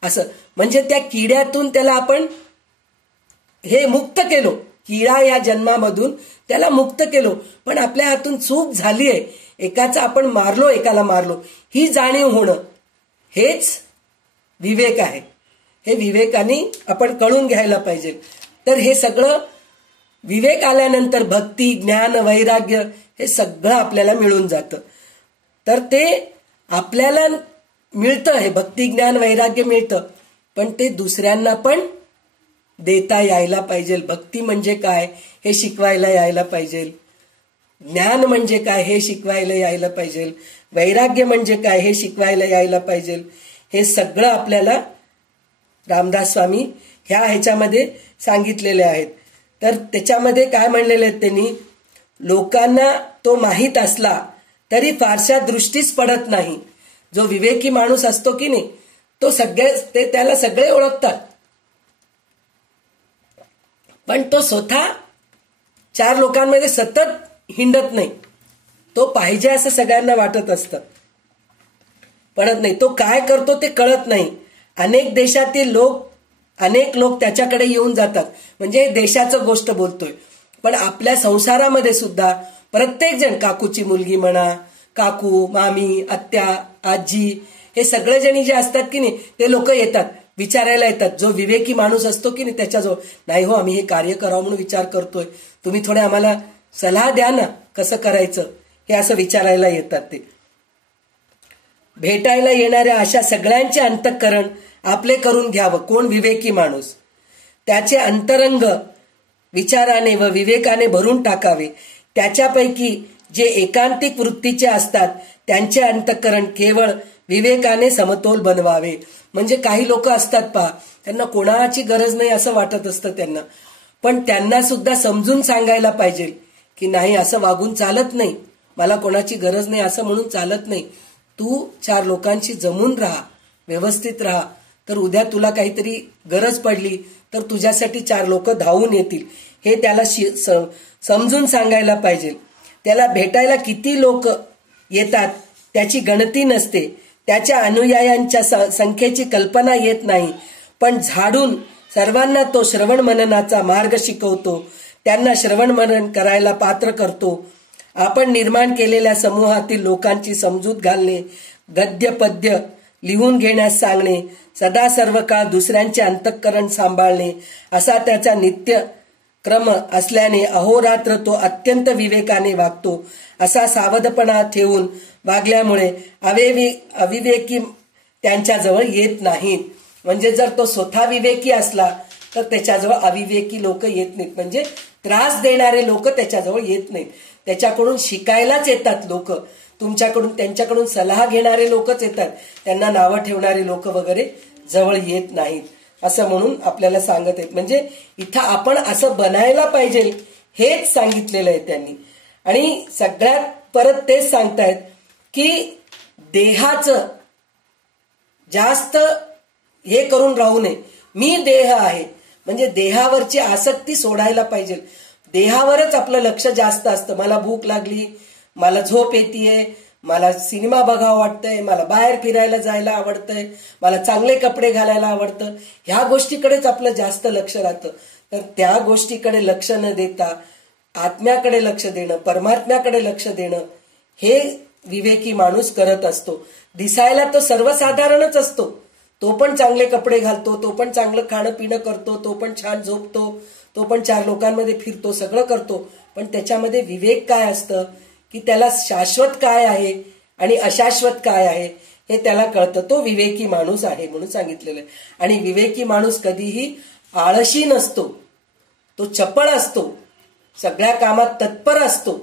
असं. म्हणजे त्या किड्यातून त्याला आपण हे मुक्त केलो, किडा या जन्मामधून त्याला मुक्त केलो, पण आपल्या हातून चूक झाली आहे, एकाचा आपण मारलो, एकाला मारलो, ही जाणीव होणं हेच विवेक आहे. हे विवेकाने आपण कळून घ्यायला पाहिजे. तर हे सगळं विवेक आल्यानंतर भक्ती, ज्ञान, वैराग्य हे सगळं आपल्याला मिळून जातं. तर ते आपल्याला मिळतं, हे भक्ती, ज्ञान, वैराग्य मिळतं, पण ते दुसऱ्यांना पण देता यायला पाहिजे. भक्ती म्हणजे काय हे शिकवायला यायला पाहिजे, ज्ञान म्हणजे काय हे शिकवायला यायला पाहिजे, वैराग्य म्हणजे काय हे शिकवायला यायला पाहिजे. हे सगळं आपल्याला रामदास स्वामी ह्याच्यामध्ये सांगितलेले आहेत. तर त्याच्यामध्ये काय म्हणलेले आहेत त्यांनी, लोकांना तो माहीत असला तरी फारशा दृष्टीच पडत नाही. जो विवेकी माणूस असतो की नाही, तो त्याला सगळे ओळखतात, पण तो स्वतः चार लोकांमध्ये सतत हिंडत नाही. तो पाहिजे असं सगळ्यांना वाटत असतं, पडत नाही. तो काय करतो ते कळत नाही. अनेक देशातील अनेक लोक त्याच्याकडे येऊन जातात, म्हणजे देशाचं गोष्ट बोलतोय. पण आपल्या संसारामध्ये सुद्धा प्रत्येक जण, काकूची मुलगी म्हणा, काकू, मामी, आत्या, आजी, हे सगळे जणी जे असतात की नाही, ते लोक येतात, विचारायला येतात. जो विवेकी माणूस असतो की नाही, त्याच्याजवळ, नाही हो, आम्ही हे कार्य करावं म्हणून विचार करतोय, तुम्ही थोडे आम्हाला सल्ला द्या ना, कसं करायचं, हे असं विचारायला येतात. ते भेटायला येणाऱ्या अशा सगळ्यांचे अंतःकरण आपले करून घ्यावं. कोण? विवेकी माणूस. त्याचे अंतरंग विचाराने व विवेकाने भरून टाकावे. त्याच्यापैकी जे एकांतिक वृत्तीचे असतात त्यांचे अंतःकरण केवळ विवेकाने समतोल बनवावे. म्हणजे काही लोक असतात पहा, त्यांना कोणाची गरज नाही असं वाटत असतं त्यांना, पण त्यांना सुद्धा समजून सांगायला पाहिजे की नाही, असं वागून चालत नाही, मला कोणाची गरज नाही असं म्हणून चालत नाही. तू 4 लोकांशी जमून राहा, व्यवस्थित राहा, तर उद्या तुला काहीतरी गरज पडली तर तुझ्यासाठी 4 लोक धावून येतील. हे त्याला समजून सांगायला पाहिजे. त्याला भेटायला किती लोक येतात त्याची गणती नसते, त्याच्या अनुयायांच्या संख्येची कल्पना येत नाही, पण झाडून सर्वांना तो श्रवण मननाचा मार्ग शिकवतो, त्यांना श्रवण मनन करायला पात्र करतो. आपण निर्माण केलेल्या समूहातील लोकांची समजूत घालणे, गद्य पद्य लिहून घेण्यास सांगणे, सदा सर्व काळ दुसऱ्यांचे अंतःकरण सांभाळणे असा त्याचा नित्य क्रम असल्याने अहोरात्र तो अत्यंत विवेकाने वागतो. असा सावधपणा ठेवून वागल्यामुळे अविवेकी त्यांच्याजवळ येत नाहीत. म्हणजे जर तो स्वतः विवेकी असला तर त्याच्याजवळ अविवेकी लोक येत नाहीत, म्हणजे त्रास देणारे लोक त्याच्याजवळ येत नाहीत. त्याच्याकडून शिकायलाच येतात लोक, तुमच्याकडून त्यांच्याकडून सल्ला घेणारे लोकच येतात, त्यांना नावं ठेवणारे लोक वगैरे जवळ येत नाहीत असं म्हणून आपल्याला सांगत आहेत. म्हणजे इथं आपण असं बनायला पाहिजे हेच सांगितलेलं आहे त्यांनी. आणि सगळ्यात परत तेच सांगतायत की देहाचं जास्त हे करून राहू नये. मी देह आहे म्हणजे देहावरची आसक्ती सोडायला पाहिजे. देहावरच आपलं लक्ष जास्त असतं. मला भूक लागली, मला झोप येतेय, मला सिनेमा बघावं वाटतंय, मला बाहेर फिरायला जायला आवडतंय, मला चांगले कपडे घालायला आवडतं, ह्या गोष्टीकडेच आपलं जास्त लक्ष राहतं. तर त्या गोष्टीकडे लक्ष न देता आत्म्याकडे लक्ष देणं, परमात्म्याकडे लक्ष देणं हे विवेकी माणूस करत असतो. दिसायला तो सर्वसाधारणच असतो, तो पण चांगले कपडे घालतो, तो पण चांगलं खाणं पिणं करतो, तो पण छान झोपतो, तो पण 4 लोकांमध्ये फिरतो, सगळं करतो. पण त्याच्यामध्ये विवेक काय असतं की त्याला शाश्वत काय आहे आणि अशाश्वत काय आहे हे त्याला कळतं. तो विवेकी माणूस आहे म्हणून सांगितलेलं आहे. आणि विवेकी माणूस कधीही आळशी नसतो, तो चपळ असतो, सगळ्या कामात तत्पर असतो.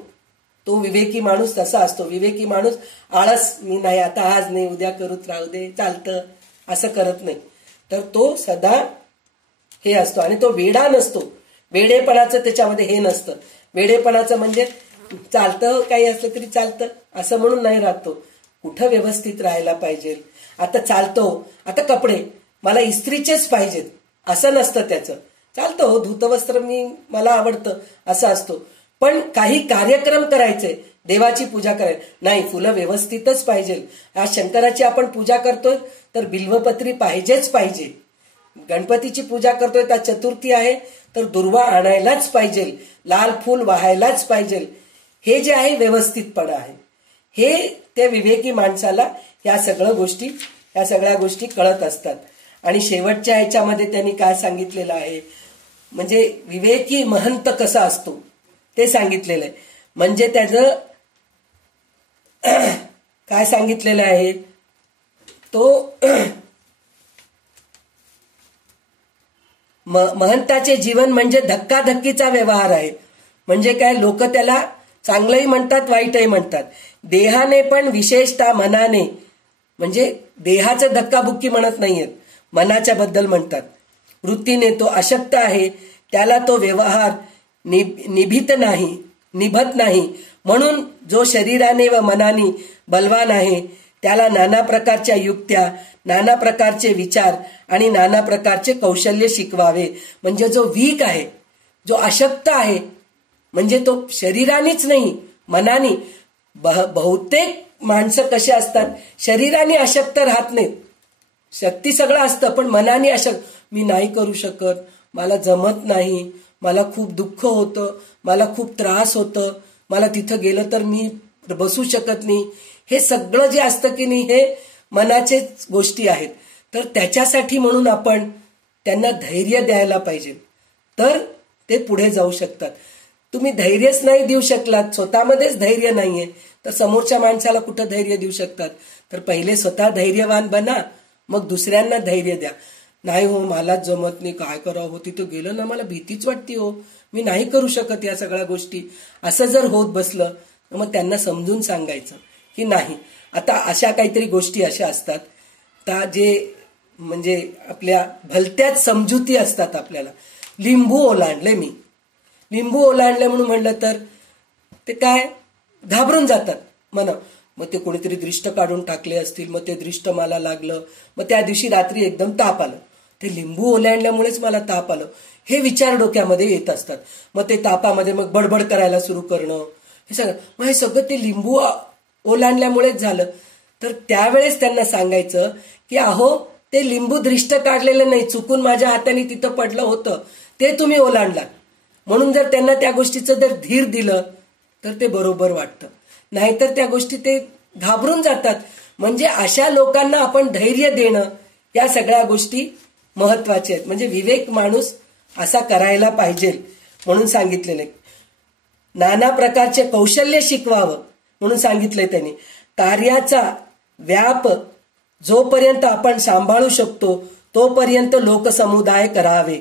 तो विवेकी माणूस तसा असतो. विवेकी माणूस आळस, मी नाही आता, आज नाही, उद्या करूच, राहू दे, चालतं, असं करत नाही. तर तो सदा हे असतो. आणि तो वेडा नसतो. वेडेपणाचं त्याच्यामध्ये हे नसतं. वेडेपणाचं म्हणजे चालतं, काही असलं तरी चालतं असं म्हणून नाही राहतो. कुठं व्यवस्थित राहायला पाहिजे. आता चालतो, आता कपडे मला इस्त्रीचेच पाहिजेत असं नसतं त्याचं. चालतं हो, धुतवस्त्र मला आवडतं असं असतो. पण काही कार्यक्रम करायचे, देवाची पूजा करायची, नाही, फुलं व्यवस्थितच पाहिजे. आज शंकराची आपण पूजा करतोय तर बिल्वपत्री पाहिजेच पाहिजे. गणपतीची पूजा करतोय, त्या चतुर्थी आहे तर दुर्वा आणायलाच पाहिजे, लाल फूल वाहायलाच पाहिजे. हे जे आहे व्यवस्थितपणा आहे. हे त्या विवेकी माणसाला या सगळ्या गोष्टी कळत असतात. आणि शेवटच्या ह्याच्यामध्ये त्यांनी काय सांगितलेलं आहे, म्हणजे विवेकी महंत कसा असतो ते सांगितलेलं आहे. म्हणजे त्याचं काय सांगितलेलं आहे, तो महंताचे जीवन म्हणजे धक्काधक्कीचा व्यवहार आहे. म्हणजे काय, लोक त्याला चांगलंही म्हणतात, वाईटही म्हणतात. देहाने पण विशेषतः मनाने, म्हणजे देहाचं धक्काबुक्की म्हणत नाहीयेत, मनाच्या बद्दल म्हणतात. वृत्तीने तो अशक्त आहे, त्याला तो व्यवहार निभत नाही. म्हणून जो शरीराने व मनाने बलवान आहे त्याला नाना प्रकारच्या युक्त्या, नाना प्रकारचे विचार आणि नाना प्रकारचे कौशल्य शिकवावे. म्हणजे जो वीक आहे, जो अशक्त आहे, म्हणजे तो शरीरानेच नाही मनाने. बहुतेक माणसं कसे असतात, शरीराने अशक्त राहत नाहीत, शक्ती सगळं असतं पण मनाने अशक्त. मी नाही करू शकत, मला जमत नाही, मला खूप दुःख होतं, मला खूप त्रास होतं, मला तिथं गेलं तर मी बसू शकत नाही. हे सगळं जे असतं की नाही, हे मनाचे गोष्टी आहेत. तर त्याच्यासाठी म्हणून आपण त्यांना धैर्य द्यायला पाहिजे, तर ते पुढे जाऊ शकतात. तुम्ही धैर्यच नाही देऊ शकलात, स्वतःमध्येच धैर्य नाहीये, तर समोरच्या माणसाला कुठं धैर्य देऊ शकतात. तर पहिले स्वतः धैर्यवान बना, मग दुसऱ्यांना धैर्य द्या. नाही हो, मलाच जमत नाही, काय करावं हो, तिथं गेलं ना मला भीतीच वाटते हो, मी नाही करू शकत या सगळ्या गोष्टी, असं जर होत बसलं तर मग त्यांना समजून सांगायचं की नाही. आता अशा काहीतरी गोष्टी अशा असतात त्या जे म्हणजे आपल्या भलत्याच समजुती असतात. आपल्याला लिंबू ओलांडले, मी लिंबू ओलांडले म्हणून म्हणलं तर ते काय घाबरून जातात म्हणा. मग ते कोणीतरी दृष्ट काढून टाकले असतील, मग ते दृष्ट मला लागलं, मग त्या दिवशी रात्री एकदम ताप आलं, ते लिंबू ओलांडल्यामुळेच मला ताप आलं, हे विचार डोक्यामध्ये येत असतात. मग ते तापामध्ये मग बडबड करायला सुरू करणं, हे सगळं, मग हे सगळं ते लिंबू ओलांडल्यामुळेच झालं. तर त्यावेळेस त्यांना सांगायचं की अहो, ते लिंबू दृष्ट काढलेलं नाही, चुकून माझ्या हाताने तिथं पडलं होतं, ते तुम्ही ओलांडलात. म्हणून जर त्यांना त्या गोष्टीचं जर धीर दिलं तर ते बरोबर वाटतं. नाहीतर त्या गोष्टी ते घाबरून जातात. म्हणजे अशा लोकांना आपण धैर्य देणं, या सगळ्या गोष्टी महत्वाच्या आहेत. म्हणजे विवेक माणूस असा करायला पाहिजे म्हणून सांगितलेले. नाना प्रकारचे कौशल्य शिकवावं म्हणून सांगितलंय त्यांनी. कार्याचा व्याप जोपर्यंत आपण सांभाळू शकतो तोपर्यंत लोकसमुदाय करावे,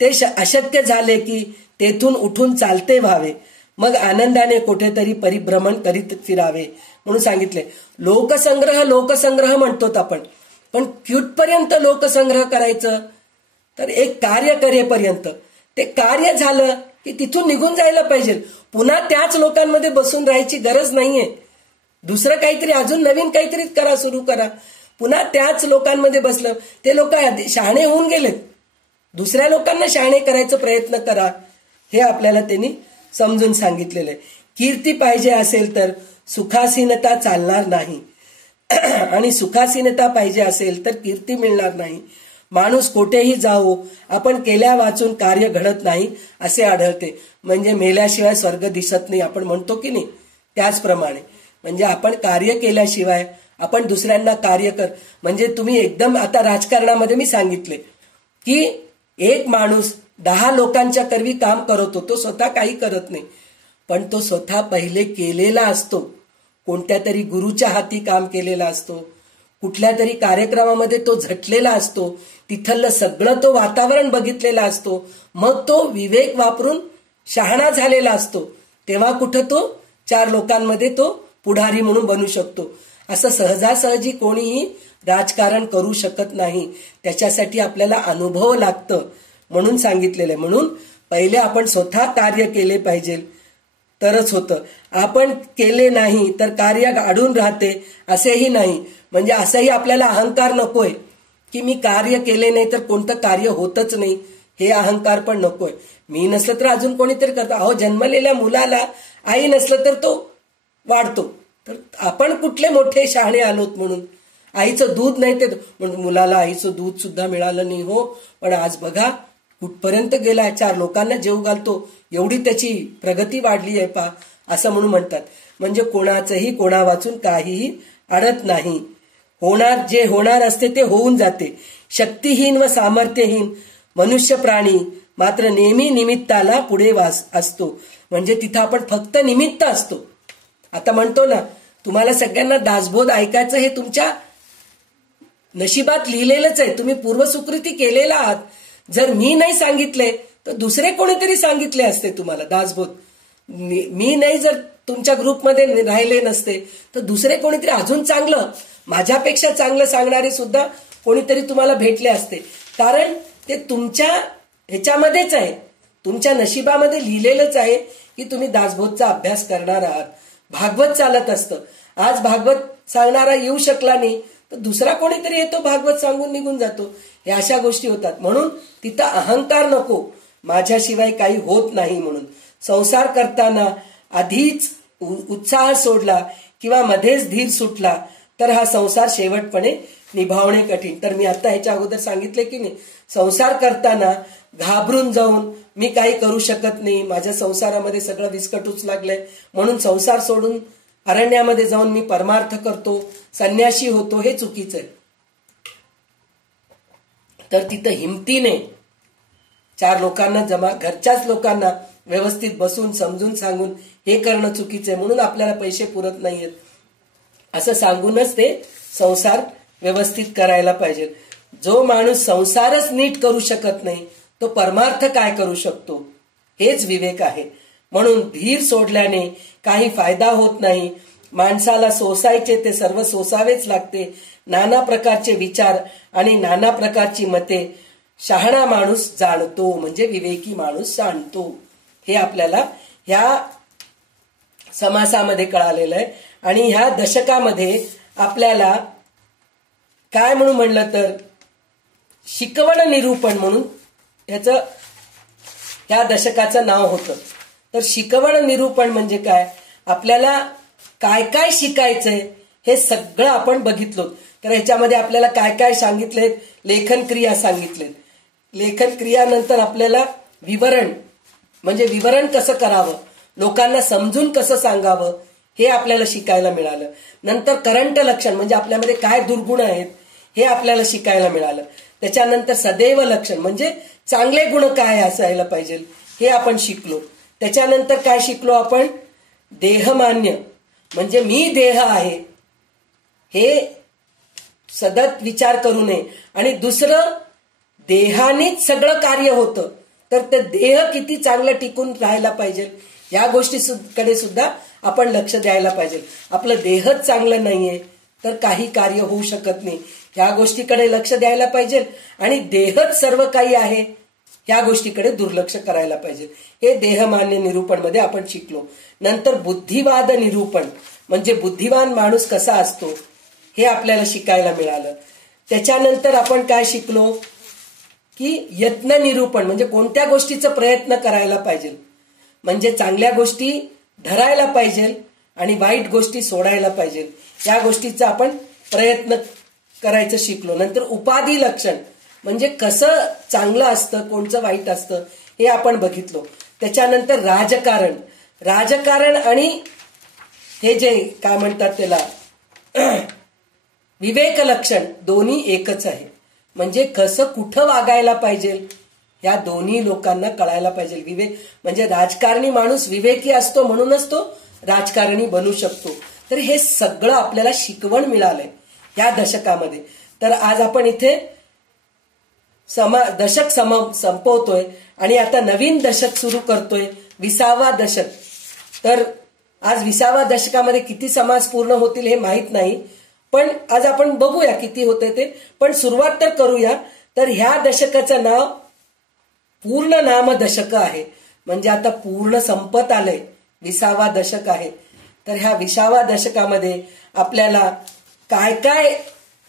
ते अशक्य झाले की तेथून उठून चालते व्हावे, मग आनंदाने कुठेतरी परिभ्रमण करीत फिरावे म्हणून सांगितले. लोकसंग्रह लोकसंग्रह म्हणतो आपण, पण कुठपर्यंत लोकसंग्रह करायचं, तर एक कार्य करेपर्यंत. ते कार्य झालं की तिथून निघून जायला पाहिजे. पुन्हा त्याच लोकांमध्ये बसून राहायची गरज नाहीये. दुसरं काहीतरी अजून नवीन काहीतरी करा, सुरू करा. पुन्हा त्याच लोकांमध्ये बसलं, ते लोक शहाणे होऊन गेलेत, दुसऱ्या लोकांना शहाणे करायचा प्रयत्न करा, हे आपल्याला त्यांनी समजून सांगितलेलं आहे. कीर्ती पाहिजे असेल तर सुखासीनता चालणार नाही, आणि सुखासीनता पाहिजे असेल तर कीर्ती मिळणार नाही. माणूस कोठेही जाओ, आपण केल्या वाचून कार्य घडत नाही असे आढळते. म्हणजे मेल्याशिवाय स्वर्ग दिसत नाही आपण म्हणतो की नाही, त्याचप्रमाणे म्हणजे आपण कार्य केल्याशिवाय आपण दुसऱ्यांना कार्य कर. म्हणजे तुम्ही एकदम आता राजकारणामध्ये मी सांगितले की एक माणूस 10 लोकांच्या करवी काम करतो, तो स्वतः काही करत नाही, पण तो स्वतः पहिले केलेला असतो. कोणत्या तरी गुरुच्या हाती काम केलेला असतो, कुठल्या तरी कार्यक्रमामध्ये तो झटलेला असतो, तिथलं सगळं तो वातावरण बघितलेला असतो, मग तो विवेक वापरून शहाणा झालेला असतो. तेव्हा कुठं तो 4 लोकांमध्ये तो पुढारी म्हणून बनू शकतो. असं सहजासहजी कोणीही राजकारण करू शकत नाही. त्याच्यासाठी आपल्याला अनुभव लागतं म्हणून सांगितलेलं आहे. म्हणून पहिले आपण स्वतः कार्य केले पाहिजे तरच होतं. आपण केले नाही तर कार्य अडून राहते असेही नाही. म्हणजे असंही आपल्याला अहंकार नकोय की मी कार्य केले नाही तर कोणतं कार्य होतच नाही, हे अहंकार पण नकोय. मी नसलं तर अजून कोणीतरी करतो. अहो, जन्मलेल्या मुलाला आई नसलं तर तो वाढतो, तर आपण कुठले मोठे शहाणे आलोत म्हणून. आईचं दूध नाही ते मुलाला आईचं दूध सुद्धा मिळालं नाही हो, पण आज बघा कुठपर्यंत गेला, 4 लोकांना जेव घालतो, एवढी त्याची प्रगती वाढली आहे पा, असं म्हणून म्हणतात. म्हणजे कोणाचंही कोणा वाचून काहीही अडत नाही. होणार जे होणार असते ते होऊन जाते. शक्तिहीन व सामर्थ्यहीन मनुष्य प्राणी मात्र नेहमी निमित्ताला पुढे असतो. म्हणजे तिथं आपण फक्त निमित्त असतो. आता म्हणतो ना, तुम्हाला सगळ्यांना दासबोध ऐकायचं, हे तुमच्या नशिबात लिहिलेलंच आहे, तुम्ही पूर्वसुकृती केलेला आहात. जर मी नाही सांगितले तर दुसरे कोणीतरी सांगितले असते तुम्हाला दासबोध. मी नाही जर तुमच्या ग्रुपमध्ये राहिले नसते तर दुसरे कोणीतरी अजून चांगलं, माझ्यापेक्षा चांगलं सांगणारे सुद्धा कोणीतरी तुम्हाला भेटले असते. कारण ते तुमच्या ह्याच्यामध्येच आहे, तुमच्या नशिबामध्ये लिहिलेलंच आहे की तुम्ही दासबोधचा अभ्यास करणार आहात. भागवत चालत असतं, आज भागवत सांगणारा येऊ शकला नाही तर दुसरा कोणीतरी येतो, भागवत सांगून निघून जातो. हे अशा गोष्टी होतात. म्हणून तिथं अहंकार नको, माझ्याशिवाय काही होत नाही म्हणून. संसार करताना आधीच उत्साह सोडला किंवा मध्येच धीर सुटला तर हा संसार शेवटपणे निभावणे कठीण. तर मी आता ह्याच्या अगोदर सांगितले की नाही, संसार करताना घाबरून जाऊन मी काही करू शकत नाही, माझ्या संसारामध्ये सगळं विस्कटूच लागलंय म्हणून संसार सोडून अरण्यामध्ये जाऊन मी परमार्थ करतो, संन्यासी होतो, हे चुकीचं आहे. तर तिथं हिमतीने 4 लोकांना घरच्याच लोकांना व्यवस्थित बसून समजून सांगून हे करणं चुकीचं आहे. म्हणून आपल्याला पैसे पुरत नाहीयेत असं सांगूनच ते संसार व्यवस्थित करायला पाहिजे. जो माणूस संसारच नीट करू शकत नाही तो परमार्थ काय करू शकतो, हेच विवेक आहे. म्हणून धीर सोडल्याने काही फायदा होत नाही. माणसाला सोसायचे ते सर्व सोसावेच लागते. नाना प्रकारचे विचार आणि नाना प्रकारची मते शहाणा माणूस जाणतो, म्हणजे विवेकी माणूस जाणतो. हे आपल्याला ह्या समासामध्ये कळालेलं आहे. आणि ह्या दशकामध्ये आपल्याला काय म्हणून म्हणलं तर शिकवण निरूपण म्हणून ह्या दशकाचं नाव होतं. तर शिकवण निरूपण म्हणजे काय, आपल्याला काय काय शिकायचंय हे सगळं आपण बघितलो. तर ह्याच्यामध्ये आपल्याला काय काय सांगितलेत, लेखन क्रिया सांगितलेत. लेखन क्रियानंतर आपल्याला विवरण म्हणजे विवरण कसं करावं, लोकांना समजून कसं सांगावं हे आपल्याला शिकायला मिळालं. नंतर करंट लक्षण म्हणजे आपल्यामध्ये काय दुर्गुण आहेत हे आपल्याला शिकायला मिळालं. त्याच्यानंतर सदैव लक्षण म्हणजे चांगले गुण काय असायला पाहिजे हे आपण शिकलो. त्याच्यानंतर काय शिकलो आपण, देहमान्य म्हणजे मी देह आहे हे सतत विचार करू नये. आणि दुसरं, देहानेच सगळं कार्य होतं, तर ते देह किती चांगलं टिकून राहायला पाहिजे या गोष्टीकडे सुद्धा आपण लक्ष द्यायला पाहिजे. आपलं देहच चांगलं नाहीये तर काही कार्य होऊ शकत नाही, या गोष्टीकडे लक्ष द्यायला पाहिजे. आणि देहच सर्व काही आहे या गोष्टीकडे दुर्लक्ष करायला पाहिजे. हे देहमान्य निरूपण मध्ये आपण शिकलो. नंतर बुद्धिवाद निरूपण म्हणजे बुद्धिवान माणूस कसा असतो हे आपल्याला शिकायला मिळालं. त्याच्यानंतर आपण काय शिकलो की यत्न निरूपण म्हणजे कोणत्या गोष्टीचा प्रयत्न करायला पाहिजे, म्हणजे चांगल्या गोष्टी धरायला पाहिजे आणि वाईट गोष्टी सोडायला पाहिजे, या गोष्टीचा आपण प्रयत्न करायचं शिकलो. नंतर उपाधी लक्षण म्हणजे कसं चांगलं असतं कोणचं वाईट असतं हे आपण बघितलो. त्याच्यानंतर राजकारण आणि हे जे काय म्हणतात त्याला विवेक लक्षण दोन्ही एकच आहे. म्हणजे कसं कुठं वागायला पाहिजे या दोन्ही लोकांना कळायला पाहिजे. विवेक म्हणजे राजकारणी माणूस विवेकी असतो म्हणूनच तो राजकारणी बनू शकतो. तर हे सगळं आपल्याला शिकवण मिळालंय या दशकामध्ये. तर आज आपण इथे दशक संपवतोय आणि आता नवीन दशक सुरू करतोय, 20वा दशक. तर आज 20वा दशकामध्ये किती समास पूर्ण होतील हे माहित नाही, पण आज आपण बघूया किती होते ते. पण सुरुवात तर करूया. तर ह्या दशकाचं नाव पूर्ण नाम दशक आहे, म्हणजे आता पूर्ण संपत आलंय, 20वा दशक आहे. तर ह्या 20वा दशकामध्ये आपल्याला काय काय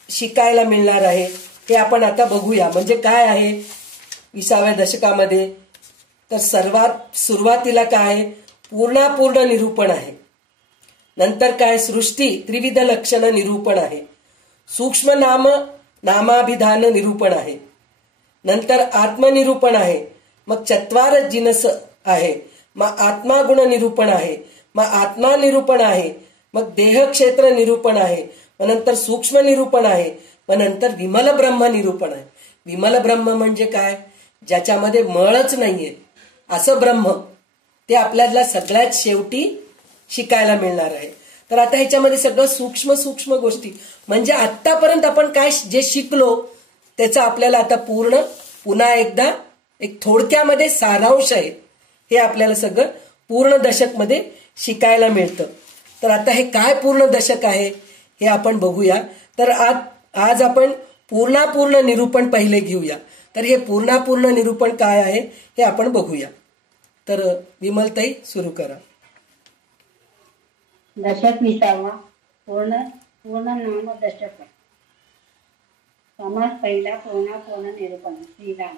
शिकायला मिळणार आहे हे आपण आता बघूया. म्हणजे काय आहे 20व्या दशकामध्ये, तर सर्वात सुरुवातीला काय आहे, पूर्णापूर्ण निरूपण आहे. नंतर काय, सृष्टी त्रिविध लक्षण निरूपण आहे. सूक्ष्म नामाभिधान निरूपण आहे. नंतर आत्मनिरूपण आहे. मग चत्वार जिनस आहे. मग आत्मागुण निरूपण आहे. मग आत्मा निरूपण आहे. मग देह क्षेत्र निरूपण आहे. मग नंतर सूक्ष्म निरूपण आहे. मग नंतर विमल ब्रह्म निरूपण आहे. विमल ब्रह्म म्हणजे काय, ज्याच्यामध्ये मळच नाहीये असं ब्रह्म, ते आपल्याला सगळ्यात शेवटी शिकायला मिळणार आहे. तर आता ह्याच्यामध्ये सगळं सूक्ष्म गोष्टी म्हणजे आतापर्यंत आपण काय जे शिकलो त्याचा आपल्याला आता पुन्हा एकदा एक थोडक्यामध्ये सारांश आहे, हे आपल्याला सगळं पूर्ण दशक मध्ये शिकायला मिळतं. तर आता हे काय पूर्ण दशक आहे हे आपण बघूया. तर आज आपण पूर्णापूर्ण निरूपण पहिले घेऊया. तर हे पूर्णापूर्ण निरूपण काय आहे हे आपण बघूया. तर विमलताई सुरू करा. दशक 20वा पूर्ण नाम दशक. समास पहिला पूर्ण निरूपण. श्रीराम.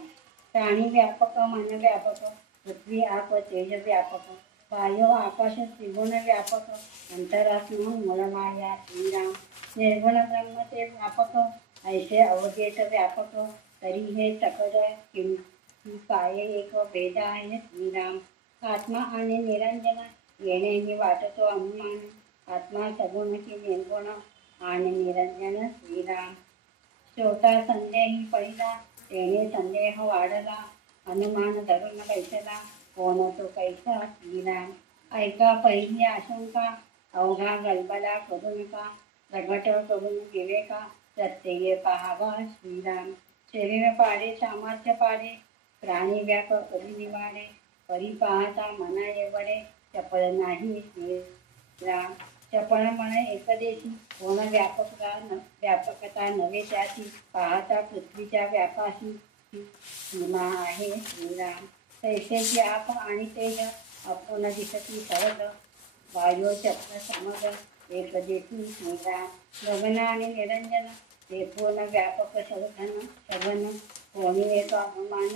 प्राणी व्यापक, मन व्यापक, पृथ्वी आप तेज व्यापक, वायू आकाश त्रिगुण व्यापक, अंतरात्मा मूलमाया श्रीराम. निर्गुण ब्रह्म ते व्यापक, ऐसे अवधेत व्यापक, तरी हे सकल किम काय एक भेद आहे श्रीराम. आत्मा आणि निरंजन येण्याने वाटतो अनुमान, आत्मा सगुण की निर्गुण आणि निरंजन श्रीराम. छोटा संदेही पहिला, तेने संदेह वाढला, अनुमान धरून बैसला, कोण तो कैसा श्रीराम. ऐका पहिली आशंका, अवघा गलबला करू नका, प्रगट करून विवेका, प्रत्यय पाहावा श्रीराम. शरीर पाडे सामर्थ्य पाडे, प्राणी व्याप करी निवाडे, परी पाहता मना एवढे, चपळ नाही श्रीराम. चपळ मन एकदेशी, कोण व्यापकता नव्हे त्याची, पाहता पृथ्वीच्या व्यापाशी सीमा आहे श्रीराम. तैसेची आप आणि तेज, आपण दिसती सहज, वायू चक्र समज एकदेशी श्रीराम. गगन आणि निरंजन, ते पूर्ण व्यापक सगन, कोणी एक अभिमान,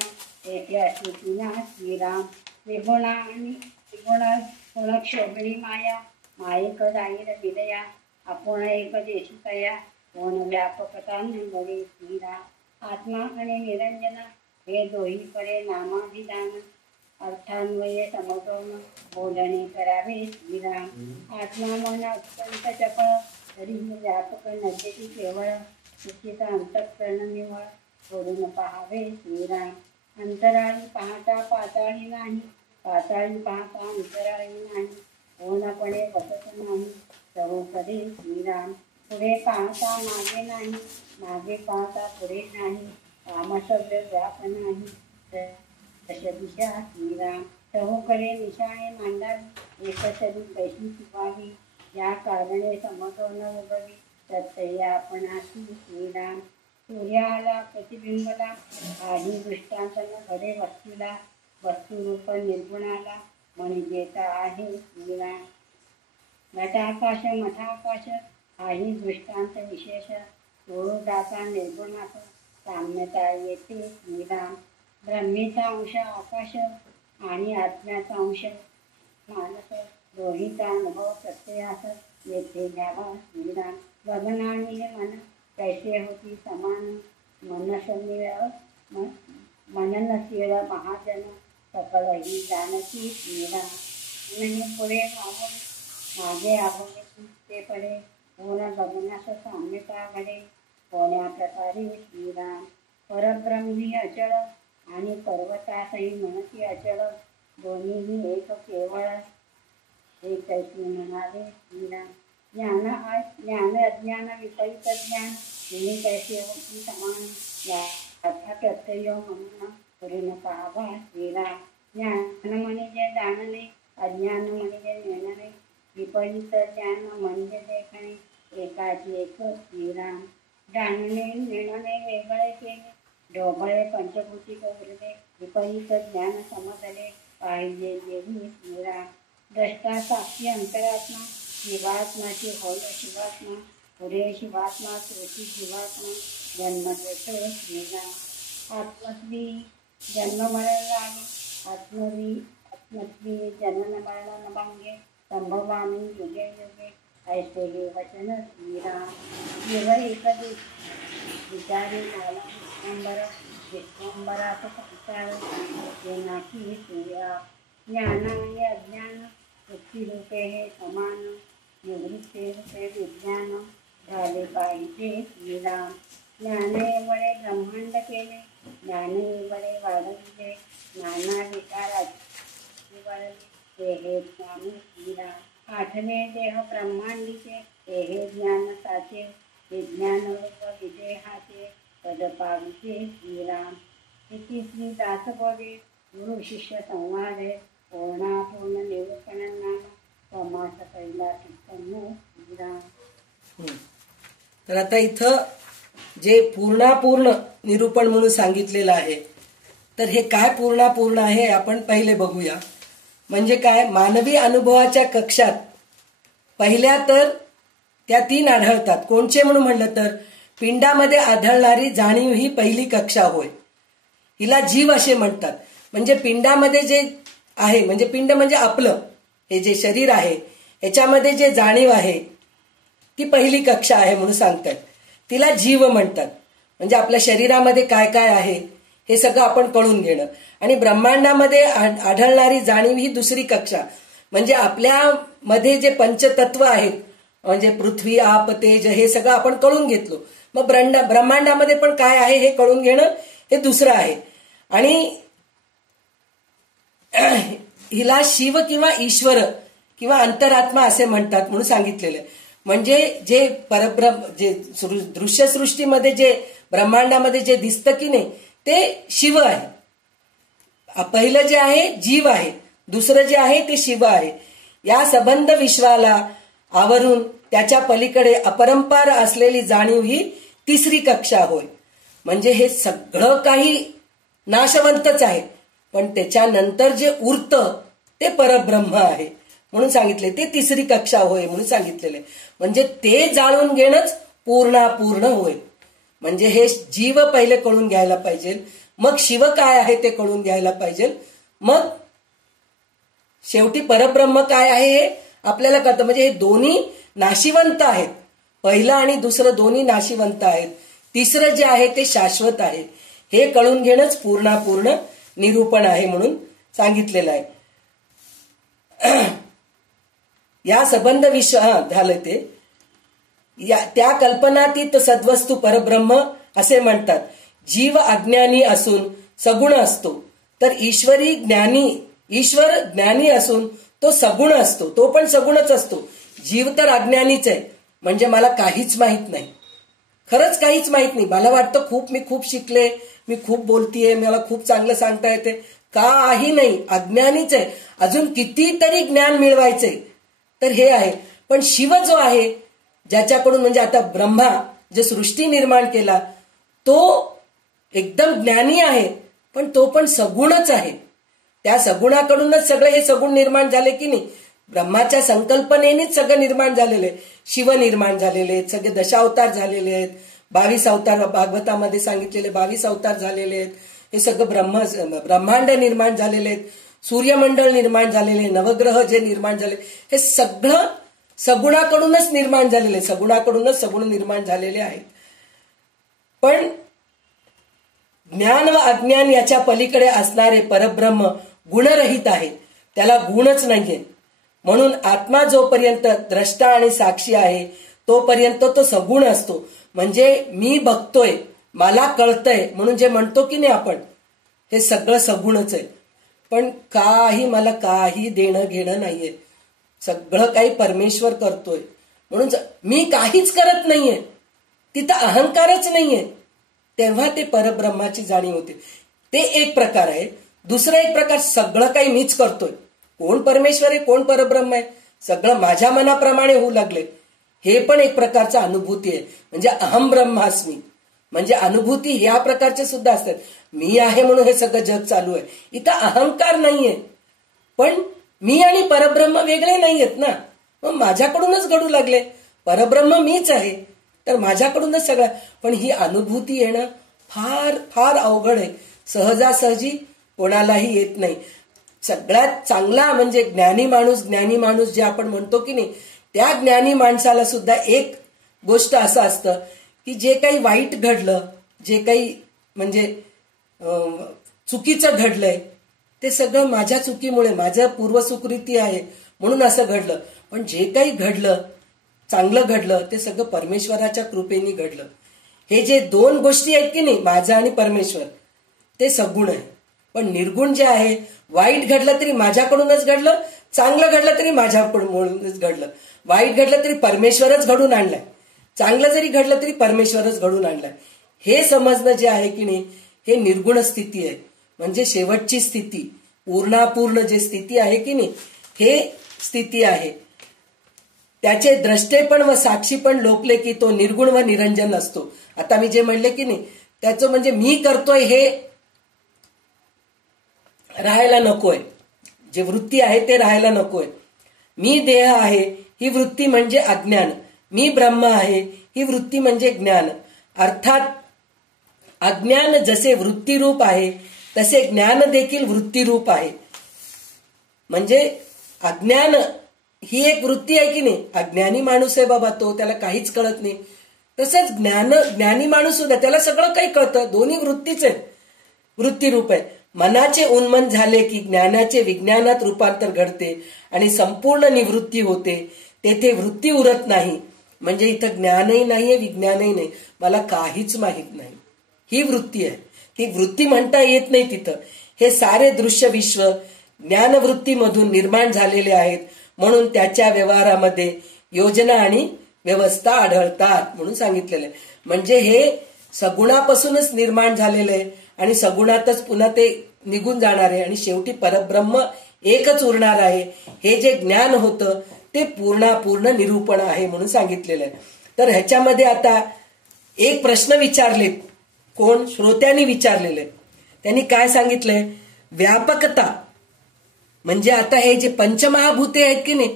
तेथे अशी ना श्रीराम. विगुणा आणि कोण क्षोभणी माया, माईक जाईर विदया, आपण एक देशी तया, कोण व्यापकता निवडे श्रीराम. आत्मा आणि निरंजन, हे दोही परे नामाभिधान, अर्थान्वये समतोम, बोलणे करावे श्रीराम. आत्मा मन अत्यंत चपळ, तरी व्यापक नद्येची केवळ, निश्चित अंतःकरण निवळ, सोडून पहावे श्रीराम. अंतराळी पाहता पाताळी नाही, पाताळी पाहता अंतराळी नाही, पूर्णपणे बसत नाही सर्व कधी श्रीराम. पुढे पाहता मागे नाही, मागे पाहता पुढे नाही, कामशब्द व्याप नाही दश दिशा श्रीराम. चहूकडे निशाणे मांडावी, एकसरी पैशी शिवावी, या कारणे समतोन उगवी, प्रत्यय आपणाशी श्रीराम. सूर्याला प्रतिबिंबला, काही दृष्टांत न घडे वस्तूला, वस्तुरूप निर्गुणाला, म्हणजे आहे श्रीराम. घटाकाश मठाकाश, काही दृष्टांत विशेष, सोडू जाता निर्गुणास, साम्यता येते श्रीराम. ब्रह्मीचा अंश आकाश आणि आत्म्याचा अंश मानस, दोन्हीचा अनुभव प्रत्ययास येथे घ्यावा श्रीराम. गगन आणि मन कैसे होती समान, मननशील महाजन, सकल ही जानती श्रीराम. पुढे मागे आहोत ते पडे, पूर्ण गगनास साम्यता घडे, कोण्या प्रकारे श्रीराम. परब्रह्मी अचळ आणि पर्वतासही म्हणती अचळ, दोन्हीही एक केवळ, हे कैसे म्हणाले श्रीराम. ज्ञान अज्ञान विपरीत ज्ञान, दोन्ही कैसे होती समान, याचा प्रत्यय म्हणून करून पाहावा श्रीराम. ज्ञान म्हणजे जाणणे, अज्ञान म्हणजे नेणणे, विपरीत ज्ञान म्हणजे देखणे, एकाची एक श्रीराम. जाणणे नेणणे वेगळे केले, ढोबळे पंचभूतिक उरले, विपरीत ज्ञान समजले, पाहिजे देवी श्रीराम. द्रष्टा साक्षी अंतरात्मा, जीवात्माची होय शिवात्मा, पुढे शिवात्मा तोची जीवात्मा, जन्म देतो श्रीराम. आत्मस्वी जन्म मरण लागे, आत्मस्वी जनन मरण नभांगे, संभवामी युगे युगे, ऐसे हे वचन श्रीराम. जीव एकदेश विचारी झाला विश्वंभरात संसार, ते नाकी श्रीराम. ज्ञान आणि अज्ञान वृत्तीरूपे हे समान, निवृत्तीरूपे विज्ञान झाले पाहिजे श्रीराम. ज्ञाने वडे ब्रह्मांड केले, ज्ञाने वडे वाढविले, नाना विकाराचे वाढले, ते हे ज्ञान श्रीराम. आठवे देह ब्रह्मांडीचे, ते हे ज्ञान साचे, विज्ञान रूप विदेहाचे, पद पाविते श्रीराम. इति श्री दासबोधे गुरु शिष्य संवादे, पूर्णापूर्ण निरूपण नाम, समास पहिला श्रीराम. तर आता इथं जे पूर्णापूर्ण निरूपण म्हणून सांगितलेलं आहे, तर हे काय पूर्णापूर्ण आहे आपण पहिले बघूया. म्हणजे काय, मानवी अनुभवाच्या कक्षात पहिल्या तर त्या 3 आढळतात. कोणचे म्हणून म्हणलं तर पिंडामध्ये आढळणारी जाणीव ही पहिली कक्षा होय. हिला जीव असे म्हणतात. म्हणजे पिंडामध्ये जे आहे, म्हणजे पिंड म्हणजे आपलं हे जे शरीर आहे, याच्यामध्ये जे जाणीव आहे ती पहिली कक्षा आहे म्हणून सांगतात. तिला जीव म्हणतात. म्हणजे आपल्या शरीरामध्ये काय काय आहे हे सगळं आपण कळून घेणं. आणि ब्रह्मांडामध्ये आढळणारी जाणीव ही दुसरी कक्षा, म्हणजे आपल्यामध्ये जे पंचतत्व आहेत, म्हणजे पृथ्वी आप तेज, हे सगळं आपण कळून घेतलो. मग ब्रह्मांडामध्ये पण काय आहे हे कळून घेणं हे दुसरं आहे. आणि हिला शिव किंवा ईश्वर किंवा अंतरात्मा असे म्हणतात म्हणून सांगितलेलं आहे. म्हणजे जे परब्रह्म, जे दृश्यसृष्टीमध्ये जे ब्रह्मांडामध्ये जे दिसतं की नाही ते शिव आहे. पहिलं जे आहे जीव आहे, दुसरं जे आहे ते शिव आहे. या सबंध विश्वाला आवरून त्याच्या पलीकडे अपरंपार असलेली जाणीव ही तिसरी कक्षा होय. म्हणजे हे सगळं काही नाशवंतच आहे, पण त्याच्यानंतर जे उरतं ते परब्रह्म आहे म्हणून सांगितले. ते तिसरी कक्षा होय म्हणून सांगितलेले. म्हणजे ते जाणून घेणंच पूर्णापूर्ण होय. म्हणजे हे जीव पहिले कळून घ्यायला पाहिजे, मग शिव काय आहे ते कळून घ्यायला पाहिजे, मग शेवटी परब्रह्म काय आहे हे आपल्याला कळतं. म्हणजे हे दोन्ही नाशिवंत आहेत. पहिलं आणि दुसरं दोन्ही नाशिवंत आहेत. तिसरं जे आहे ते शाश्वत आहे. हे कळून घेणंच पूर्णापूर्ण निरूपण आहे म्हणून सांगितलेलं आहे. या संबंध विश्व झालं ते. त्या कल्पनातीत सद्वस्तू परब्रह्म असे म्हणतात. जीव अज्ञानी असून सगुण असतो, तर ईश्वर ज्ञानी असून तो सगुण असतो. तो पण सगुणच असतो. जीव तर अज्ञानीच आहे. म्हणजे मला काहीच माहित नाही, खरंच काहीच माहित नाही. मला वाटतं मी खूप शिकले, मी खूप बोलतीये, मला खूप चांगलं सांगता येते. काही नाही, अज्ञानीच आहे. अजून कितीतरी ज्ञान मिळवायचंय तर हे आहे. पण शिव जो आहे, ज्याच्याकडून म्हणजे आता ब्रह्मा जे सृष्टी निर्माण केला तो एकदम ज्ञानी आहे, पण तो पण सगुणच आहे. त्या सगुणाकडूनच सगळे हे सगुण निर्माण झाले की नाही. ब्रह्माच्या संकल्पनेनेच सगळं निर्माण झालेले. शिव निर्माण झालेले आहेत, सगळे दशावतार झालेले आहेत. 22 अवतार भागवतामध्ये सांगितलेले 22 अवतार झालेले आहेत. हे सगळं ब्रह्मांड निर्माण झालेले आहेत. सूर्यमंडळ निर्माण झालेले, नवग्रह जे निर्माण झाले, हे सगळं सगुणाकडूनच निर्माण झालेले. सगुणाकडूनच सगुण निर्माण झालेले आहेत. पण ज्ञान व अज्ञान याच्या पलीकडे असणारे परब्रह्म गुणरहित आहे. त्याला गुणच नाहीये. म्हणून आत्मा जोपर्यंत द्रष्टा आणि साक्षी आहे तोपर्यंत तो सगुण असतो. म्हणजे मी बघतोय, मला कळतंय म्हणून जे म्हणतो की नाही आपण, हे सगळं सगुणच आहे. पण मला काही देणं घेणं नाहीये. सगळं काही परमेश्वर करतोय. म्हणून मी काहीच करत नाहीये, तिथं अहंकारच नाहीये. तेव्हा ते परब्रह्माची जाणीव होते. ते एक प्रकार आहे. दुसरा एक प्रकार, सगळं काही मीच करतोय. कोण परमेश्वर आहे, कोण परब्रह्म आहे, सगळं माझ्या मनाप्रमाणे होऊ लागले. हे पण एक प्रकारचा अनुभूती आहे. म्हणजे अहम ब्रह्मास्मी. म्हणजे अनुभूती ह्या प्रकारचे सुद्धा असतात. मी आहे म्हणून हे सगळं जग चालू आहे. इथं अहंकार नाहीये. पण मी आणि परब्रह्म वेगळे नाहीयेत ना. मग माझ्याकडूनच घडू लागले. परब्रह्म मीच आहे तर माझ्याकडूनच सगळं. पण ही अनुभूती येणं फार फार अवघड आहे. सहजासहजी कोणालाही येत नाही. सगळ्यात चांगला म्हणजे ज्ञानी माणूस जे आपण म्हणतो की नाही, त्या ज्ञानी माणसाला सुद्धा एक गोष्ट असं असतं की जे काही वाईट घडलं, जे काही म्हणजे चुकीचं घडलंय, ते सगळं माझ्या चुकीमुळे, माझं पूर्वसुकृती आहे म्हणून असं घडलं. पण जे काही घडलं, चांगलं घडलं, ते सगळं परमेश्वराच्या कृपेने घडलं. हे जे दोन गोष्टी आहेत की नाही, माझं आणि परमेश्वर, ते सगुण आहे. पण निर्गुण जे आहे, वाईट घडलं तरी माझ्याकडूनच घडलं, चांगलं घडलं तरी माझ्याकडूनच घडलं. वाईट घडलं तरी परमेश्वरच घडून आणलाय, चांगलं जरी घडलं तरी परमेश्वरच घडून आणलाय. हे समजणं जे आहे की नाही, हे निर्गुण स्थिती आहे. म्हणजे शेवटची स्थिती, पूर्णापूर्ण जे स्थिती आहे की नाही, हे स्थिती आहे. त्याचे द्रष्टेपण व साक्षीपण लोकले की तो निर्गुण व निरंजन असतो. आता मी जे म्हणले की नाही, त्याचं म्हणजे मी करतोय हे राहायला नकोय. जे वृत्ती आहे ते राहायला नकोय. मी देह आहे ही वृत्ती म्हणजे अज्ञान, मी ब्रह्म आहे ही वृत्ती म्हणजे ज्ञान. अर्थात अज्ञान जसे वृत्तीरूप आहे तसे ज्ञान देखील वृत्तीरूप आहे. म्हणजे अज्ञान ही एक वृत्ती आहे की नाही. अज्ञानी माणूस आहे बाबा, तो त्याला काहीच कळत नाही. तसंच ज्ञानी माणूस सुद्धा, त्याला सगळं काही कळतं. दोन्ही वृत्तीच आहेत, वृत्तीरूप आहे. मनाचे उन्मन झाले की ज्ञानाचे विज्ञानात रूपांतर घडते आणि संपूर्ण निवृत्ती होते. तेथे वृत्ती उरत नाही. म्हणजे इथं ज्ञानही नाहीये, विज्ञानही नाही, मला काहीच माहित नाही, ही वृत्ती आहे. ही वृत्ती म्हणता येत नाही तिथं. हे सारे दृश्य विश्व ज्ञानवृत्तीमधून निर्माण झालेले आहेत. म्हणून त्याच्या व्यवहारामध्ये योजना आणि व्यवस्था आढळतात म्हणून सांगितलेलं आहे. म्हणजे हे सगुणापासूनच निर्माण झालेलं आहे आणि सगुणातच पुन्हा ते निघून जाणार आहे आणि शेवटी परब्रह्म एकच उरणार आहे. हे जे ज्ञान होतं ते पूर्ण निरूपण आहे म्हणून सांगितलेलं आहे. तर ह्याच्यामध्ये आता एक प्रश्न विचारले, कोण श्रोत्यांनी विचारलेले. त्यांनी काय सांगितलंय, व्यापकता म्हणजे आता हे जे पंचमहाभूते आहेत की नाही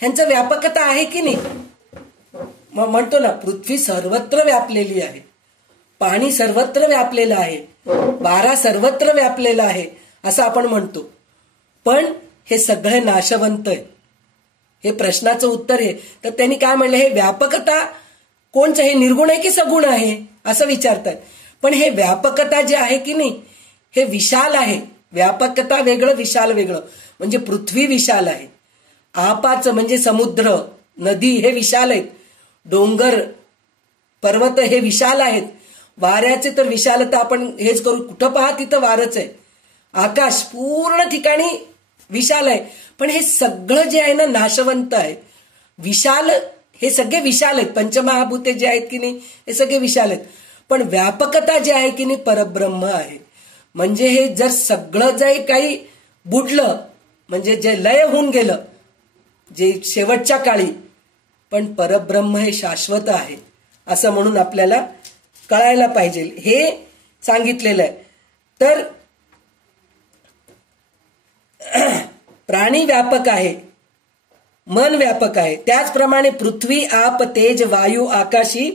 ह्यांचं व्यापकता आहे की नाही. म्हणतो ना, पृथ्वी सर्वत्र व्यापलेली आहे, पाणी सर्वत्र व्यापलेलं आहे, वारा सर्वत्र व्यापलेला आहे असं आपण म्हणतो. पण हे सगळे नाशवंत आहे. हे प्रश्नाचं उत्तर आहे. तर त्यांनी काय म्हणलं, हे व्यापकता कोणचं, हे निर्गुण आहे की सगुण आहे असं विचारतात. पण हे व्यापकता जे आहे की नाही हे विशाल आहे. व्यापकता वेगळं, विशाल वेगळं. म्हणजे पृथ्वी विशाल आहे, आपाचं म्हणजे समुद्र, नदी हे विशाल आहेत, डोंगर पर्वत हे विशाल आहेत. वाऱ्याचे तर विशालता आपण हेच करू, कुठं पहा तिथं वारच आहे. आकाश पूर्ण ठिकाणी विशाल आहे. पण हे सगळं जे आहे ना नाशवंत आहे. विशाल हे सगळे विशाल आहेत, पंचमहाभूते जे आहेत की नाही हे सगळे विशाल आहेत. पण व्यापकता जे आहे की नाही परब्रह्म आहे. म्हणजे हे जर सगळं जे काही बुडलं म्हणजे जे लय होऊन गेलं जे शेवटच्या काळी, पण परब्रह्म हे शाश्वत आहे असं म्हणून आपल्याला कळायला पाहिजे, हे सांगितलेलं आहे. तर प्राणी व्यापक आहे, मन व्यापक आहे. त्याचप्रमाणे पृथ्वी, आप, तेज, वायू, आकाशी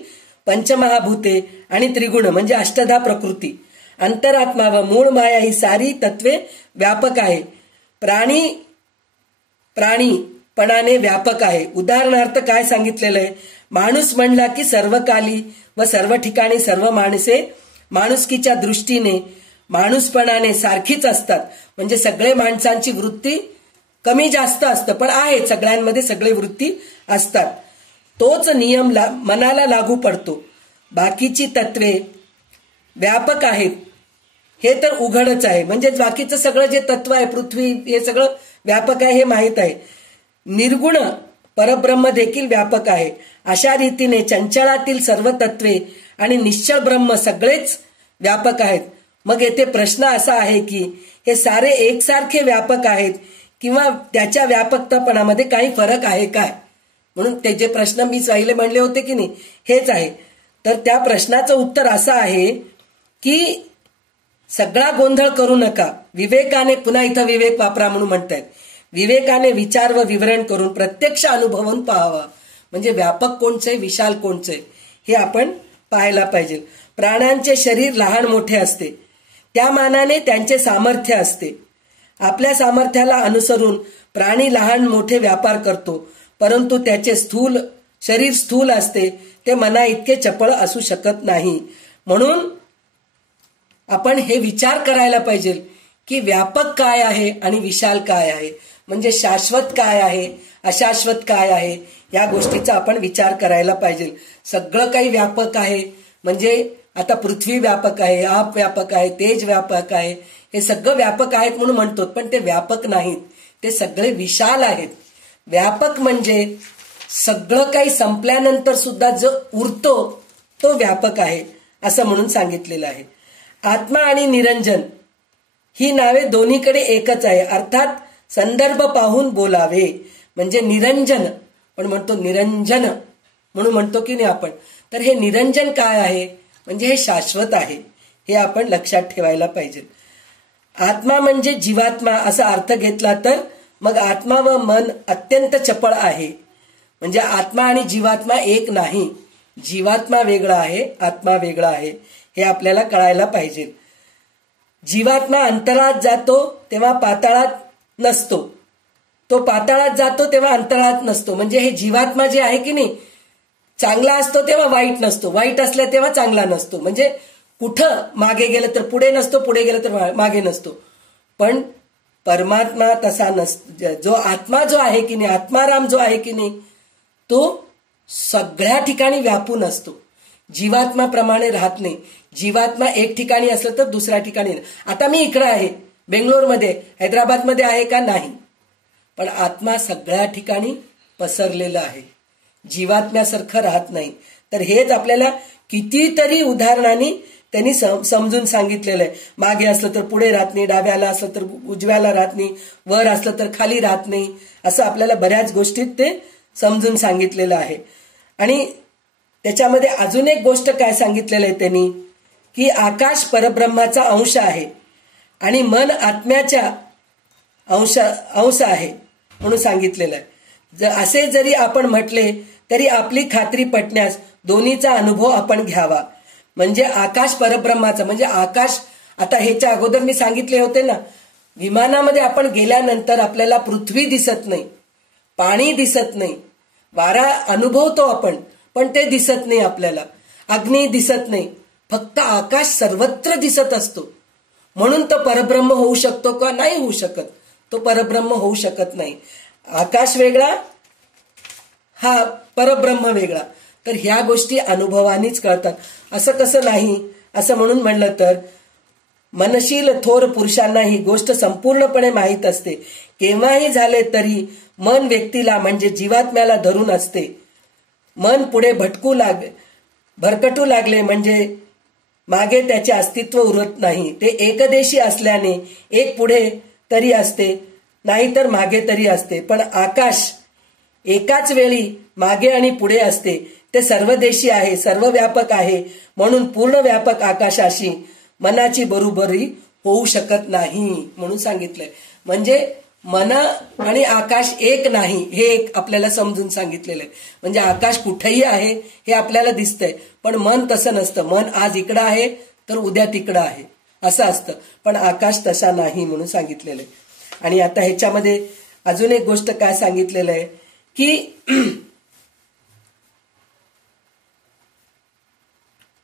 पंचमहाभूते आणि त्रिगुण म्हणजे अष्टधा प्रकृती, अंतरात्मा व मूळ माया ही सारी तत्वे व्यापक आहे. प्राणीपणाने व्यापक आहे. उदाहरणार्थ काय सांगितलेलं आहे, माणूस म्हणला की सर्वकाली व सर्व ठिकाणी सर्व माणसे माणुसकीच्या दृष्टीने माणूसपणाने सारखीच असतात. म्हणजे सगळे माणसांची वृत्ती कमी जास्त असतं, पण आहे सगळ्यांमध्ये सगळे वृत्ती असतात. तोच नियम मनाला लागू पडतो. बाकीची तत्वे व्यापक आहेत हे तर उघडच आहे. म्हणजे बाकीचं सगळं जे तत्व आहे पृथ्वी हे सगळं व्यापक आहे हे माहीत आहे. निर्गुण परब्रह्म देखील व्यापक आहे. अशा रीतीने चंचळातील सर्व तत्वे आणि निश्चळ ब्रह्म सगळेच व्यापक आहेत. मग येथे प्रश्न असा आहे की हे सारे एकसारखे व्यापक आहेत किंवा त्याच्या व्यापकतापणामध्ये काही फरक आहे काय. म्हणून ते जे प्रश्न मी पहिले म्हणले होते की नाही हेच आहे. तर त्या प्रश्नाचं उत्तर असं आहे की सगळा गोंधळ करू नका. विवेकाने, पुन्हा इथं विवेक वापरा म्हणून म्हणतायत, विवेकाने विचार व विवरण करून प्रत्यक्ष अनुभवून पाहावा. म्हणजे व्यापक कोणचे, विशाल कोणचे हे आपण पाहायला पाहिजे. प्राण्यांचे शरीर लहान मोठे असते, त्या मानाने त्यांचे सामर्थ्य असते. आपल्या सामर्थ्याला अनुसरून प्राणी लहान मोठे व्यापार करतो, परंतु त्याचे शरीर स्थूल असते, ते मना इतके चपळ असू शकत नाही. म्हणून आपण हे विचार करायला पाहिजे की व्यापक काय आहे आणि विशाल काय आहे, म्हणजे शाश्वत काय आहे, अशाश्वत काय आहे, या गोष्टीचा आपण विचार करायला पाहिजे. सगळं काही व्यापक आहे म्हणजे आता पृथ्वी व्यापक आहे, आप व्यापक आहे, तेज व्यापक आहे, हे सगळं व्यापक आहेत म्हणून म्हणतो, पण ते व्यापक नाहीत, ते सगळे विशाल आहेत. व्यापक म्हणजे सगळं काही संपल्यानंतर सुद्धा जो उरतो तो व्यापक आहे असं म्हणून सांगितलेलं आहे. आत्मा आणि निरंजन ही नावे दोन्हीकडे एकच आहे, अर्थात संदर्भ पाहून बोलावे. म्हणजे निरंजन पण म्हणतो, निरंजन म्हणून म्हणतो की नाही आपण. तर हे निरंजन काय आहे, म्हणजे हे शाश्वत आहे, हे आपण लक्षात ठेवायला पाहिजे. आत्मा म्हणजे जीवात्मा असा अर्थ घेतला तर मग आत्मा व मन अत्यंत चपळ आहे. म्हणजे आत्मा आणि जीवात्मा एक नाही, जीवात्मा वेगळा आहे, आत्मा वेगळा आहे, हे आपल्याला कळायला पाहिजे. जीवात्मा अंतराळात जातो तेव्हा पाताळात नसतो, तो पाताळात जातो तेव्हा अंतराळात नसतो. म्हणजे हे जीवात्मा जे आहे की नाही, चांगला असतो तेव्हा वाईट नसतो, वाईट असल्या तेव्हा चांगला नसतो. म्हणजे कुठं मागे गेलं तर पुढे नसतो, पुढे गेलं तर मागे नसतो. पण परमात्मा तसा नसतो. जो आत्मा जो आहे की नाही, आत्माराम जो आहे की नाही, तो सगळ्या ठिकाणी व्यापून असतो, जीवात्माप्रमाणे राहत नाही. जीवात्मा एक ठिकाणी असलं तर दुसऱ्या ठिकाणी. आता मी इकडे आहे, बेंगलोरमध्ये, हैदराबादमध्ये आहे का नाही, पण आत्मा सगळ्या ठिकाणी पसरलेला आहे. जीवात्म्यासारखं राहत नाही. तर हेच आपल्याला कितीतरी उदाहरणांनी त्यांनी समजून सांगितलेलं आहे. मागे असलं तर पुढे राहत नाही, डाव्याला असलं तर उजव्याला राहत नाही, वर असलं तर खाली राहत नाही, असं आपल्याला बऱ्याच गोष्टीत ते समजून सांगितलेलं आहे. आणि त्याच्यामध्ये अजून एक गोष्ट काय सांगितलेलं आहे त्यांनी, की आकाश परब्रह्माचा अंश आहे आणि मन आत्म्याच्या अंश आहे म्हणून सांगितलेलं आहे. असे जरी आपण म्हटले तरी आपली खात्री पटण्यास दोन्हीचा अनुभव आपण घ्यावा. म्हणजे आकाश परब्रह्माचा म्हणजे आकाश, आता ह्याच्या अगोदर मी सांगितले होते ना, विमानामध्ये आपण गेल्यानंतर आपल्याला पृथ्वी दिसत नाही, पाणी दिसत नाही, वारा अनुभवतो आपण पण ते दिसत नाही आपल्याला, अग्नी दिसत नाही, फक्त आकाश सर्वत्र दिसत असतो. म्हणून तो परब्रह्म होऊ शकतो का? नाही होऊ शकत. तो परब्रह्म होऊ शकत नाही. आकाश वेगळा, हा परब्रह्म वेगळा. तर ह्या गोष्टी अनुभवानेच कळतात. असं कसं नाही, असं म्हणून म्हणलं तर मनशील थोर पुरुषांना ही गोष्ट संपूर्णपणे माहीत असते. केव्हाही झाले तरी मन व्यक्तीला म्हणजे जीवात्म्याला धरून असते. मन पुढे भरकटू लागले म्हणजे मागे त्याचे अस्तित्व उरत नाही. ते एकदेशी असल्याने एक पुढे तरी असते, नाहीतर मागे तरी असते. पण आकाश एकाच वेळी मागे आणि पुढे असते. ते सर्वदेशी आहे, सर्वव्यापक आहे. म्हणून पूर्ण व्यापक आकाशाशी मनाची बरोबरी होऊ शकत नाही म्हणून सांगितलंय. म्हणजे मन आणि आकाश एक नाही हे एक आपल्याला समजून सांगितलेलं आहे. म्हणजे आकाश कुठेही आहे हे आपल्याला दिसतंय, पण मन तसं नसतं. मन आज इकडं आहे तर उद्या तिकडं आहे असं असतं, पण आकाश तसा नाही म्हणून सांगितलेलं आहे. आणि आता ह्याच्यामध्ये अजून एक गोष्ट काय सांगितलेलं आहे की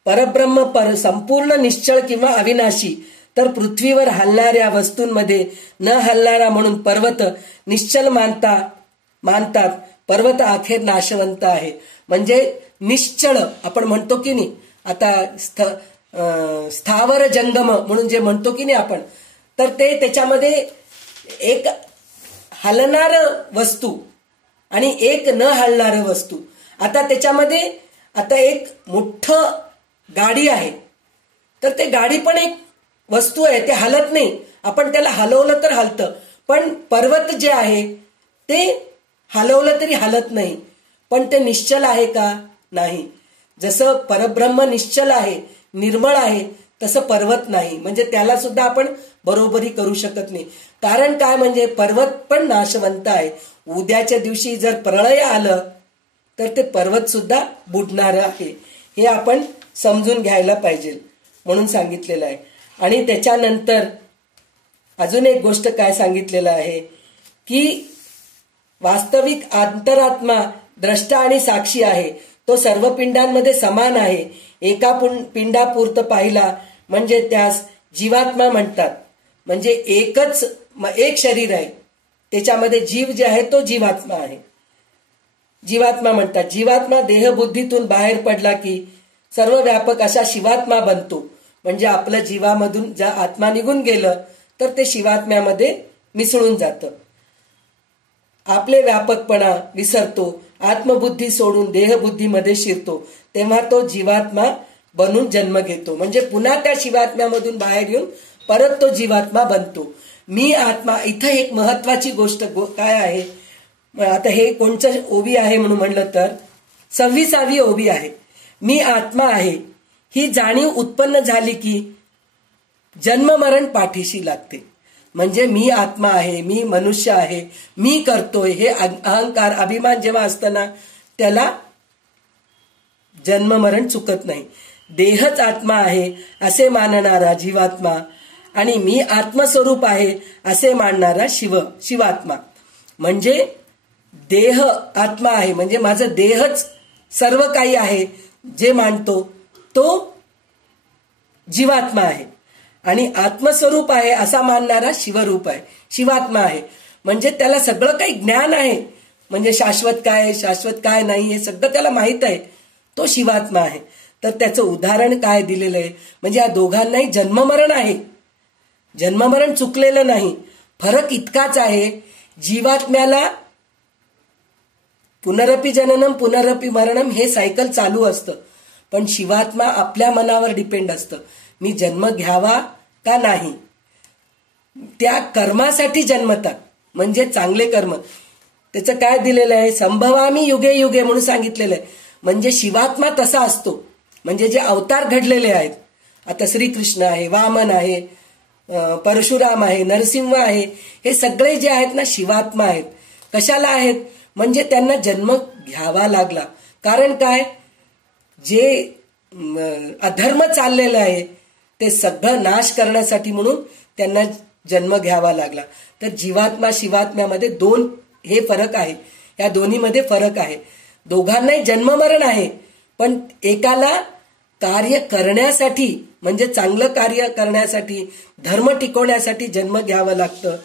परब्रह्म संपूर्ण निश्चळ किंवा अविनाशी, तर पृथ्वीवर हलणाऱ्या वस्तूंमध्ये न हलणारा म्हणून पर्वत निश्चल मानतात. पर्वत अखेर नाशवंत आहे. म्हणजे निश्चळ आपण म्हणतो की नाही, आता स्थावर जंगम म्हणून जे म्हणतो की नाही आपण, तर ते त्याच्यामध्ये एक हलणार वस्तू आणि एक न हलणार वस्तू. आता त्याच्यामध्ये आता एक मोठं गाडी आहे, तर ते गाडी पण एक वस्तू आहे, ते हलत नाही. आपण त्याला हलवलं तर हलतं, पण पर्वत जे आहे ते हलवलं तरी हलत नाही. पण ते निश्चल आहे का? नाही. जसं परब्रह्म निश्चल आहे, निर्मळ आहे, तसं पर्वत नाही. म्हणजे त्याला सुद्धा आपण बरोबरी करू शकत नाही. कारण काय, म्हणजे पर्वत पण नाशवंत आहे. उद्याच्या दिवशी जर प्रलय आलं तर ते पर्वत सुद्धा बुडणार आहे. हे आपण समजून घ्यायला पाहिजे म्हणून सांगितलेलं आहे. आणि त्याच्यानंतर अजून एक गोष्ट काय सांगितलेलं आहे की वास्तविक अंतरात्मा द्रष्टा आणि साक्षी आहे. तो सर्व पिंडांमध्ये समान आहे. एका पिंडापुरतं पाहिला म्हणजे त्यास जीवात्मा म्हणतात. म्हणजे एक शरीर आहे, त्याच्यामध्ये जीव जे आहे तो जीवात्मा आहे, जीवात्मा म्हणतात. जीवात्मा देहबुद्धीतून बाहेर पडला की सर्व व्यापक असा शिवात्मा बनतो. म्हणजे आपलं जीवामधून जर आत्मा निघून गेलं तर ते शिवात्म्यामध्ये मिसळून जातं. आपले व्यापकपणा विसरतो, आत्मबुद्धी सोडून देहबुद्धीमध्ये शिरतो, तेव्हा तो जीवात्मा बनून जन्म घेतो. म्हणजे पुन्हा त्या शिवात्म्यामधून बाहेर येऊन परत तो जीवात्मा बनतो. मी आत्मा. इथं एक महत्वाची गोष्ट काय आहे, आता हे कोणचं ओवी आहे म्हणून म्हणलं तर 26वी ओवी आहे. मी आत्मा आहे ही जाणीव उत्पन्न झाली की जन्ममरण पाठीशी लागते. म्हणजे मी आत्मा आहे, मी मनुष्य आहे, मी करतोय, हे अहंकार अभिमान जेव्हा असताना त्याला जन्ममरण चुकत नाही. देहच आत्मा आहे असे मानणारा जीवात्मा आणि मी आत्मस्वरूप आहे असे मानणारा शिवात्मा. म्हणजे देह आत्मा आहे म्हणजे माझं देहच सर्व काही आहे जे मानतो तो जीवात्मा आहे. आणि आत्मस्वरूप आहे असा मानणारा शिवरूप आहे, शिवात्मा आहे. म्हणजे त्याला सगळं काही ज्ञान आहे, म्हणजे शाश्वत काय शाश्वत काय नाही हे सगळं त्याला माहित आहे, तो शिवात्मा आहे. तर त्याचं उदाहरण काय दिलेलं आहे, म्हणजे या दोघांनाही जन्ममरण आहे, जन्ममरण चुकलेलं नाही. फरक इतकाच आहे, जीवात्म्याला पुनरपि जननम पुनरपि मरणम हे सायकल चालू असतं, पण शिवात्मा आपल्या मनावर डिपेंड असतं. मी जन्म घ्यावा का नाही, त्या कर्मासाठी जन्मतात, म्हणजे चांगले कर्म. त्याचं काय दिलेलं आहे, संभवामी युगे युगे म्हणून सांगितलेलं आहे. म्हणजे शिवात्मा तसा असतो, म्हणजे जे अवतार घडलेले आहेत, आता श्रीकृष्ण आहे, वामन आहे, परशुराम आहे, नरसिंह आहे, हे सगळे जे आहेत ना शिवात्मा आहेत. कशाला आहेत, म्हणजे त्यांना जन्म घ्यावा लागला. कारण काय, जे अधर्म चाललेलं आहे ते सगळं नाश करण्यासाठी म्हणून त्यांना जन्म घ्यावा लागला. तर जीवात्मा शिवात्म्यामध्ये दोन हे फरक आहे, या दोन्हीमध्ये फरक आहे. दोघांनाही जन्ममरण आहे, पण एकाला कार्य करण्यासाठी म्हणजे चांगलं कार्य करण्यासाठी धर्म टिकवण्यासाठी जन्म घ्यावं लागतं,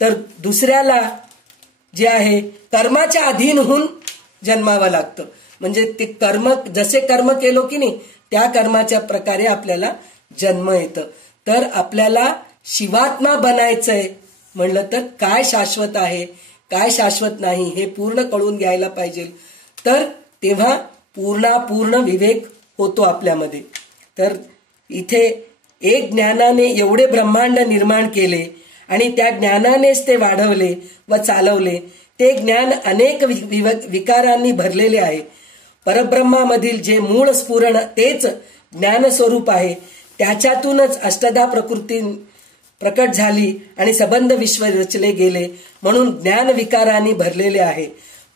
तर दुसऱ्याला जे आहे कर्माच्या अधीन होऊन जन्मावं लागतं. म्हणजे ते कर्म, जसे कर्म केलो की नाही त्या कर्माच्या प्रकारे आपल्याला जन्म येतं. तर आपल्याला शिवात्मा बनायचंय म्हणलं तर काय शाश्वत आहे काय शाश्वत नाही हे पूर्ण कळून घ्यायला पाहिजे. तर तेव्हा पूर्ण विवेक होतो आपल्यामध्ये. तर इथे एक ज्ञानाने एवढे ब्रह्मांड निर्माण केले आणि त्या ज्ञानानेच ते वाढवले व चालवले. ते ज्ञान अनेक विकारांनी भरलेले आहे. परब्रह्मामधील जे मूळ स्फुरण तेच ज्ञानस्वरूप आहे, त्याच्यातूनच अष्टधा प्रकृती प्रकट झाली आणि सबंध विश्व रचले गेले, म्हणून ज्ञान विकारांनी भरलेले आहे.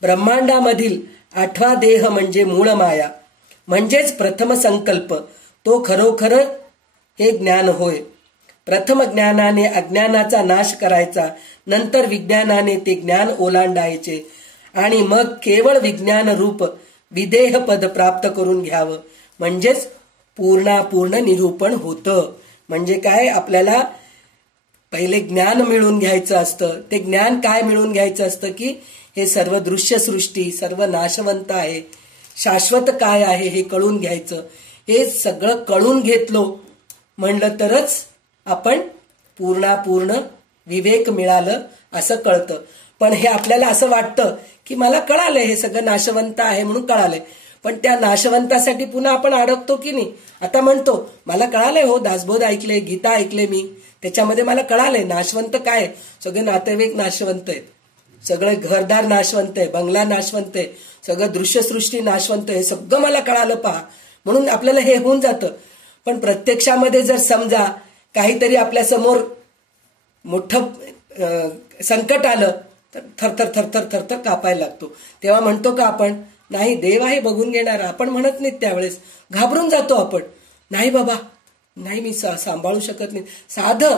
ब्रह्मांडामधील 8वा देह म्हणजे मूळ माया, म्हणजेच प्रथम संकल्प, तो खरोखर हे ज्ञान होय. प्रथम ज्ञानाने अज्ञानाचा नाश करायचा, नंतर विज्ञानाने ते ज्ञान ओलांडायचे आणि मग केवळ विज्ञान रूप विदेह पद प्राप्त करून घ्यावं, म्हणजेच पूर्ण निरूपण होतं. म्हणजे काय, आपल्याला पहिले ज्ञान मिळून घ्यायचं असतं. ते ज्ञान काय मिळून घ्यायचं असतं की हे सर्व दृश्य सृष्टी सर्व नाशवंत आहे, शाश्वत काय आहे हे कळून घ्यायचं. हे सगळं कळून घेतलो म्हणलं तरच आपण पूर्ण विवेक मिळालं असं कळतं. पण हे आपल्याला असं वाटतं की मला कळालंय हे सगळं नाशवंत आहे म्हणून कळालंय, पण त्या नाशवंतासाठी पुन्हा आपण अडकतो की नाही. आता म्हणतो मला कळालंय, हो दासबोध ऐकले, गीता ऐकले मी, त्याच्यामध्ये मला कळालंय नाशवंत काय, सगळे नातेवाईक नाशवंत आहेत, सगळे घरदार नाशवंत आहे, बंगला नाशवंत आहे, सगळं दृश्यसृष्टी नाशवंत आहे, सगळं मला कळालं पहा, म्हणून आपल्याला हे होऊन जातं. पण प्रत्यक्षामध्ये जर समजा काहीतरी आपल्या समोर मोठं संकट आलं तर थरथर कापायला लागतो. तेव्हा म्हणतो का आपण, नाही देव आहे बघून घेणार, आपण म्हणत नाहीत. त्यावेळेस घाबरून जातो आपण, नाही बाबा नाही मी सांभाळू शकत नाही. साधं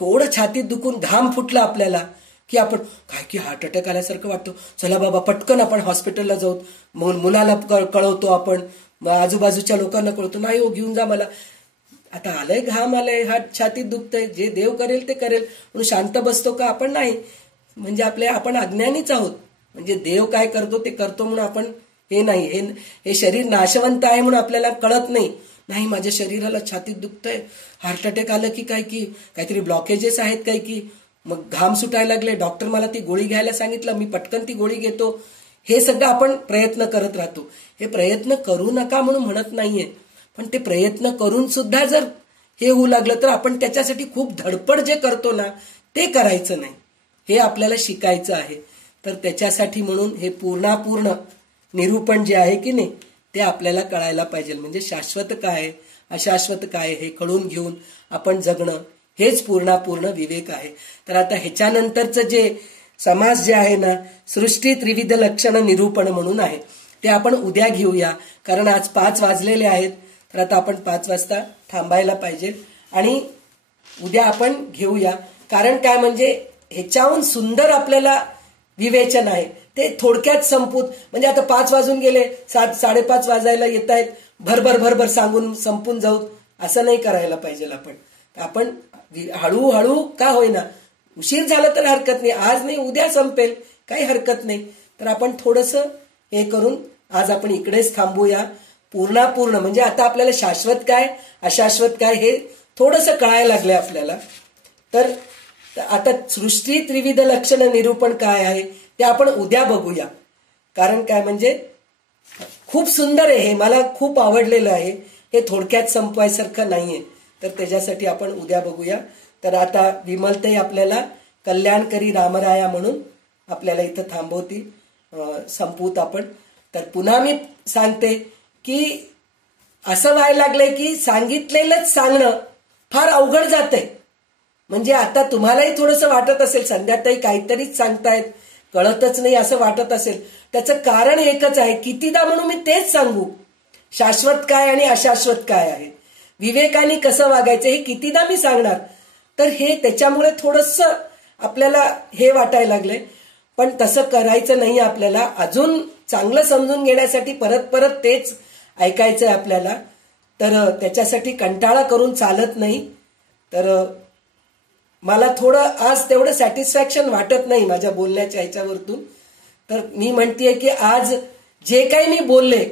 थोडं छातीत दुखून घाम फुटला आपल्याला की आपण काय की हार्ट अटॅक आल्यासारखं वाटतो, चला बाबा पटकन आपण हॉस्पिटलला जाऊ, मुलाला कळवतो आपण, आजूबाजूच्या लोकांना कळवतो, नाही हो घेऊन जा मला, आता आलंय घाम आलंय, हात छातीत दुखतंय, जे देव करेल ते करेल म्हणून शांत बसतो का आपण, नाही. म्हणजे आपण अज्ञानीच आहोत. म्हणजे देव काय करतो ते करतो म्हणून आपण हे नाही, हे शरीर नाशवंत आहे म्हणून आपल्याला कळत नाही. नाही माझ्या शरीराला छातीत दुखतंय, हार्ट अटॅक आलं की काय की काहीतरी ब्लॉकेजेस आहेत काय की, मग घाम सुटायला लागले, डॉक्टर मला ती गोळी घ्यायला सांगितलं, मी पटकन ती गोळी घेतो. हे सगळं आपण प्रयत्न करत राहतो. हे प्रयत्न करू नका म्हणून म्हणत नाहीये, पण ते प्रयत्न करून सुद्धा जर हे होऊ लागलं तर आपण त्याच्यासाठी खूप धडपड जे करतो ना ते करायचं नाही. हे आपल्याला शिकायचं आहे. तर त्याच्यासाठी म्हणून हे पूर्ण निरूपण जे आहे की नाही ते आपल्याला कळायला पाहिजे. म्हणजे शाश्वत काय अशाश्वत काय हे कळून घेऊन आपण जगणं हेच पूर्ण विवेक आहे. तर आता ह्याच्यानंतरचं जे समास जे आहे ना, सृष्टी त्रिविध लक्षण निरूपण म्हणून आहे, ते आपण उद्या घेऊया. कारण आज 5 वाजलेले आहेत, तर आता आपण 5 वाजता थांबायला पाहिजे आणि उद्या आपण घेऊया. कारण काय, म्हणजे ह्याच्याहून सुंदर आपल्याला विवेचन आहे. ते थोडक्यात म्हणजे आता 5 वाजून गेले, 7:30 वाजायला येत आहेत, भरभर सांगून संपून जाऊ असं नाही करायला पाहिजे. आपण हळूहळू का होईना, उशीर झाला तर हरकत नाही, आज नाही उद्या संपेल काही हरकत नाही. तर आपण थोडंसं हे करून आज आपण इकडेच थांबूया. पूर्ण म्हणजे आता आपल्याला शाश्वत काय अशाश्वत काय हे थोडंसं कळायला लागलंय आपल्याला. तर आता सृष्टी त्रिविध लक्षण निरूपण काय आहे ते आपण उद्या बघूया. कारण काय म्हणजे खूप सुंदर आहे हे, मला खूप आवडलेलं आहे हे, थोडक्यात संपवायसारखं नाहीये. तर त्याच्यासाठी आपण उद्या बघूया. तर आता विमलताई आपल्याला कल्याणकरी रामराया म्हणून आपल्याला इथं थांबवतील, संपवूत आपण. तर पुन्हा मी सांगते की असं व्हायला लागलंय की सांगितलेलंच सांगणं फार अवघड जातंय. म्हणजे आता तुम्हालाही थोडंसं वाटत असेल संध्याताई काहीतरीच सांगतायत, कळतच नाही असं वाटत असेल. त्याचं कारण एकच आहे, कितीदा म्हणून मी तेच सांगू, शाश्वत काय आणि अशाश्वत काय आहे, विवेकाने कसं वागायचं हे कितीदा मी सांगणार. तर हे त्याच्यामुळे थोडंसं आपल्याला हे वाटायला लागलंय. पण तसं करायचं नाही आपल्याला. अजून चांगलं समजून घेण्यासाठी परत परत तेच ऐकायचंय आपल्याला. तर त्याच्यासाठी कंटाळा करून चालत नाही. तर मला थोडं आज तेवढं सॅटिस्फॅक्शन वाटत नाही माझ्या बोलण्याच्या ह्याच्यावरतून. तर मी म्हणतेय की आज जे काही मी बोलले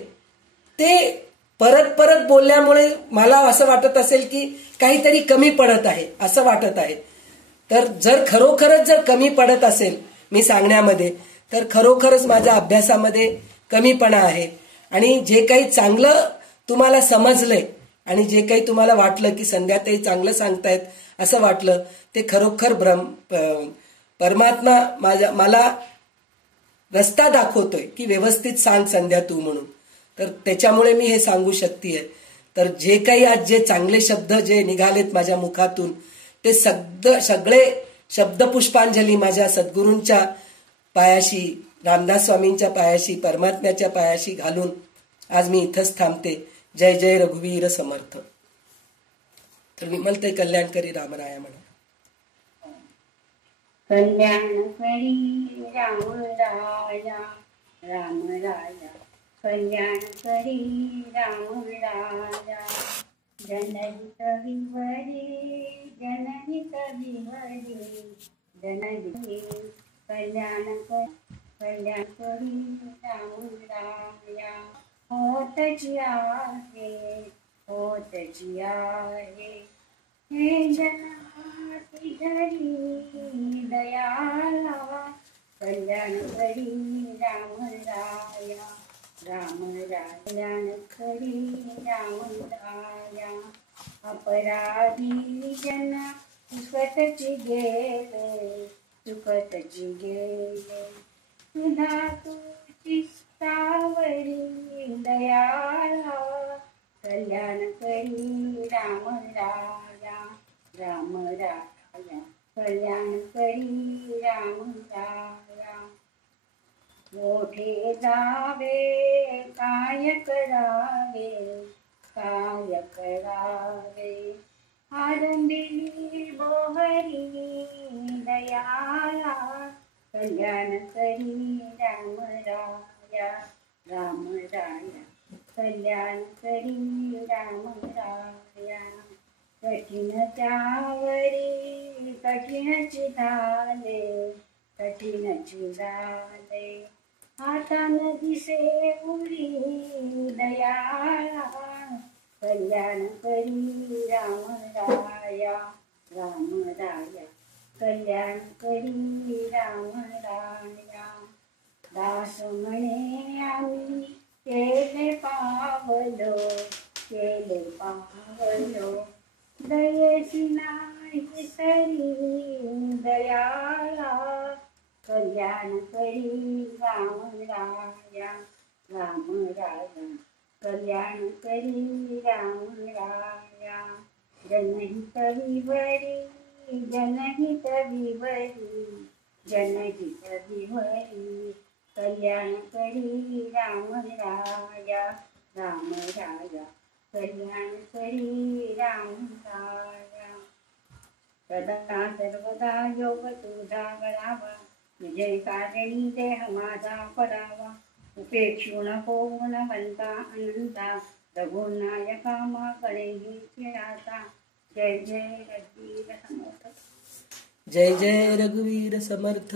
ते परत परत बोलल्यामुळे मला असं वाटत असेल की काहीतरी कमी पडत आहे असं वाटत आहे. तर जर खरोखरच जर कमी पडत असेल मी सांगण्यामध्ये, तर खरोखरच माझ्या अभ्यासामध्ये कमीपणा आहे. आणि जे काही चांगलं तुम्हाला समजलंय आणि जे काही तुम्हाला वाटलं की संध्याताई चांगलं सांगतायत असं वाटलं, ते खरोखर परमात्मा मला रस्ता दाखवतोय की व्यवस्थित सांग संध्या तू म्हणून. तर त्याच्यामुळे मी हे सांगू शकतेय. तर जे काही आज जे चांगले शब्द जे निघालेत माझ्या मुखातून ते सगळे शब्द पुष्पांजली माझ्या सद्गुरूंच्या पायाशी, रामदास स्वामींच्या पायाशी, परमात्म्याच्या पायाशी घालून आज मी इथंच थांबते. जय जय रघुवीर समर्थ. तर विमलताई कल्याणकरी रामराया म्हणा. कल्याणकरी रामराया रामराया, कल्याणकरी रामराया, जनहित विवरे जनहित विवरे जनहित कल्याणकरी रामराया. होतची आहे होतची आहे हे जनाती धरी दयाला, कल्याणकरी रामराया रामराया, कल्याणकरी रामराया. अपराधी जन सुखतची गेले सुखतची गेले, सुधा तुझी सावरी दयाला, कल्याणकरी रामराया रामराया, कल्याणकरी रामराया. मोठे जावे काय करावे काय करावे, आनंदिनी बोहरी दयाला, कल्याणकरी रामराया रामराया, कल्याणकरी रामराया. कठीण त्यावरी कठीणची झाले कठीणची झाले, हातान दिसे उरी दयाळा, कल्याणकरी रामराया रामराया, कल्याणकरी रामराया. दास म्हणे आम्ही केले पावलो केले पावलो, दयेची नाही सरी दयाळा, कल्याणकरी रामराया रामराया, कल्याणकरी रामराया. जनहित विवरी जनहित विवरी जनहित विवरी, कल्याणकरी रामराया रामराया, कल्याणकरी रामराया. सदा सर्वदा योग तुझा गळावा, विजय कारणी देह माझा पडावा, उपेक्षू नको गुणवंता अनंता, रघुनायका माकडे ही आता. जय जय रघुवीर समर्थ. जय जय रघुवीर समर्थ.